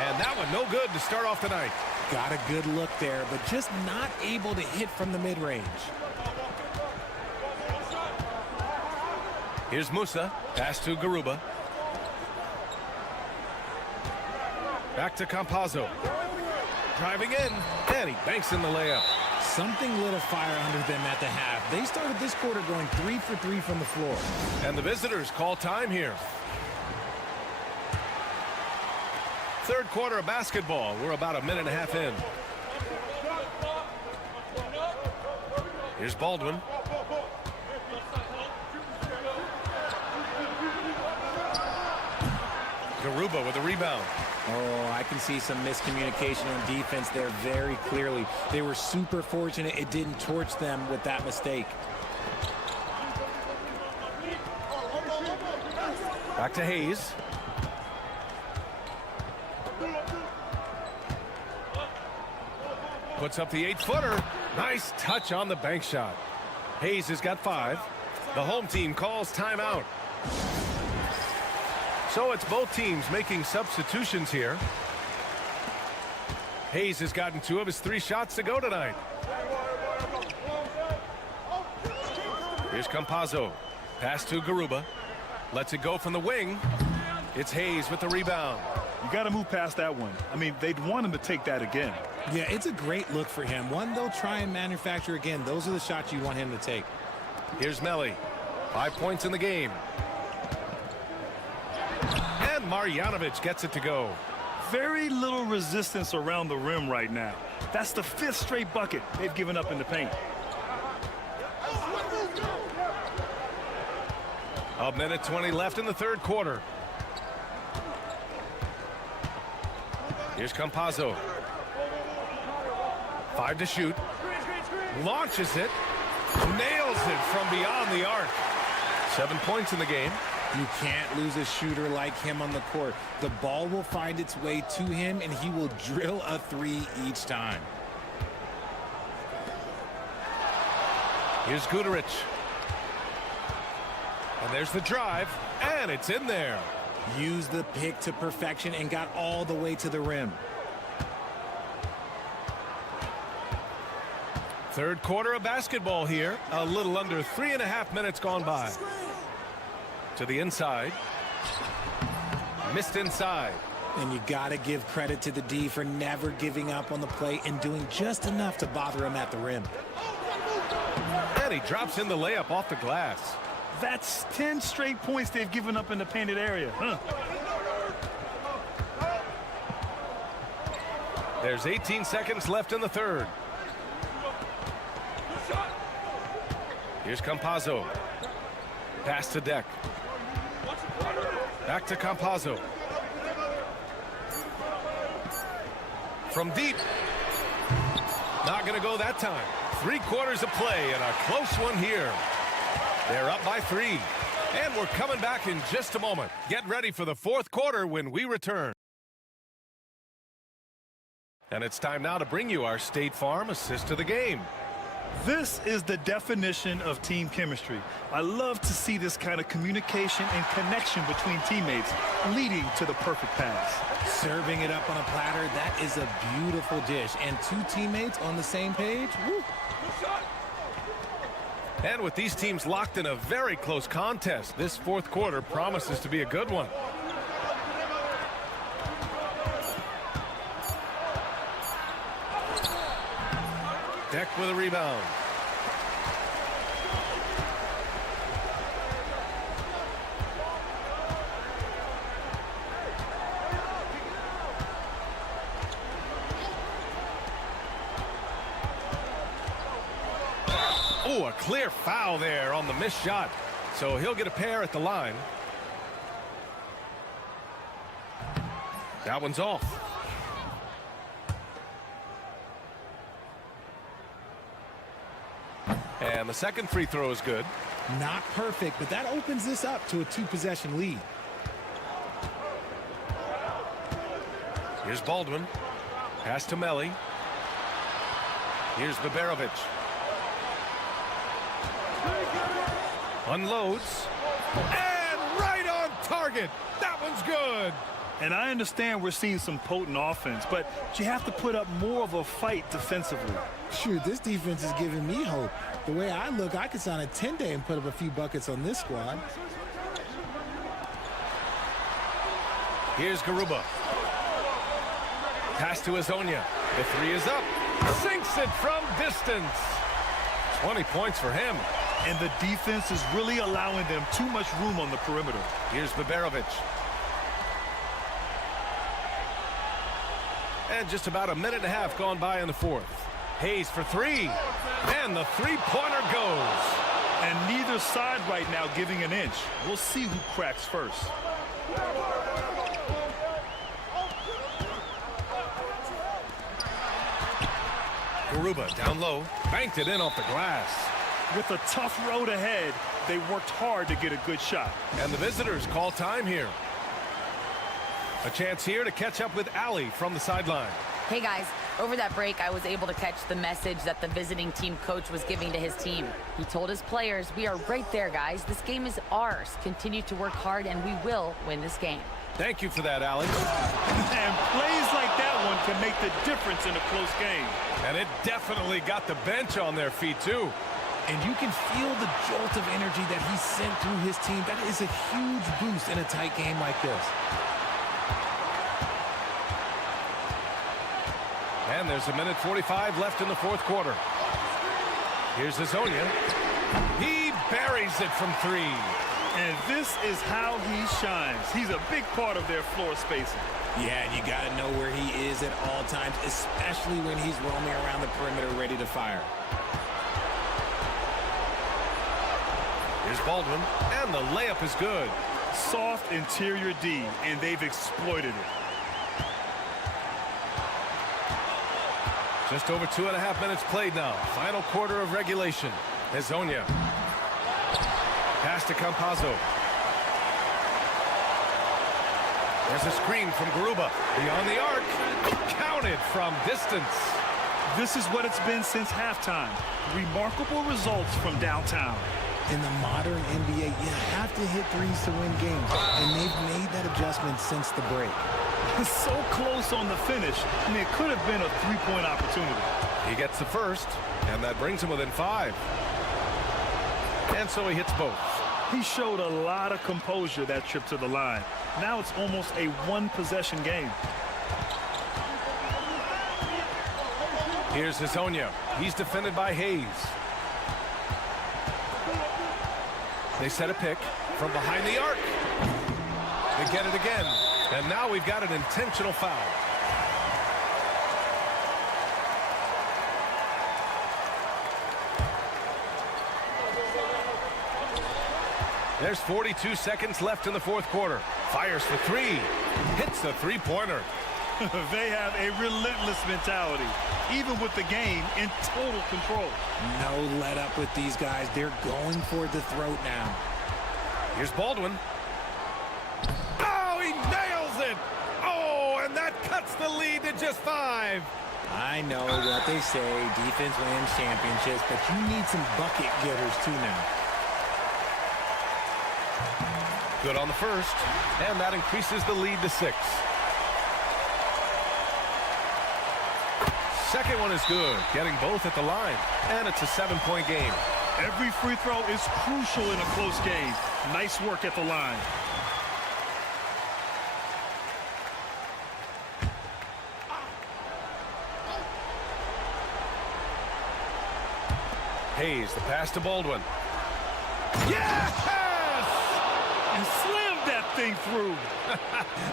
And that one no good to start off the night. Got a good look there, but just not able to hit from the mid-range. Here's Musa. Pass to Garuba. Back to Campazzo. Driving in, and he banks in the layup. Something lit a fire under them at the half. They started this quarter going 3 for 3 from the floor. And the visitors call time here. Third quarter of basketball. We're about a minute and a half in. Here's Baldwin. Garuba with a rebound. Oh, I can see some miscommunication on defense there very clearly. They were super fortunate it didn't torch them with that mistake. Back to Hayes. Puts up the 8-footer. Nice touch on the bank shot. Hayes has got 5. The home team calls timeout. So it's both teams making substitutions here. Hayes has gotten 2 of his 3 shots to go tonight. Here's Campazzo. Pass to Garuba. Lets it go from the wing. It's Hayes with the rebound. You got to move past that one. I mean, they'd want him to take that again. Yeah, it's a great look for him. One they'll try and manufacture again. Those are the shots you want him to take. Here's Melli. 5 points in the game. And Marjanovic gets it to go. Very little resistance around the rim right now. That's the 5th straight bucket they've given up in the paint. A minute 20 left in the third quarter. Here's Campazzo. 5 to shoot. Launches it. Nails it from beyond the arc. 7 points in the game. You can't lose a shooter like him on the court. The ball will find its way to him, and he will drill a 3 each time. Here's Guduric. And there's the drive, and it's in there. Used the pick to perfection and got all the way to the rim. Third quarter of basketball here. A little under 3.5 minutes gone by. To the inside. Missed inside. And you got to give credit to the D for never giving up on the play and doing just enough to bother him at the rim. And he drops in the layup off the glass. That's 10 straight points they've given up in the painted area. There's 18 seconds left in the third. Here's Campazzo. Pass to Deck. Back to Campazzo. From deep. Not going to go that time. 3 quarters of play and a close one here. They're up by 3. And we're coming back in just a moment. Get ready for the 4th quarter when we return. And it's time now to bring you our State Farm assist of the game. This is the definition of team chemistry. I love to see this kind of communication and connection between teammates leading to the perfect pass. Serving it up on a platter, that is a beautiful dish. And 2 teammates on the same page. Woo. And with these teams locked in a very close contest, this 4th quarter promises to be a good one. Deck with a rebound. Oh, a clear foul there on the missed shot. So he'll get a pair at the line. That one's off. And the second free throw is good. Not perfect, but that opens this up to a 2-possession lead. Here's Baldwin. Pass to Melli. Here's Baberovic. Unloads. And right on target. That one's good. And I understand we're seeing some potent offense, but you have to put up more of a fight defensively. Shoot, this defense is giving me hope. The way I look, I could sign a 10-day and put up a few buckets on this squad. Here's Garuba. Pass to Azonia. The 3 is up. Sinks it from distance. 20 points for him. And the defense is really allowing them too much room on the perimeter. Here's Baberovic. And just about a minute and a half gone by in the 4th. Hayes for 3. And the 3-pointer goes. And neither side right now giving an inch. We'll see who cracks first. Garuba down low. Banked it in off the glass. With a tough road ahead, they worked hard to get a good shot. And the visitors call time here. A chance here to catch up with Allie from the sideline. Hey guys, over that break I was able to catch the message that the visiting team coach was giving to his team. He told his players, we are right there guys, this game is ours. Continue to work hard and we will win this game. Thank you for that, Allie. And plays like that one can make the difference in a close game. And it definitely got the bench on their feet too. And you can feel the jolt of energy that he sent through his team. That is a huge boost in a tight game like this. And there's a minute 45 left in the 4th quarter. Here's Azonia. He buries it from 3. And this is how he shines. He's a big part of their floor spacing. Yeah, and you got to know where he is at all times, especially when he's roaming around the perimeter ready to fire. Here's Baldwin, and the layup is good. Soft interior D, and they've exploited it. Just over 2.5 minutes played now. Final quarter of regulation. Azonia. Pass to Campazzo. There's a screen from Garuba. Beyond the arc. Counted from distance. This is what it's been since halftime. Remarkable results from downtown. In the modern NBA, you have to hit threes to win games, and they've made that adjustment since the break. So close on the finish. I mean, it could have been a 3-point opportunity. He gets the first, and that brings him within 5. And so he hits both. He showed a lot of composure that trip to the line. Now it's almost a 1-possession game. Here's Azonia. He's defended by Hayes. They set a pick from behind the arc. They get it again. And now we've got an intentional foul. There's 42 seconds left in the 4th quarter. Fires for 3. Hits the 3-pointer. They have a relentless mentality, even with the game in total control. No let up with these guys. They're going for the throat now. Here's Baldwin. Oh, he nails it! Oh, and that cuts the lead to just 5. I know what they say, defense wins championships, but you need some bucket getters too now. Good on the first, and that increases the lead to 6. Second one is good, getting both at the line, and it's a 7-point game. Every free throw is crucial in a close game. Nice work at the line. Hayes, the pass to Baldwin. Yes! And slammed that thing through.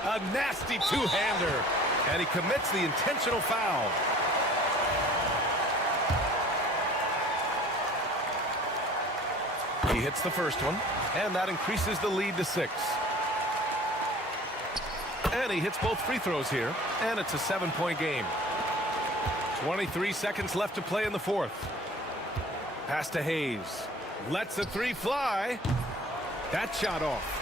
A nasty two-hander, and he commits the intentional foul. He hits the first one, and that increases the lead to 6. And he hits both free throws here, and it's a 7-point game. 23 seconds left to play in the fourth. Pass to Hayes. Lets a 3 fly. That shot off.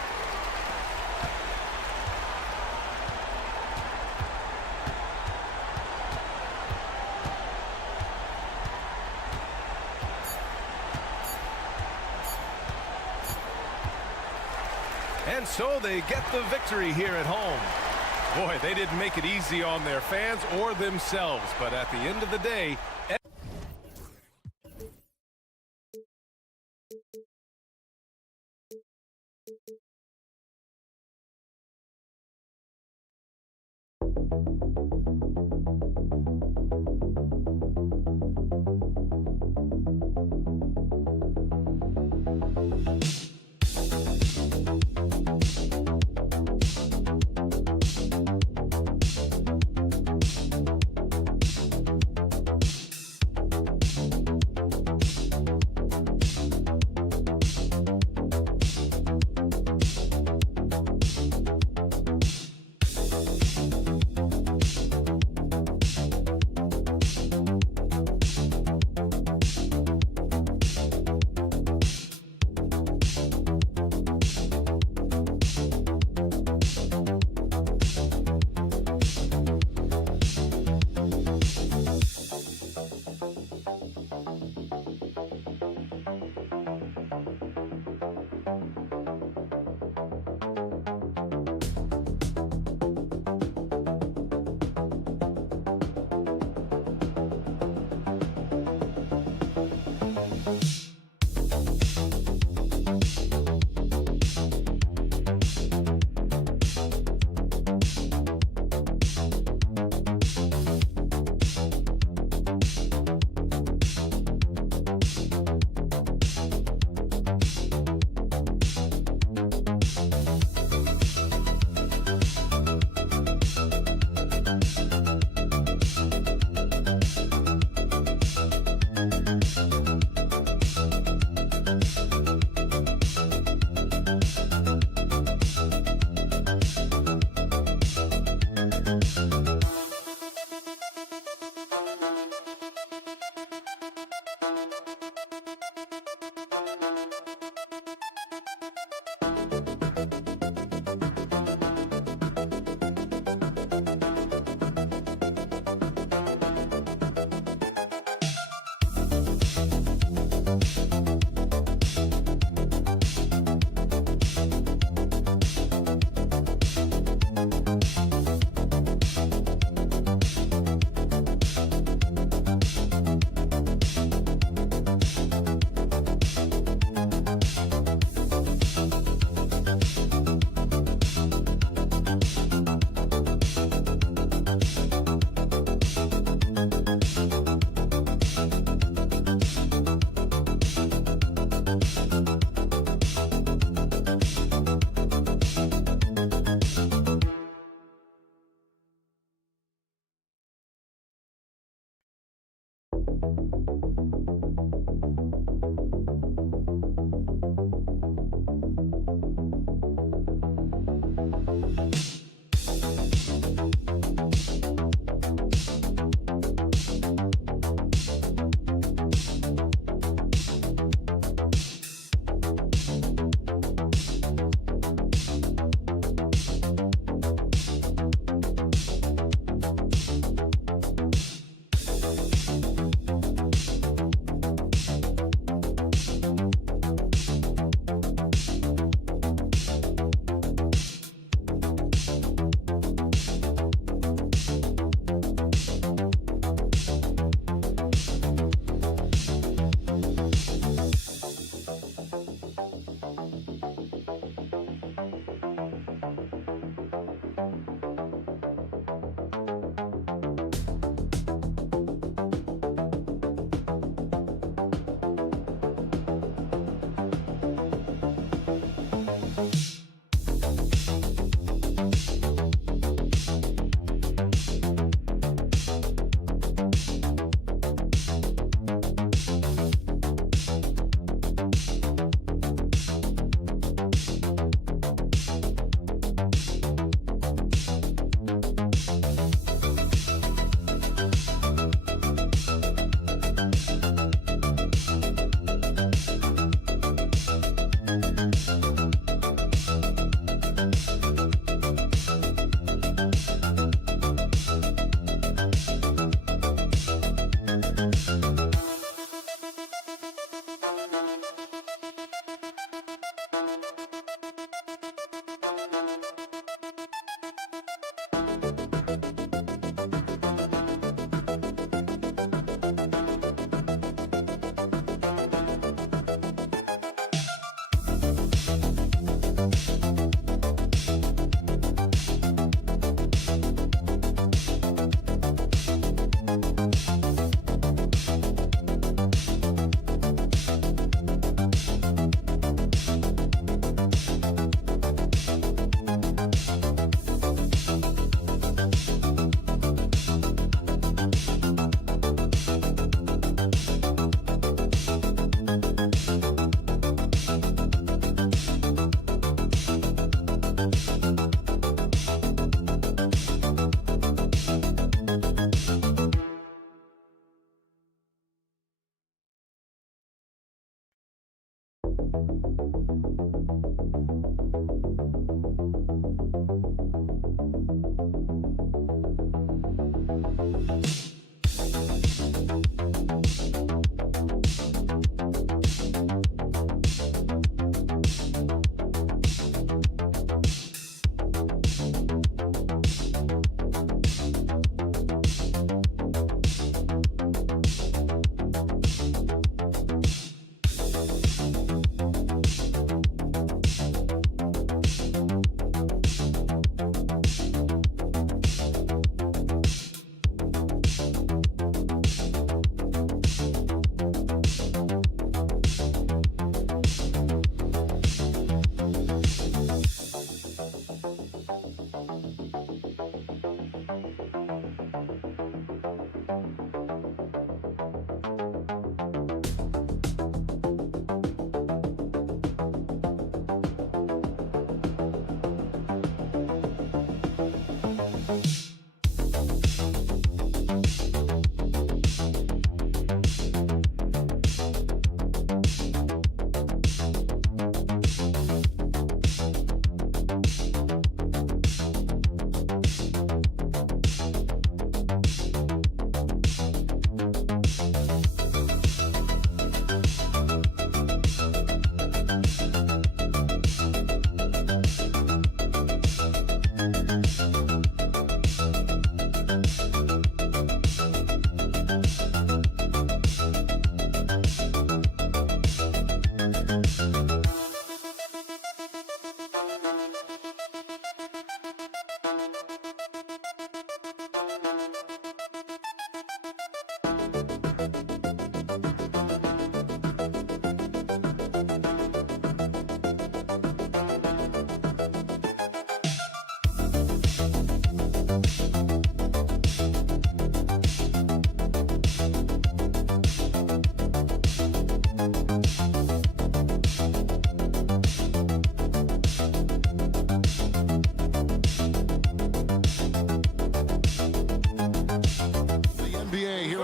And so they get the victory here at home. Boy, they didn't make it easy on their fans or themselves, but at the end of the day,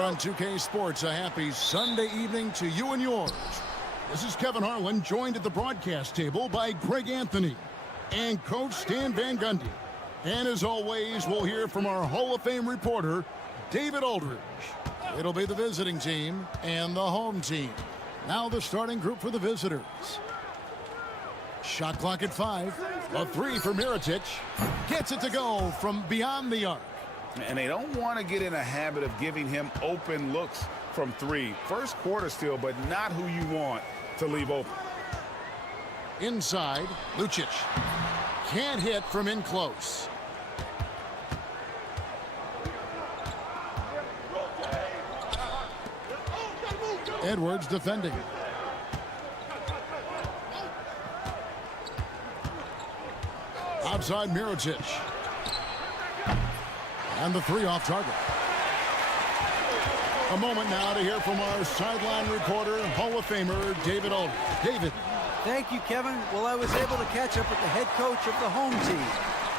on 2K Sports. A happy Sunday evening to you and yours. This is Kevin Harlan, joined at the broadcast table by Greg Anthony and Coach Stan Van Gundy. And as always, we'll hear from our Hall of Fame reporter, David Aldridge. It'll be the visiting team and the home team. Now the starting group for the visitors. Shot clock at 5. A 3 for Mirotic. Gets it to go from beyond the arc. And they don't want to get in a habit of giving him open looks from 3. First quarter still, but not who you want to leave open. Inside, Lucic. Can't hit from in close. Edwards defending. Outside Mirotic. And the 3 off target. A moment now to hear from our sideline reporter, Hall of Famer, David Aldridge. David. Thank you, Kevin. Well, I was able to catch up with the head coach of the home team.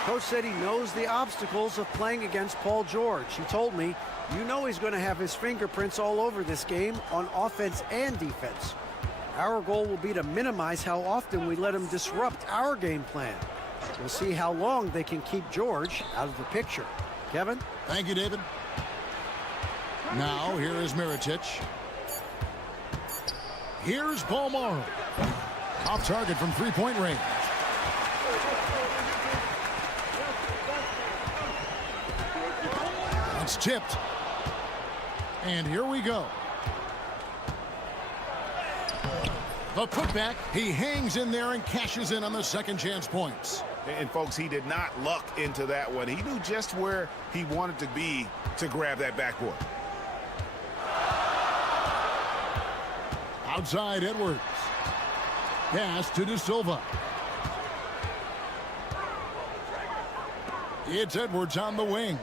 Coach said he knows the obstacles of playing against Paul George. He told me, you know he's going to have his fingerprints all over this game on offense and defense. Our goal will be to minimize how often we let him disrupt our game plan. We'll see how long they can keep George out of the picture. Kevin? Thank you, David. Now, here is Mirotic. Here's Balmaro. Off target from three-point range. It's tipped. And here we go. The putback. He hangs in there and cashes in on the second chance points. And, folks, he did not luck into that one. He knew just where he wanted to be to grab that backboard. Outside Edwards. Pass to De Silva. It's Edwards on the wing.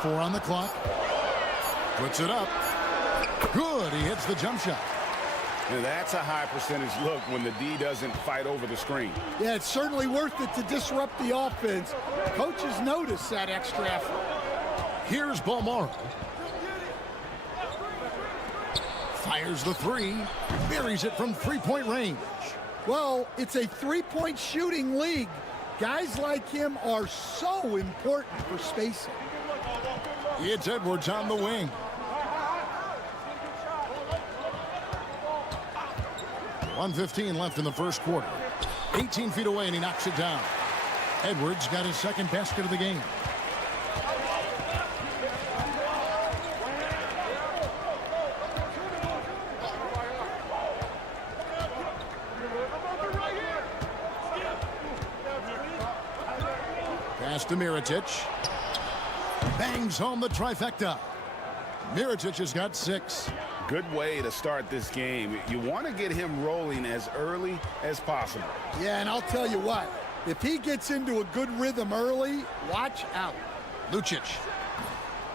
4 on the clock. Puts it up. Good. He hits the jump shot. Now that's a high percentage look when the D doesn't fight over the screen. Yeah, it's certainly worth it to disrupt the offense. Coaches notice that extra effort. Here's Balmaro. Fires the 3. Buries it from three-point range. Well, it's a three-point shooting league. Guys like him are so important for spacing. It's Edwards on the wing. .115 left in the first quarter. 18 feet away, and he knocks it down. Edwards got his second basket of the game. Pass to Mirotic. Bangs home the trifecta. Mirotic has got 6. Good way to start this game. You want to get him rolling as early as possible. Yeah, and I'll tell you what, if he gets into a good rhythm early, watch out. Lucic.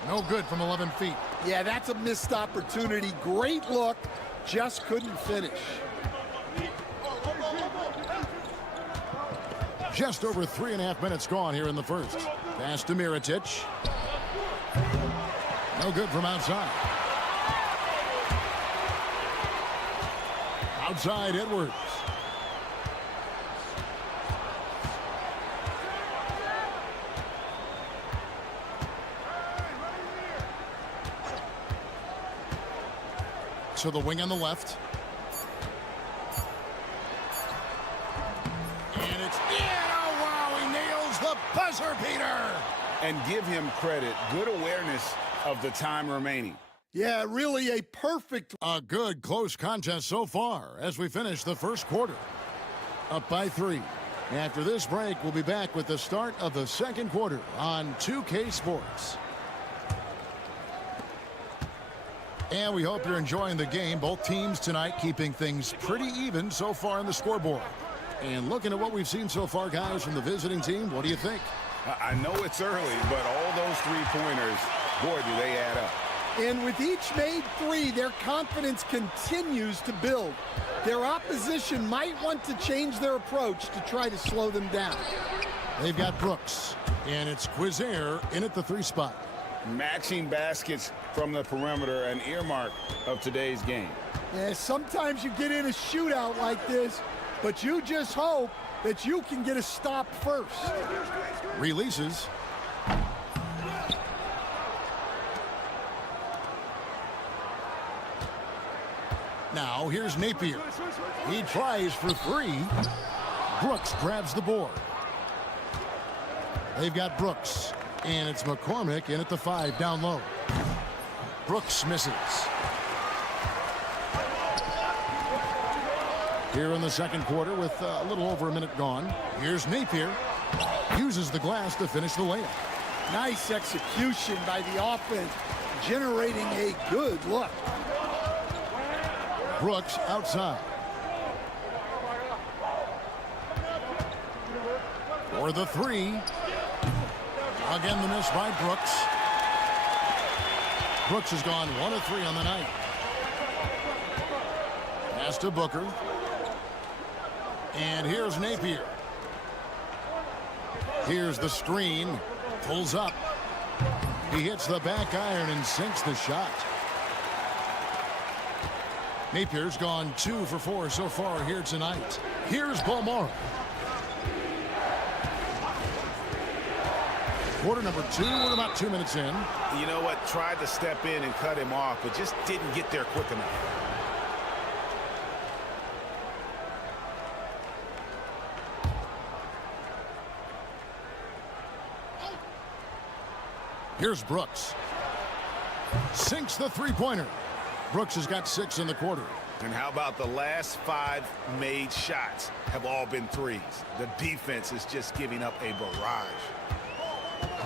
No good from 11 feet. Yeah, that's a missed opportunity. Great look, just couldn't finish. Just over 3.5 minutes gone here in the first. Pass to Mirotic. No good from outside. Outside Edwards. To the wing on the left. And it's in. Oh, wow, he nails the buzzer beater. And give him credit. Good awareness of the time remaining. Yeah, really a perfect. A good close contest so far as we finish the first quarter. Up by 3. After this break, we'll be back with the start of the second quarter on 2K Sports. And we hope you're enjoying the game. Both teams tonight keeping things pretty even so far on the scoreboard. And looking at what we've seen so far, guys, from the visiting team, what do you think? I know it's early, but all those three-pointers, boy, do they add up. And with each made 3, their confidence continues to build. Their opposition might want to change their approach to try to slow them down. They've got Brooks, and it's Quizair in at the 3 spot. Matching baskets from the perimeter, an earmark of today's game. Yeah, sometimes you get in a shootout like this, but you just hope that you can get a stop first. Releases. Now here's Napier. He tries for 3. Brooks grabs the board. They've got Brooks, and it's McCormick in at the 5 down low. Brooks misses. Here in the second quarter with a little over a minute gone. Here's Napier. Uses the glass to finish the layup. Nice execution by the offense, generating a good look. Brooks outside. For the 3. Again, the miss by Brooks. Brooks has gone 1 of 3 on the night. Pass to Booker. And here's Napier. Here's the screen. Pulls up. He hits the back iron and sinks the shot. Napier's gone 2 for 4 so far here tonight. Here's Balmora. Quarter number 2. We're about 2 minutes in. You know what? Tried to step in and cut him off, but just didn't get there quick enough. Here's Brooks. Sinks the 3-pointer. Brooks has got 6 in the quarter. And how about the last 5 made shots have all been threes? The defense is just giving up a barrage.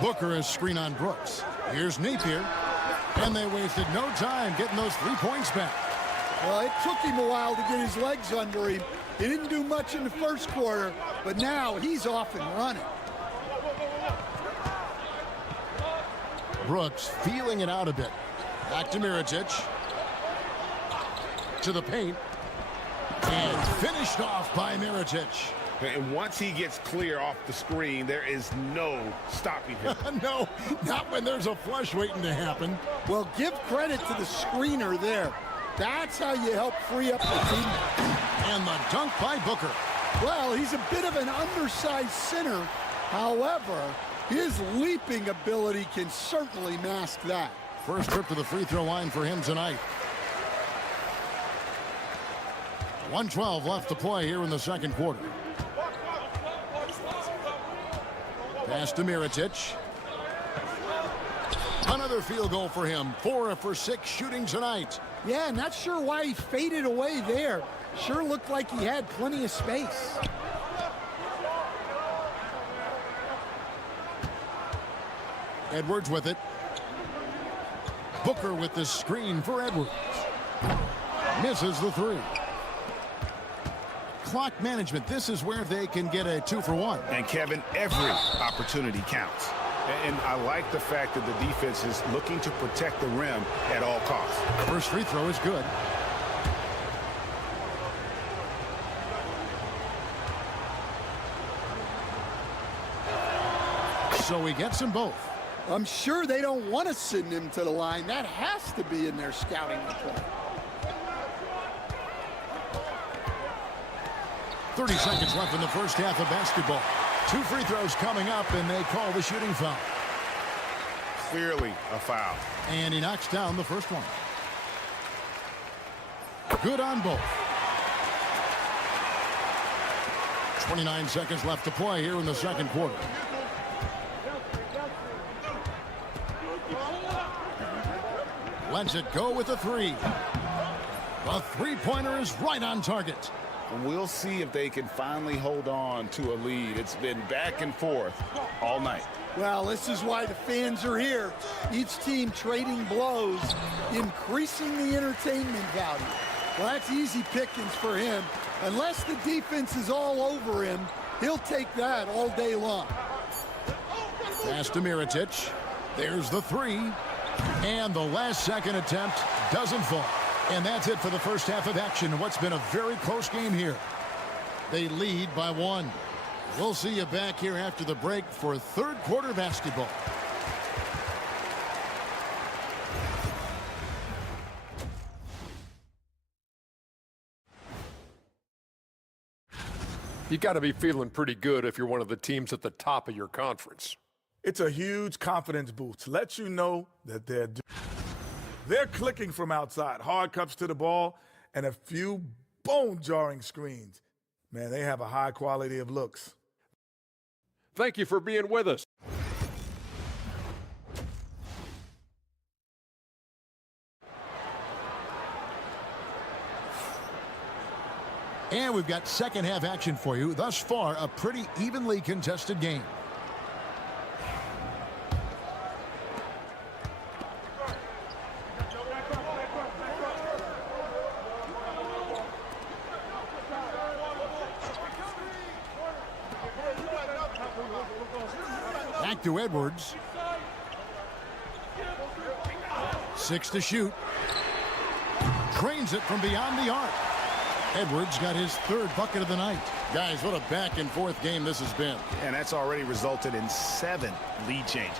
Booker has screen on Brooks. Here's Napier. And they wasted no time getting those 3 points back. Well, it took him a while to get his legs under him. He didn't do much in the first quarter, but now he's off and running. Brooks feeling it out a bit. Back to Mirotic. To the paint. And finished off by Mirotic. And once he gets clear off the screen, there is no stopping him. No, not when there's a flush waiting to happen. Well, give credit to the screener there. That's how you help free up the team. And the dunk by Booker. Well, he's a bit of an undersized center. However, his leaping ability can certainly mask that. First trip to the free throw line for him tonight. 1:12 left to play here in the second quarter. Pass to Mirotic. Another field goal for him. 4 for 6 shooting tonight. Yeah, not sure why he faded away there. Sure looked like he had plenty of space. Edwards with it. Booker with the screen for Edwards. Misses the 3. Clock management. This is where they can get a 2 for 1. And Kevin, every opportunity counts. And I like the fact that the defense is looking to protect the rim at all costs. First free throw is good. So he gets them both. I'm sure they don't want to send him to the line. That has to be in their scouting report. 30 seconds left in the first half of basketball. 2 free throws coming up, and they call the shooting foul. Clearly a foul. And he knocks down the first one. Good on both. 29 seconds left to play here in the second quarter. Lets it go with a 3. The three-pointer is right on target. We'll see if they can finally hold on to a lead. It's been back and forth all night. Well, this is why the fans are here. Each team trading blows, increasing the entertainment value. Well, that's easy pickings for him. Unless the defense is all over him, he'll take that all day long. Pass to Mirotic. There's the 3. And the last second attempt doesn't fall. And that's it for the first half of action. What's been a very close game here. They lead by 1. We'll see you back here after the break for third quarter basketball. You got to be feeling pretty good if you're one of the teams at the top of your conference. It's a huge confidence boost. Let you know that they're clicking from outside. Hard cuts to the ball and a few bone-jarring screens. Man, they have a high quality of looks. Thank you for being with us. And we've got second half action for you. Thus far, a pretty evenly contested game. Back to Edwards. 6 to shoot. Trains it from beyond the arc. Edwards got his 3rd bucket of the night. Guys, what a back and forth game this has been. And that's already resulted in 7 lead changes.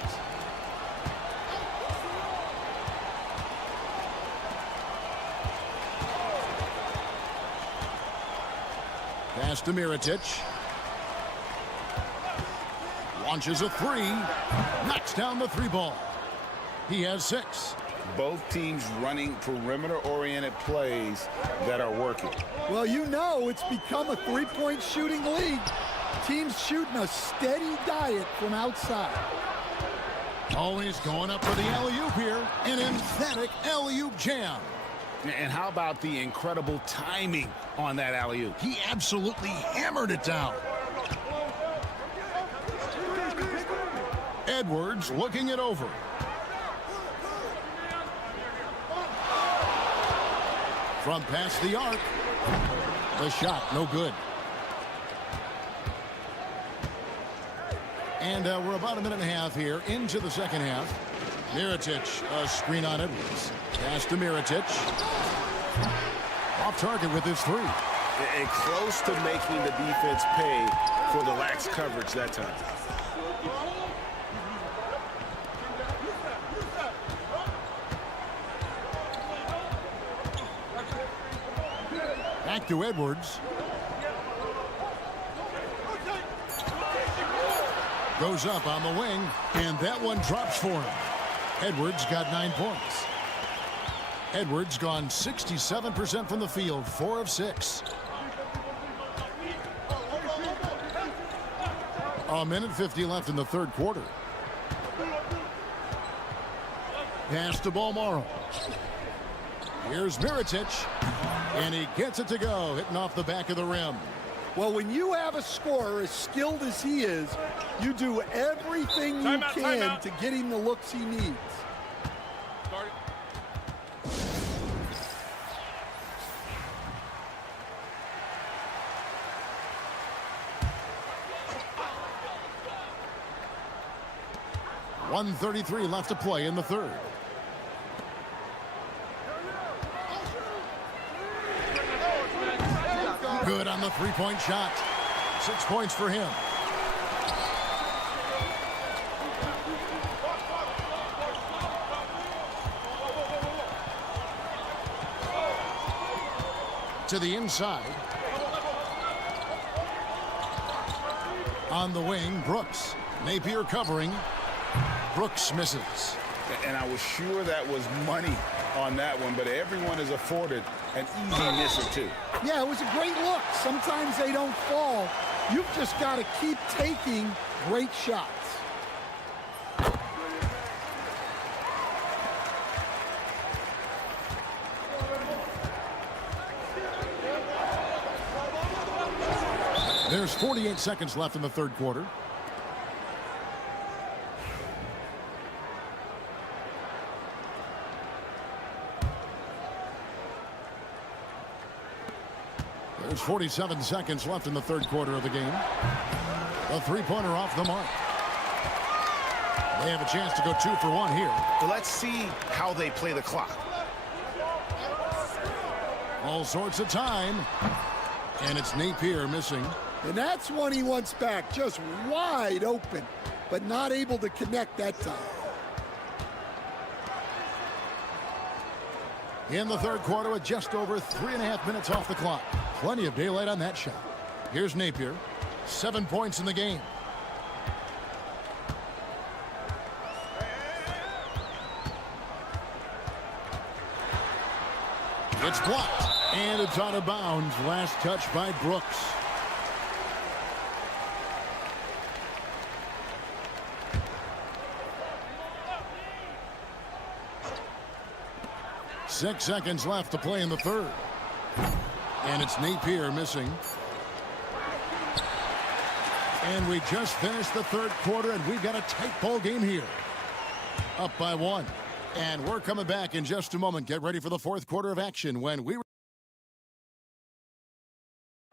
Pass to Mirotic. Launches a 3. Knocks down the 3 ball. He has 6. Both teams running perimeter-oriented plays that are working. Well, you know it's become a three-point shooting league. Teams shooting a steady diet from outside. Always going up for the alley-oop here. An emphatic alley-oop jam. And how about the incredible timing on that alley-oop? He absolutely hammered it down. Edwards looking it over. From past the arc. The shot, no good. And we're about a minute and a half here into the second half. Mirotic, a screen on Edwards. Pass to Mirotic. Off target with his 3. And close to making the defense pay for the lax coverage that time. Back Back to Edwards. Goes up on the wing, and that one drops for him. Edwards got 9 points. Edwards gone 67% from the field, 4 of 6. A minute 50 left in the third quarter. Pass to Balmaro. Here's Mirotic, and he gets it to go, hitting off the back of the rim. Well, when you have a scorer as skilled as he is, you do everything you can to get him the looks he needs. .133 left to play in the third. Good on the three-point shot. 6 points for him. To the inside. On the wing, Brooks. Napier covering. Brooks misses. And I was sure that was money on that one, but everyone is afforded an easy miss or two. Yeah, it was a great look. Sometimes they don't fall. You've just got to keep taking great shots. There's 48 seconds left in the third quarter. There's 47 seconds left in the third quarter of the game. A three-pointer off the mark. They have a chance to go 2 for 1 here. Well, let's see how they play the clock. All sorts of time. And it's Napier missing. And that's one he wants back, just wide open, but not able to connect that time. In the third quarter with just over 3.5 minutes off the clock. Plenty of daylight on that shot. Here's Napier. 7 points in the game. It's blocked. And it's out of bounds. Last touch by Brooks. Six seconds left to play in the third. And it's Napier missing. And we just finished the third quarter, and we've got a tight ball game here. Up by 1. And we're coming back in just a moment. Get ready for the fourth quarter of action when we...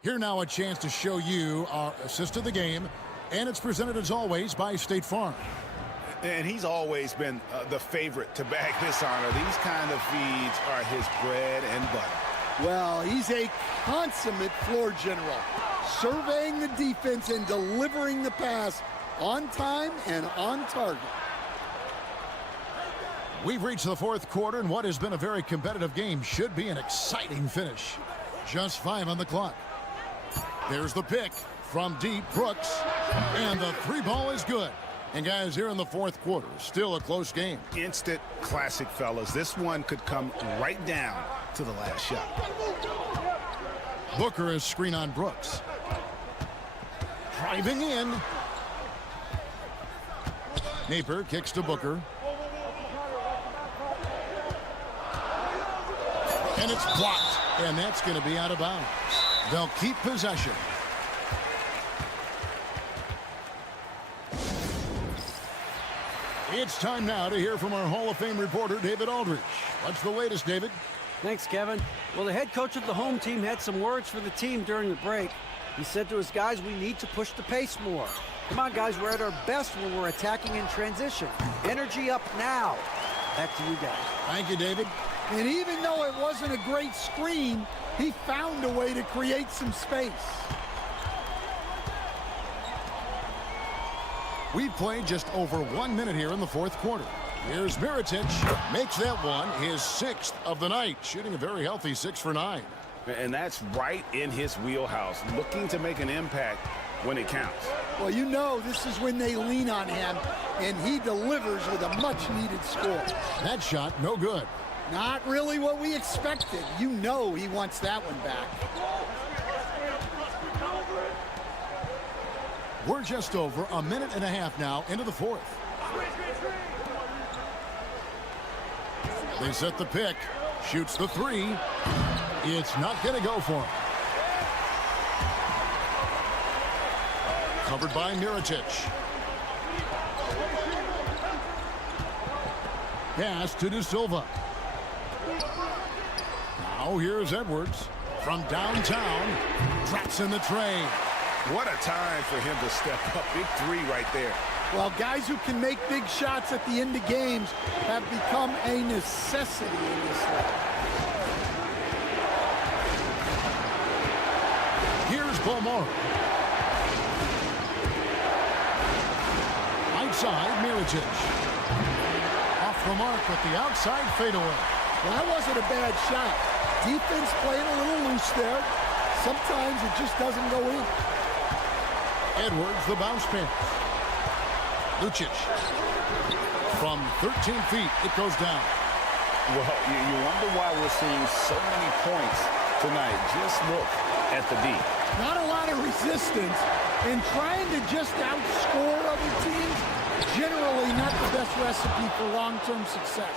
Here now a chance to show you our assist of the game. And it's presented as always by State Farm. And he's always been the favorite to bag this honor. These kind of feeds are his bread and butter. Well, he's a consummate floor general, surveying the defense and delivering the pass on time and on target. We've reached the fourth quarter, and what has been a very competitive game should be an exciting finish. Just 5 on the clock. There's the pick from deep, Brooks, and the three ball is good. And guys, here in the fourth quarter, still a close game. Instant classic, fellas. This one could come right down to the last shot. Booker is screen on Brooks. Driving in. Napier kicks to Booker. And it's blocked. And that's going to be out of bounds. They'll keep possession. It's time now to hear from our Hall of Fame reporter, David Aldridge. What's the latest, David? Thanks, Kevin. Well, the head coach of the home team had some words for the team during the break. He said to his guys, we need to push the pace more. Come on, guys, we're at our best when we're attacking in transition. Energy up now. Back to you guys. Thank you, David. And even though it wasn't a great screen, he found a way to create some space. We've played just over 1 minute here in the fourth quarter. Here's Mirotic. Makes that one his 6th of the night, shooting a very healthy 6 for 9. And that's right in his wheelhouse, looking to make an impact when it counts. Well, you know this is when they lean on him, and he delivers with a much-needed score. That shot, no good. Not really what we expected. You know he wants that one back. We're just over a minute and a half now into the fourth. They set the pick. Shoots the three. It's not going to go for him. Covered by Mirotic. Pass to De Silva. Now here's Edwards from downtown. Drops in the tray. What a time for him to step up. Big three right there. Well, guys who can make big shots at the end of games have become a necessity in this league. Here's Bomar. Outside, Mirotic. Off the mark with the outside fadeaway. Well, that wasn't a bad shot. Defense playing a little loose there. Sometimes it just doesn't go in. Edwards, the bounce pass. Lucic. From 13 feet, it goes down. Well, you wonder why we're seeing so many points tonight. Just look at the D. Not a lot of resistance, and trying to just outscore other teams, generally not the best recipe for long-term success.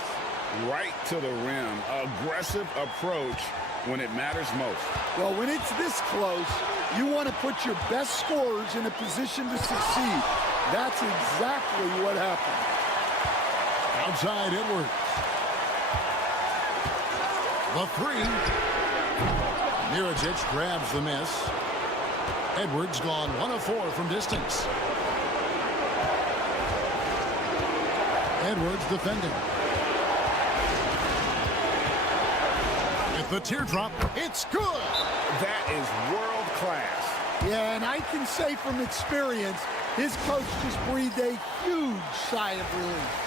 Right to the rim. Aggressive approach when it matters most. Well, when it's this close, you want to put your best scorers in a position to succeed. That's exactly what happened. Outside Edwards. The three. Mirotic grabs the miss. Edwards gone 1 of 4 from distance. Edwards defending. With the teardrop, it's good. That is world class. Yeah, and I can say from experience, his coach just breathed a huge sigh of relief.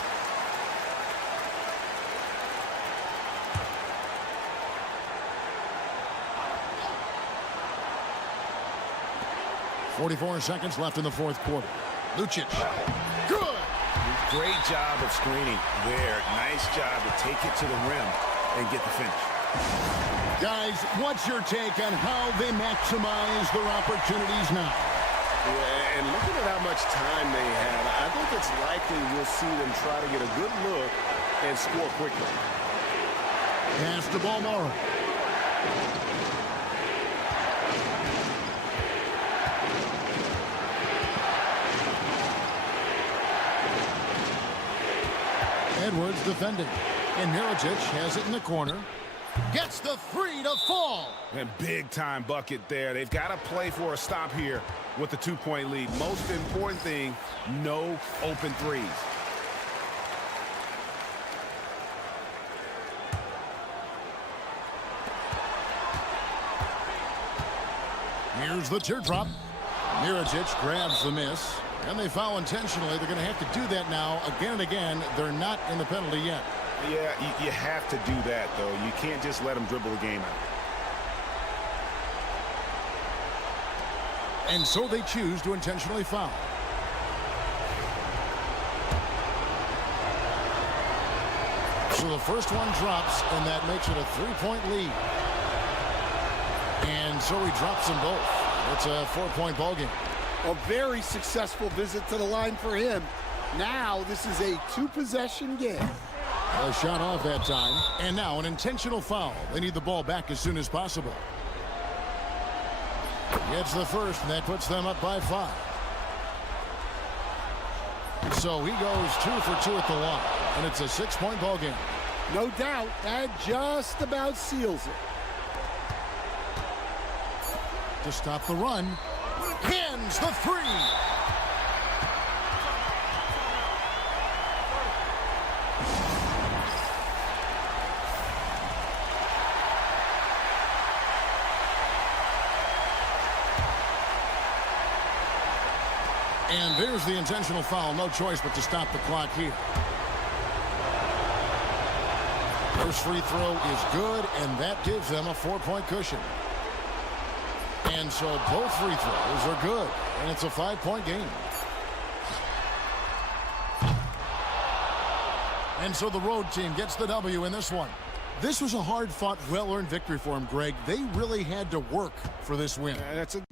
.44 seconds left in the fourth quarter. Lucic. Good. Great job of screening there. Nice job to take it to the rim and get the finish. Guys, what's your take on how they maximize their opportunities now? Yeah, and looking at how much time they have, I think it's likely we'll see them try to get a good look and score quickly. Pass to Balmora. Edwards defending. And Mirotic has it in the corner. Gets the three to fall. And big-time bucket there. They've got to play for a stop here with the 2-point lead. Most important thing, no open threes. Here's the teardrop. Mirotic grabs the miss. And they foul intentionally. They're going to have to do that now again and again. They're not in the penalty yet. Yeah, you have to do that, though. You can't just let them dribble the game out. And so they choose to intentionally foul. So the first one drops, and that makes it a 3-point lead. And so he drops them both. It's a 4-point ballgame. A very successful visit to the line for him. Now this is a 2-possession game. A shot off that time. And now an intentional foul. They need the ball back as soon as possible. Gets the first, and that puts them up by 5. So he goes 2 for 2 at the line. And it's a 6-point ball game. No doubt, that just about seals it. To stop the run. Pins the three. And there's the intentional foul. No choice but to stop the clock here. First free throw is good, and that gives them a 4-point cushion. And so both free throws are good, and it's a 5-point game. And so the road team gets the W in this one. This was a hard-fought, well-earned victory for them, Greg. They really had to work for this win. That's a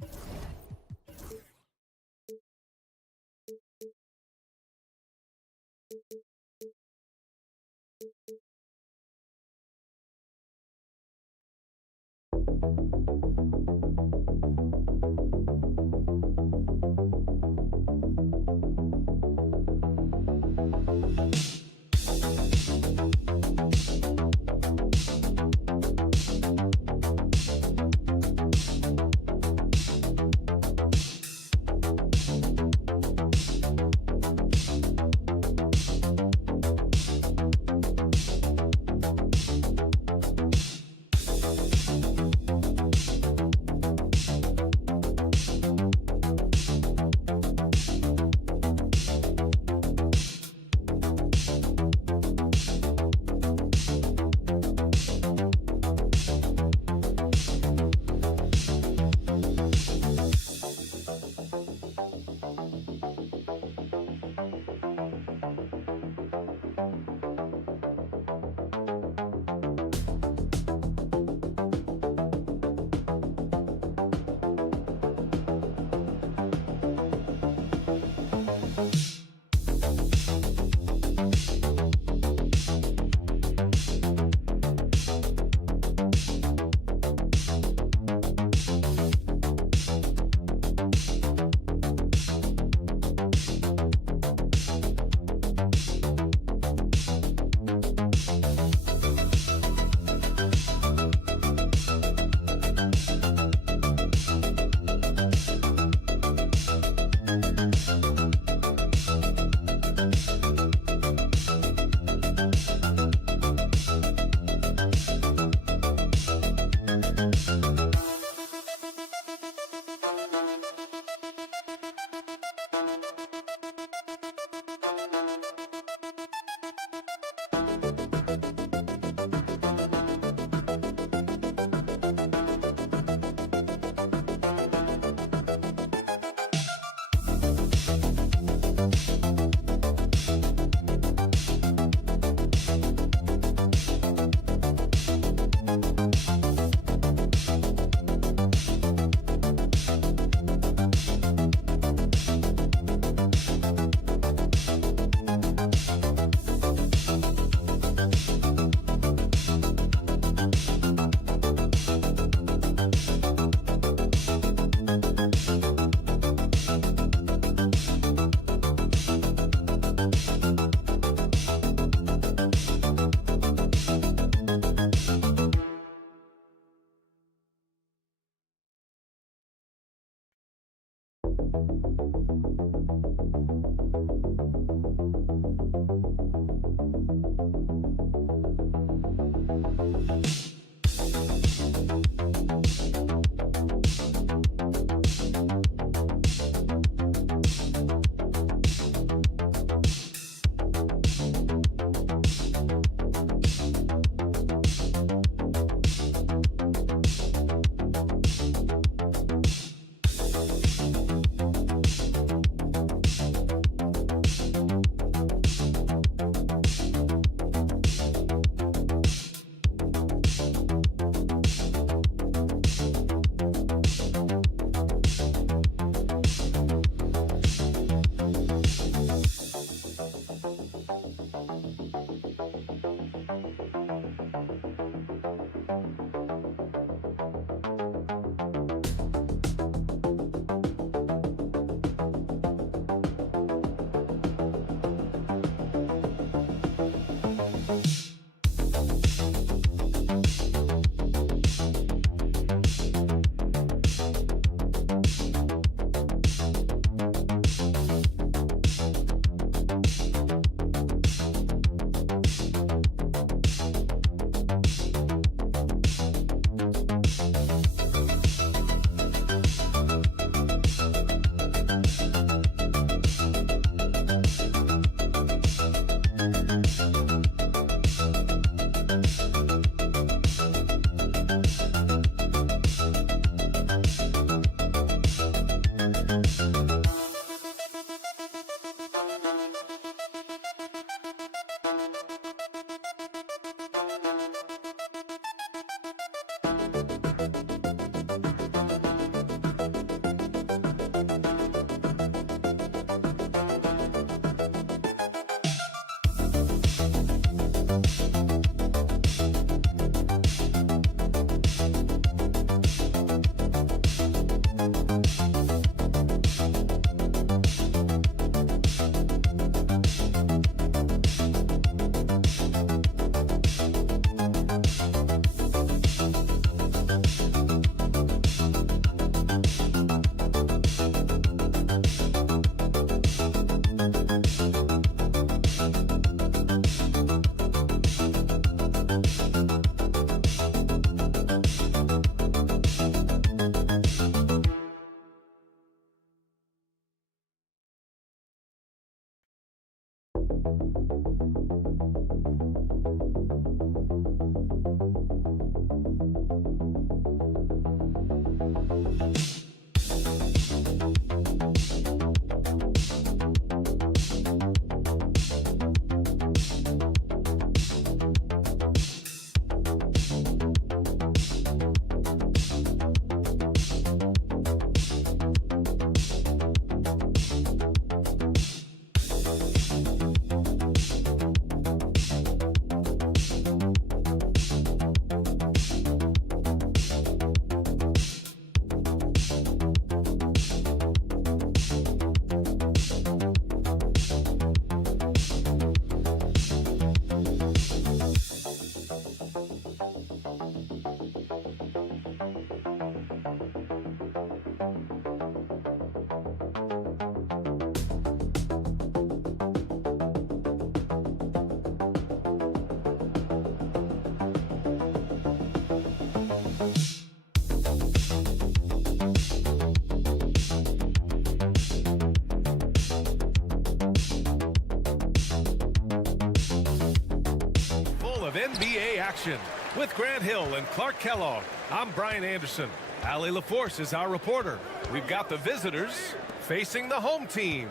NBA action with Grant Hill and Clark Kellogg. I'm Brian Anderson. Ali LaForce is our reporter. We've got the visitors facing the home team.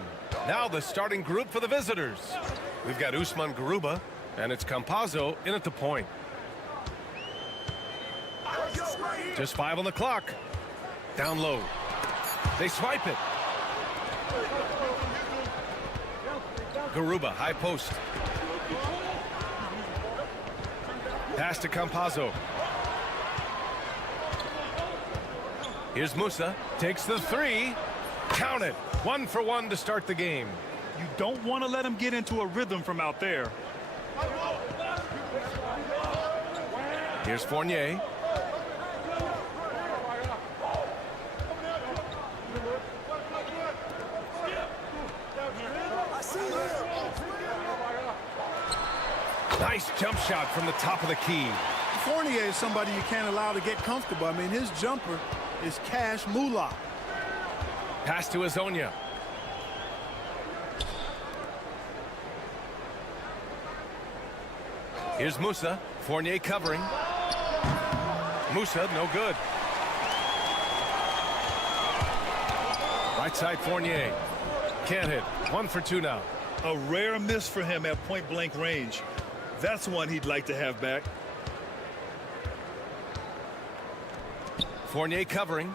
Now the starting group for the visitors. We've got Usman Garuba, and it's Campazzo in at the point. Just 5 on the clock. Down low. They swipe it. Garuba, high post. Pass to Campazzo. Here's Musa. Takes the 3. Count it. 1 for 1 to start the game. You don't want to let him get into a rhythm from out there. Here's Fournier. Nice jump shot from the top of the key. Fournier is somebody you can't allow to get comfortable. I mean, his jumper is cash moolah. Pass to Azonia. Here's Musa. Fournier covering. Musa, no good. Right side, Fournier. Can't hit. 1 for 2 now. A rare miss for him at point-blank range. That's one he'd like to have back. Fournier covering.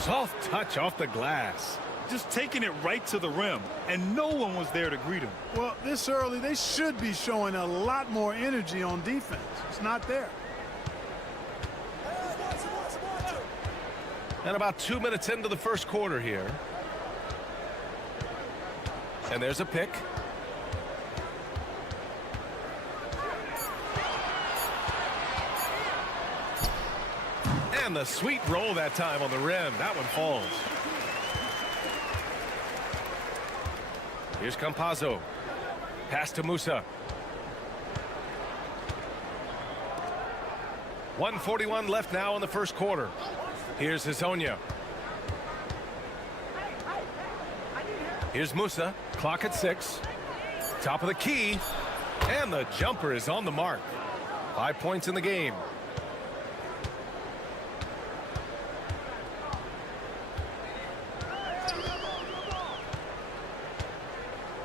Soft touch off the glass. Just taking it right to the rim, and no one was there to greet him. Well, this early, they should be showing a lot more energy on defense. It's not there. And about 2 minutes into the first quarter here. And there's a pick. And the sweet roll that time on the rim. That one falls. Here's Campazzo. Pass to Musa. 1:41 left now in the first quarter. Here's Azonia. Here's Musa. Clock at 6. Top of the key. And the jumper is on the mark. 5 points in the game.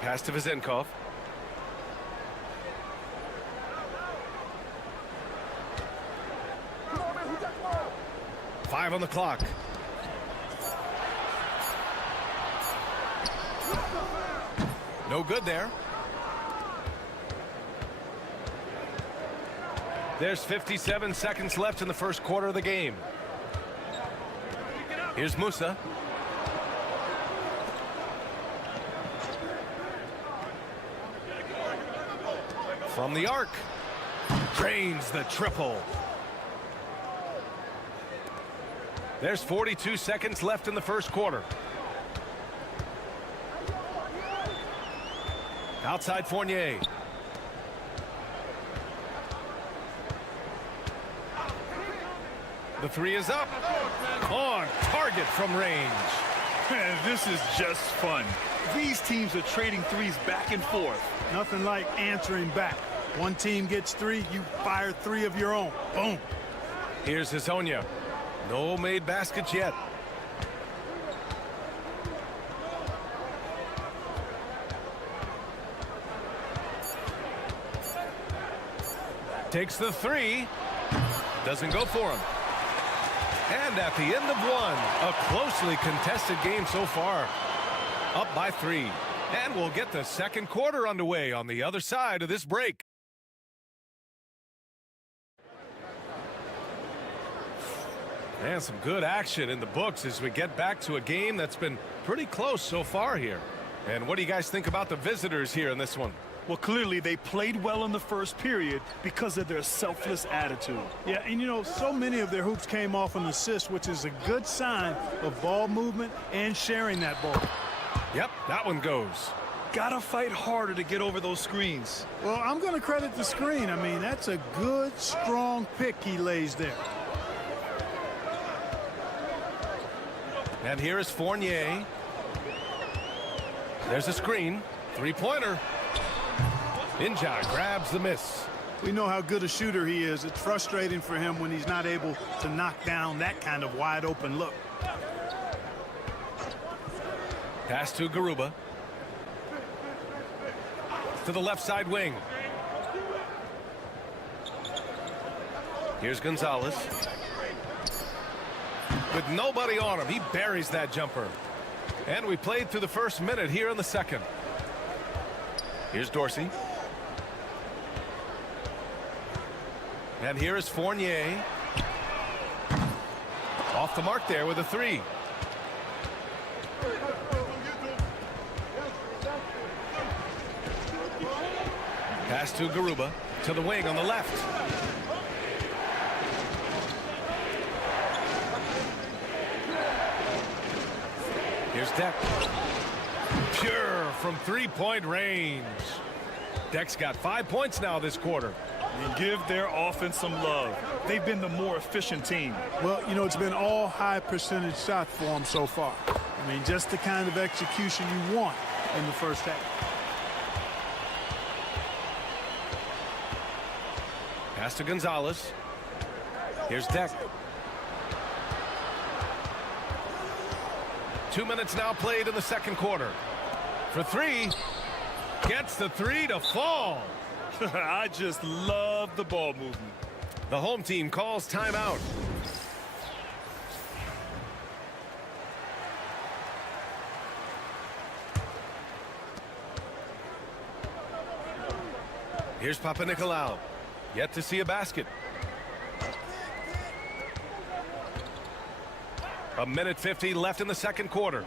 Pass to Vezenkov. Five on the clock. No good there. There's 57 seconds left in the first quarter of the game. Here's Musa. From the arc. Drains the triple. There's 42 seconds left in the first quarter. Outside Fournier. The 3 is up. On target from range. Man, this is just fun. These teams are trading threes back and forth. Nothing like answering back. One team gets 3, you fire 3 of your own. Boom. Here's Hazonia. No made baskets yet. Takes the 3. Doesn't go for him. And at the end of 1, a closely contested game so far. Up by 3. And we'll get the second quarter underway on the other side of this break. And some good action in the books as we get back to a game that's been pretty close so far here. And what do you guys think about the visitors here in this one? Well, clearly they played well in the first period because of their selfless attitude. Yeah, and you know, so many of their hoops came off an assist, which is a good sign of ball movement and sharing that ball. Yep, that one goes. Gotta fight harder to get over those screens. Well, I'm going to credit the screen. I mean, that's a good, strong pick he lays there. And here is Fournier. There's a screen. Three-pointer. Inja grabs the miss. We know how good a shooter he is. It's frustrating for him when he's not able to knock down that kind of wide-open look. Pass to Garuba. To the left side wing. Here's Gonzalez. With nobody on him, he buries that jumper. And we played through the first minute here in the second. Here's Dorsey. And here is Fournier. Off the mark there with a 3. Pass to Garuba. To the wing on the left. Here's Deck. Pure from three-point range. Deck's got 5 points now this quarter. And give their offense some love. They've been the more efficient team. Well, you know, it's been all high percentage shots for them so far. I mean, just the kind of execution you want in the first half. Pass to Gonzalez. Here's Deck. 2 minutes now played in the second quarter. For 3. Gets the 3 to fall. I just love the ball movement. The home team calls timeout. Here's Papanikolaou. Yet to see a basket. A minute 50 left in the second quarter.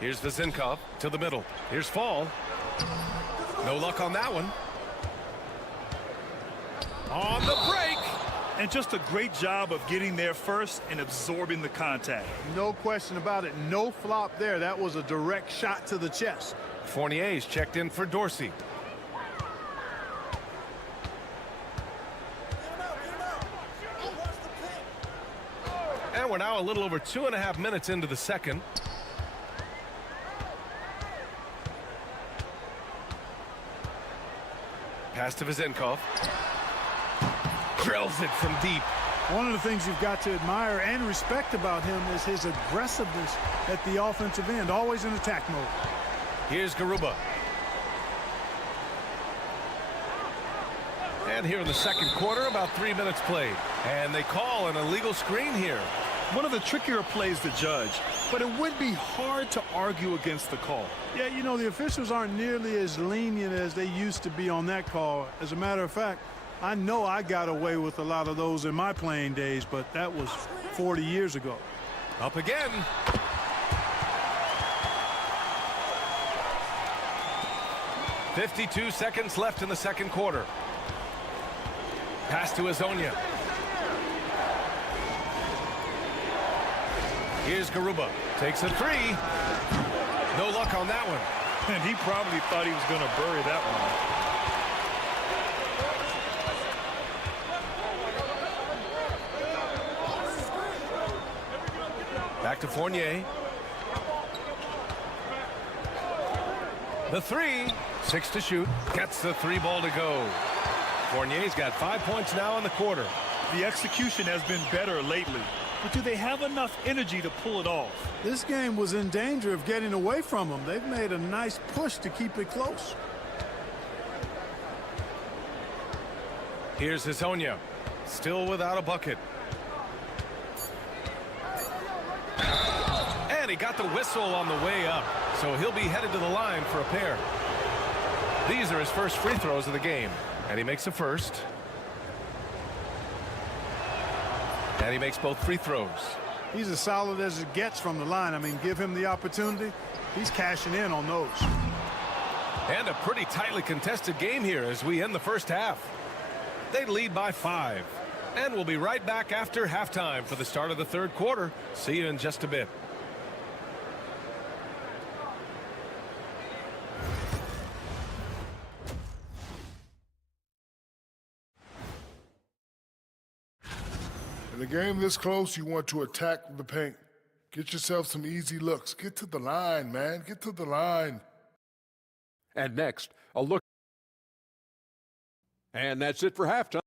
Here's Vezinkov to the middle. Here's Fall. No luck on that one. On the break. And just a great job of getting there first and absorbing the contact. No question about it. No flop there. That was a direct shot to the chest. Fournier's checked in for Dorsey. And we're now a little over 2.5 minutes into the second. Pass to Vezinkov. Drills it from deep. One of the things you've got to admire and respect about him is his aggressiveness at the offensive end, always in attack mode. Here's Garuba. And here in the second quarter, about 3 minutes played. And they call an illegal screen here. One of the trickier plays to judge, but it would be hard to argue against the call. Yeah, you know, the officials aren't nearly as lenient as they used to be on that call. As a matter of fact, I know I got away with a lot of those in my playing days, but that was 40 years ago. Up again. .52 seconds left in the second quarter. Pass to Hazonia. Here's Garuba. Takes a 3. No luck on that one. And he probably thought he was going to bury that one. Back to Fournier. The three. 6 to shoot. Gets the 3 ball to go. Fournier's got 5 points now in the quarter. The execution has been better lately, but do they have enough energy to pull it off? This game was in danger of getting away from them. They've made a nice push to keep it close. Here's Hezonja. Still without a bucket. And he got the whistle on the way up, so he'll be headed to the line for a pair. These are his first free throws of the game, and he makes the first. And he makes both free throws. He's as solid as it gets from the line. I mean, give him the opportunity. He's cashing in on those. And a pretty tightly contested game here as we end the first half. They lead by 5. And we'll be right back after halftime for the start of the third quarter. See you in just a bit. In a game this close, you want to attack the paint. Get yourself some easy looks. Get to the line, man. Get to the line. And next, a look. And that's it for halftime.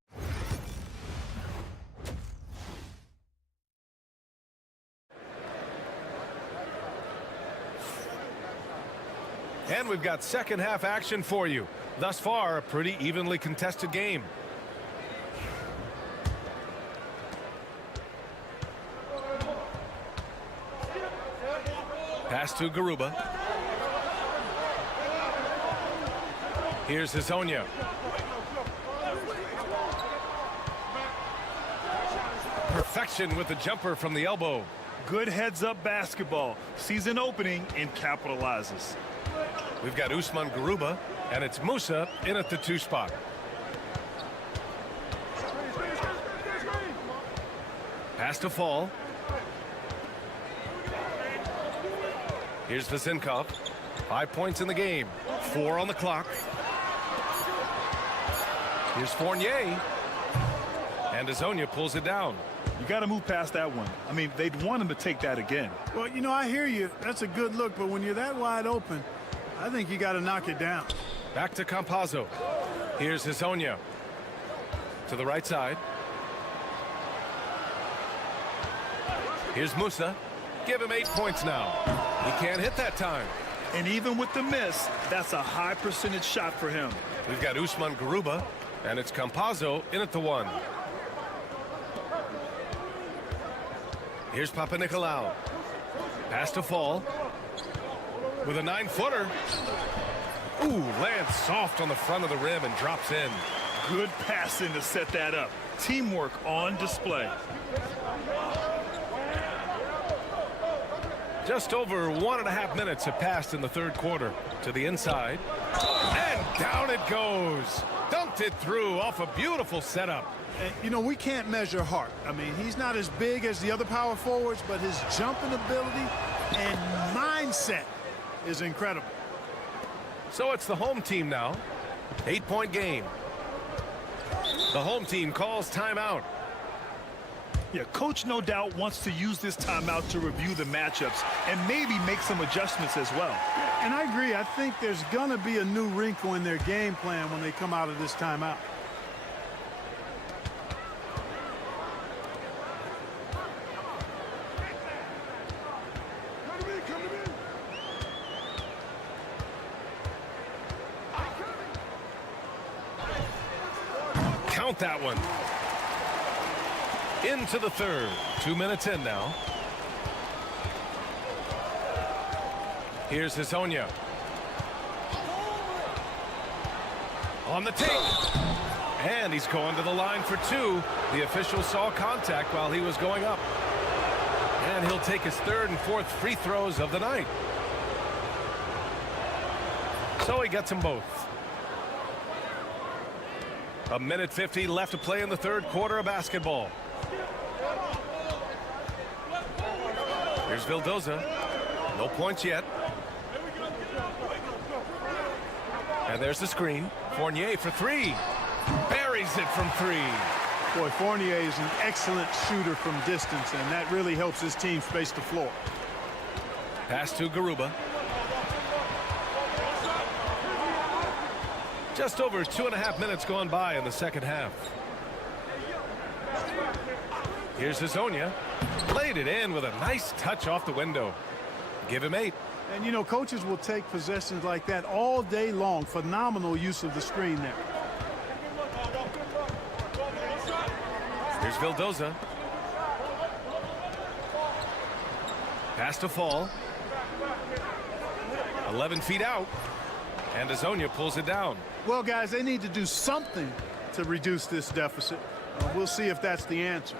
And we've got second half action for you. Thus far, a pretty evenly contested game. Pass to Garuba. Here's Hezonja. Perfection with the jumper from the elbow. Good heads-up basketball. Sees an opening and capitalizes. We've got Usman Garuba, and it's Musa in at the 2 spot. Pass to Fall. Here's Vezinkov. 5 points in the game. 4 on the clock. Here's Fournier. And Hezonja pulls it down. You got to move past that one. I mean, they'd want him to take that again. Well, you know, I hear you. That's a good look, but when you're that wide open, I think you got to knock it down. Back to Campazzo. Here's Hezonja. To the right side. Here's Musa. Give him 8 points now. He can't hit that time. And even with the miss, that's a high percentage shot for him. We've got Usman Garuba, and it's Campazzo in at the 1. Here's Papanikolaou. Pass to Fall. With a 9-footer. Ooh, lands soft on the front of the rim and drops in. Good passing to set that up. Teamwork on display. Just over 1.5 minutes have passed in the third quarter. To the inside. And down it goes. Dunked it through off a beautiful setup. And, you know, we can't measure Hart. I mean, he's not as big as the other power forwards, but his jumping ability and mindset is incredible. So it's the home team now. 8-point game. The home team calls timeout. Yeah, coach no doubt wants to use this timeout to review the matchups and maybe make some adjustments as well. And I agree. I think there's going to be a new wrinkle in their game plan when they come out of this timeout. Count that one. Into the third. 2 minutes in now. Here's Hezonja. On the take. And he's going to the line for 2. The official saw contact while he was going up. And he'll take his 3rd and 4th free throws of the night. So he gets them both. 1:50 left to play in the third quarter of basketball. Here's Vildoza. No points yet. And there's the screen. Fournier for 3. Buries it from 3. Boy, Fournier is an excellent shooter from distance, and that really helps his team space the floor. Pass to Garuba. Just over 2.5 minutes gone by in the second half. Here's Hazonia. Laid it in with a nice touch off the window. Give him 8. And, you know, coaches will take possessions like that all day long. Phenomenal use of the screen there. Here's Vildoza. Pass to Fall. 11 feet out. And Hazonia pulls it down. Well, guys, they need to do something to reduce this deficit. We'll see if that's the answer.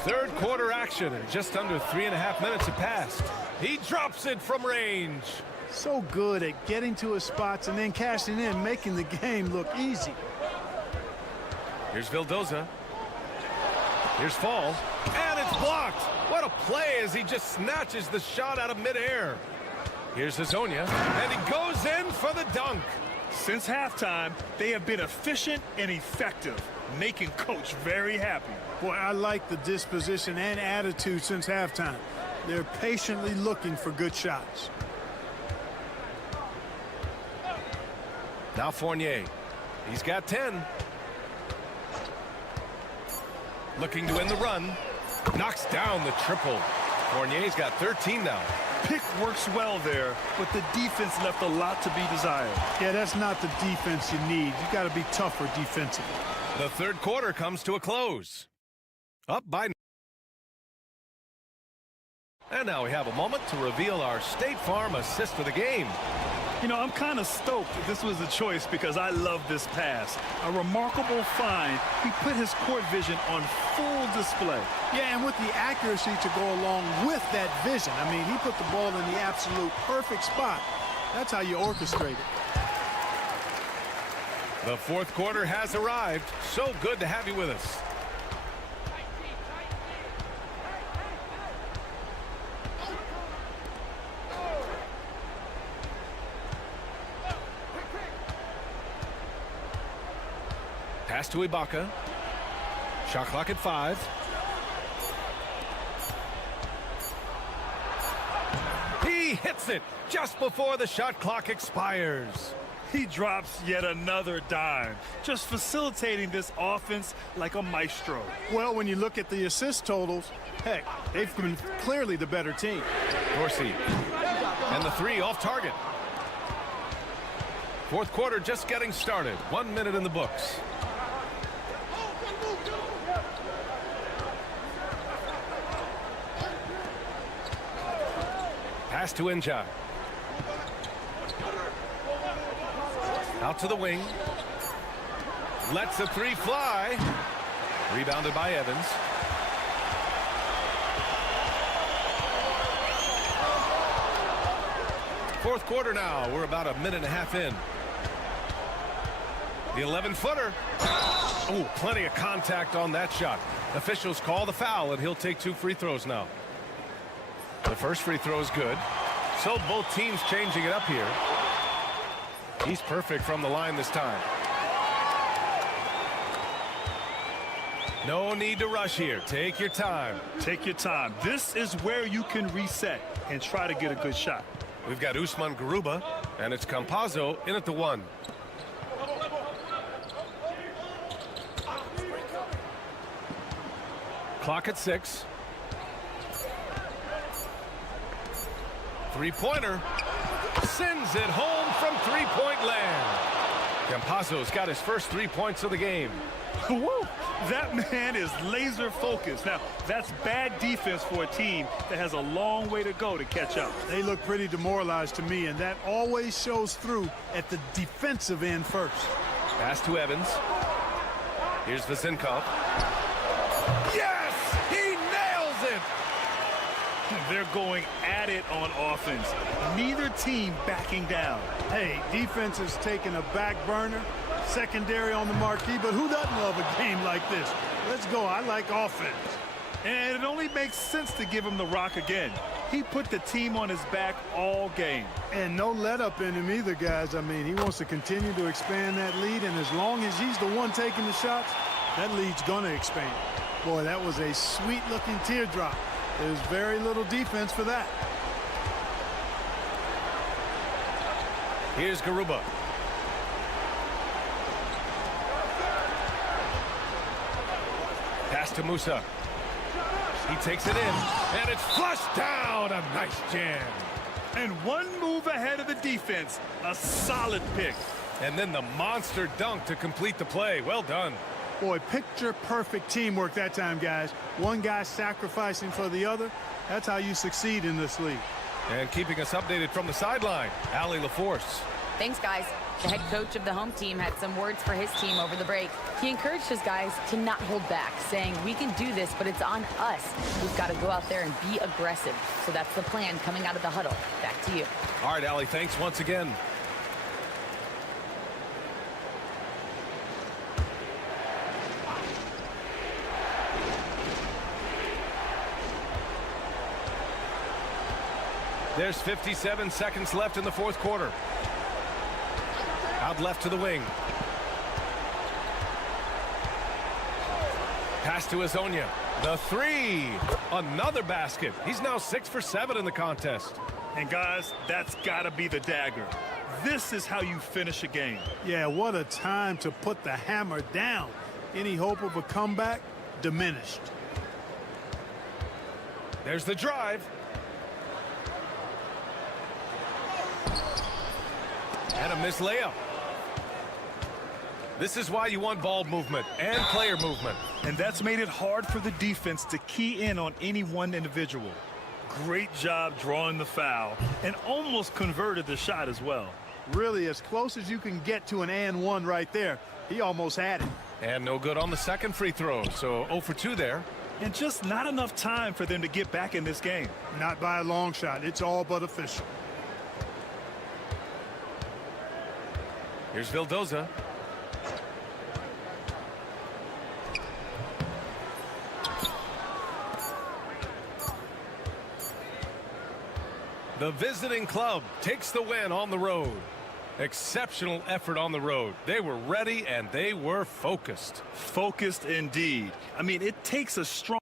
Third quarter action, and just under 3.5 minutes have passed. He drops it from range. So good at getting to his spots and then cashing in, making the game look easy. Here's Vildoza. Here's Fall. And it's blocked. What a play as he just snatches the shot out of midair. Here's Hazonia. And he goes in for the dunk. Since halftime, they have been efficient and effective, making Coach very happy. Boy, I like the disposition and attitude since halftime. They're patiently looking for good shots. Now Fournier. He's got 10. Looking to win the run. Knocks down the triple. Fournier's got 13 now. Pick works well there, but the defense left a lot to be desired. Yeah, that's not the defense you need. You got to be tougher defensively. The third quarter comes to a close. Up by. And now we have a moment to reveal our State Farm assist of the game. You know, I'm kind of stoked this was a choice because I love this pass. A remarkable find. He put his court vision on full display. Yeah, and with the accuracy to go along with that vision. I mean, he put the ball in the absolute perfect spot. That's how you orchestrate it. The fourth quarter has arrived. So good to have you with us. Pass to Ibaka. Shot clock at 5. He hits it just before the shot clock expires. He drops yet another dime, just facilitating this offense like a maestro. Well, when you look at the assist totals, heck, they've been clearly the better team. Dorsey. And the 3 off target. Fourth quarter just getting started. 1 minute in the books. Pass to Njai. Out to the wing. Lets the 3 fly. Rebounded by Evans. Fourth quarter now. We're about 1.5 minutes in. The 11-footer. Oh, plenty of contact on that shot. Officials call the foul, and he'll take 2 free throws now. The first free throw is good. So both teams changing it up here. He's perfect from the line this time. No need to rush here. Take your time. Take your time. This is where you can reset and try to get a good shot. We've got Usman Garuba, and it's Campazzo in at the 1. Clock at 6. Three-pointer. Sends it home from three-point land. Campazzo's got his first 3 points of the game. Woo! That man is laser focused. Now, that's bad defense for a team that has a long way to go to catch up. They look pretty demoralized to me, and that always shows through at the defensive end first. Pass to Evans. Here's Vasenkov. Yes! He nails it! They're going at it on offense. Neither team backing down. Hey, defense has taken a back burner, secondary on the marquee, but who doesn't love a game like this? Let's go. I like offense. And it only makes sense to give him the rock again. He put the team on his back all game. And no let up in him either, guys. I mean, he wants to continue to expand that lead, and as long as he's the one taking the shots, that lead's going to expand. Boy, that was a sweet-looking teardrop. There's very little defense for that. Here's Garuba. Pass to Musa. He takes it in, and it's flushed down. A nice jam. And one move ahead of the defense. A solid pick. And then the monster dunk to complete the play. Well done. Boy, picture-perfect teamwork that time, guys. One guy sacrificing for the other. That's how you succeed in this league. And keeping us updated from the sideline, Allie LaForce. Thanks, guys. The head coach of the home team had some words for his team over the break. He encouraged his guys to not hold back, saying, we can do this, but it's on us. We've got to go out there and be aggressive. So that's the plan coming out of the huddle. Back to you. All right, Allie, thanks once again. There's 57 seconds left in the fourth quarter. Out left to the wing. Pass to Azonia. The three. Another basket. He's now 6 for 7 in the contest. And guys, that's got to be the dagger. This is how you finish a game. Yeah, what a time to put the hammer down. Any hope of a comeback? Diminished. There's the drive. And a missed layup. This is why you want ball movement and player movement. And that's made it hard for the defense to key in on any one individual. Great job drawing the foul and almost converted the shot as well. Really, as close as you can get to an and one right there. He almost had it. And no good on the second free throw, so 0 for 2 there. And just not enough time for them to get back in this game. Not by a long shot. It's all but official. Here's Vildoza. The visiting club takes the win on the road. Exceptional effort on the road. They were ready and they were focused. Focused indeed. I mean, it takes a strong...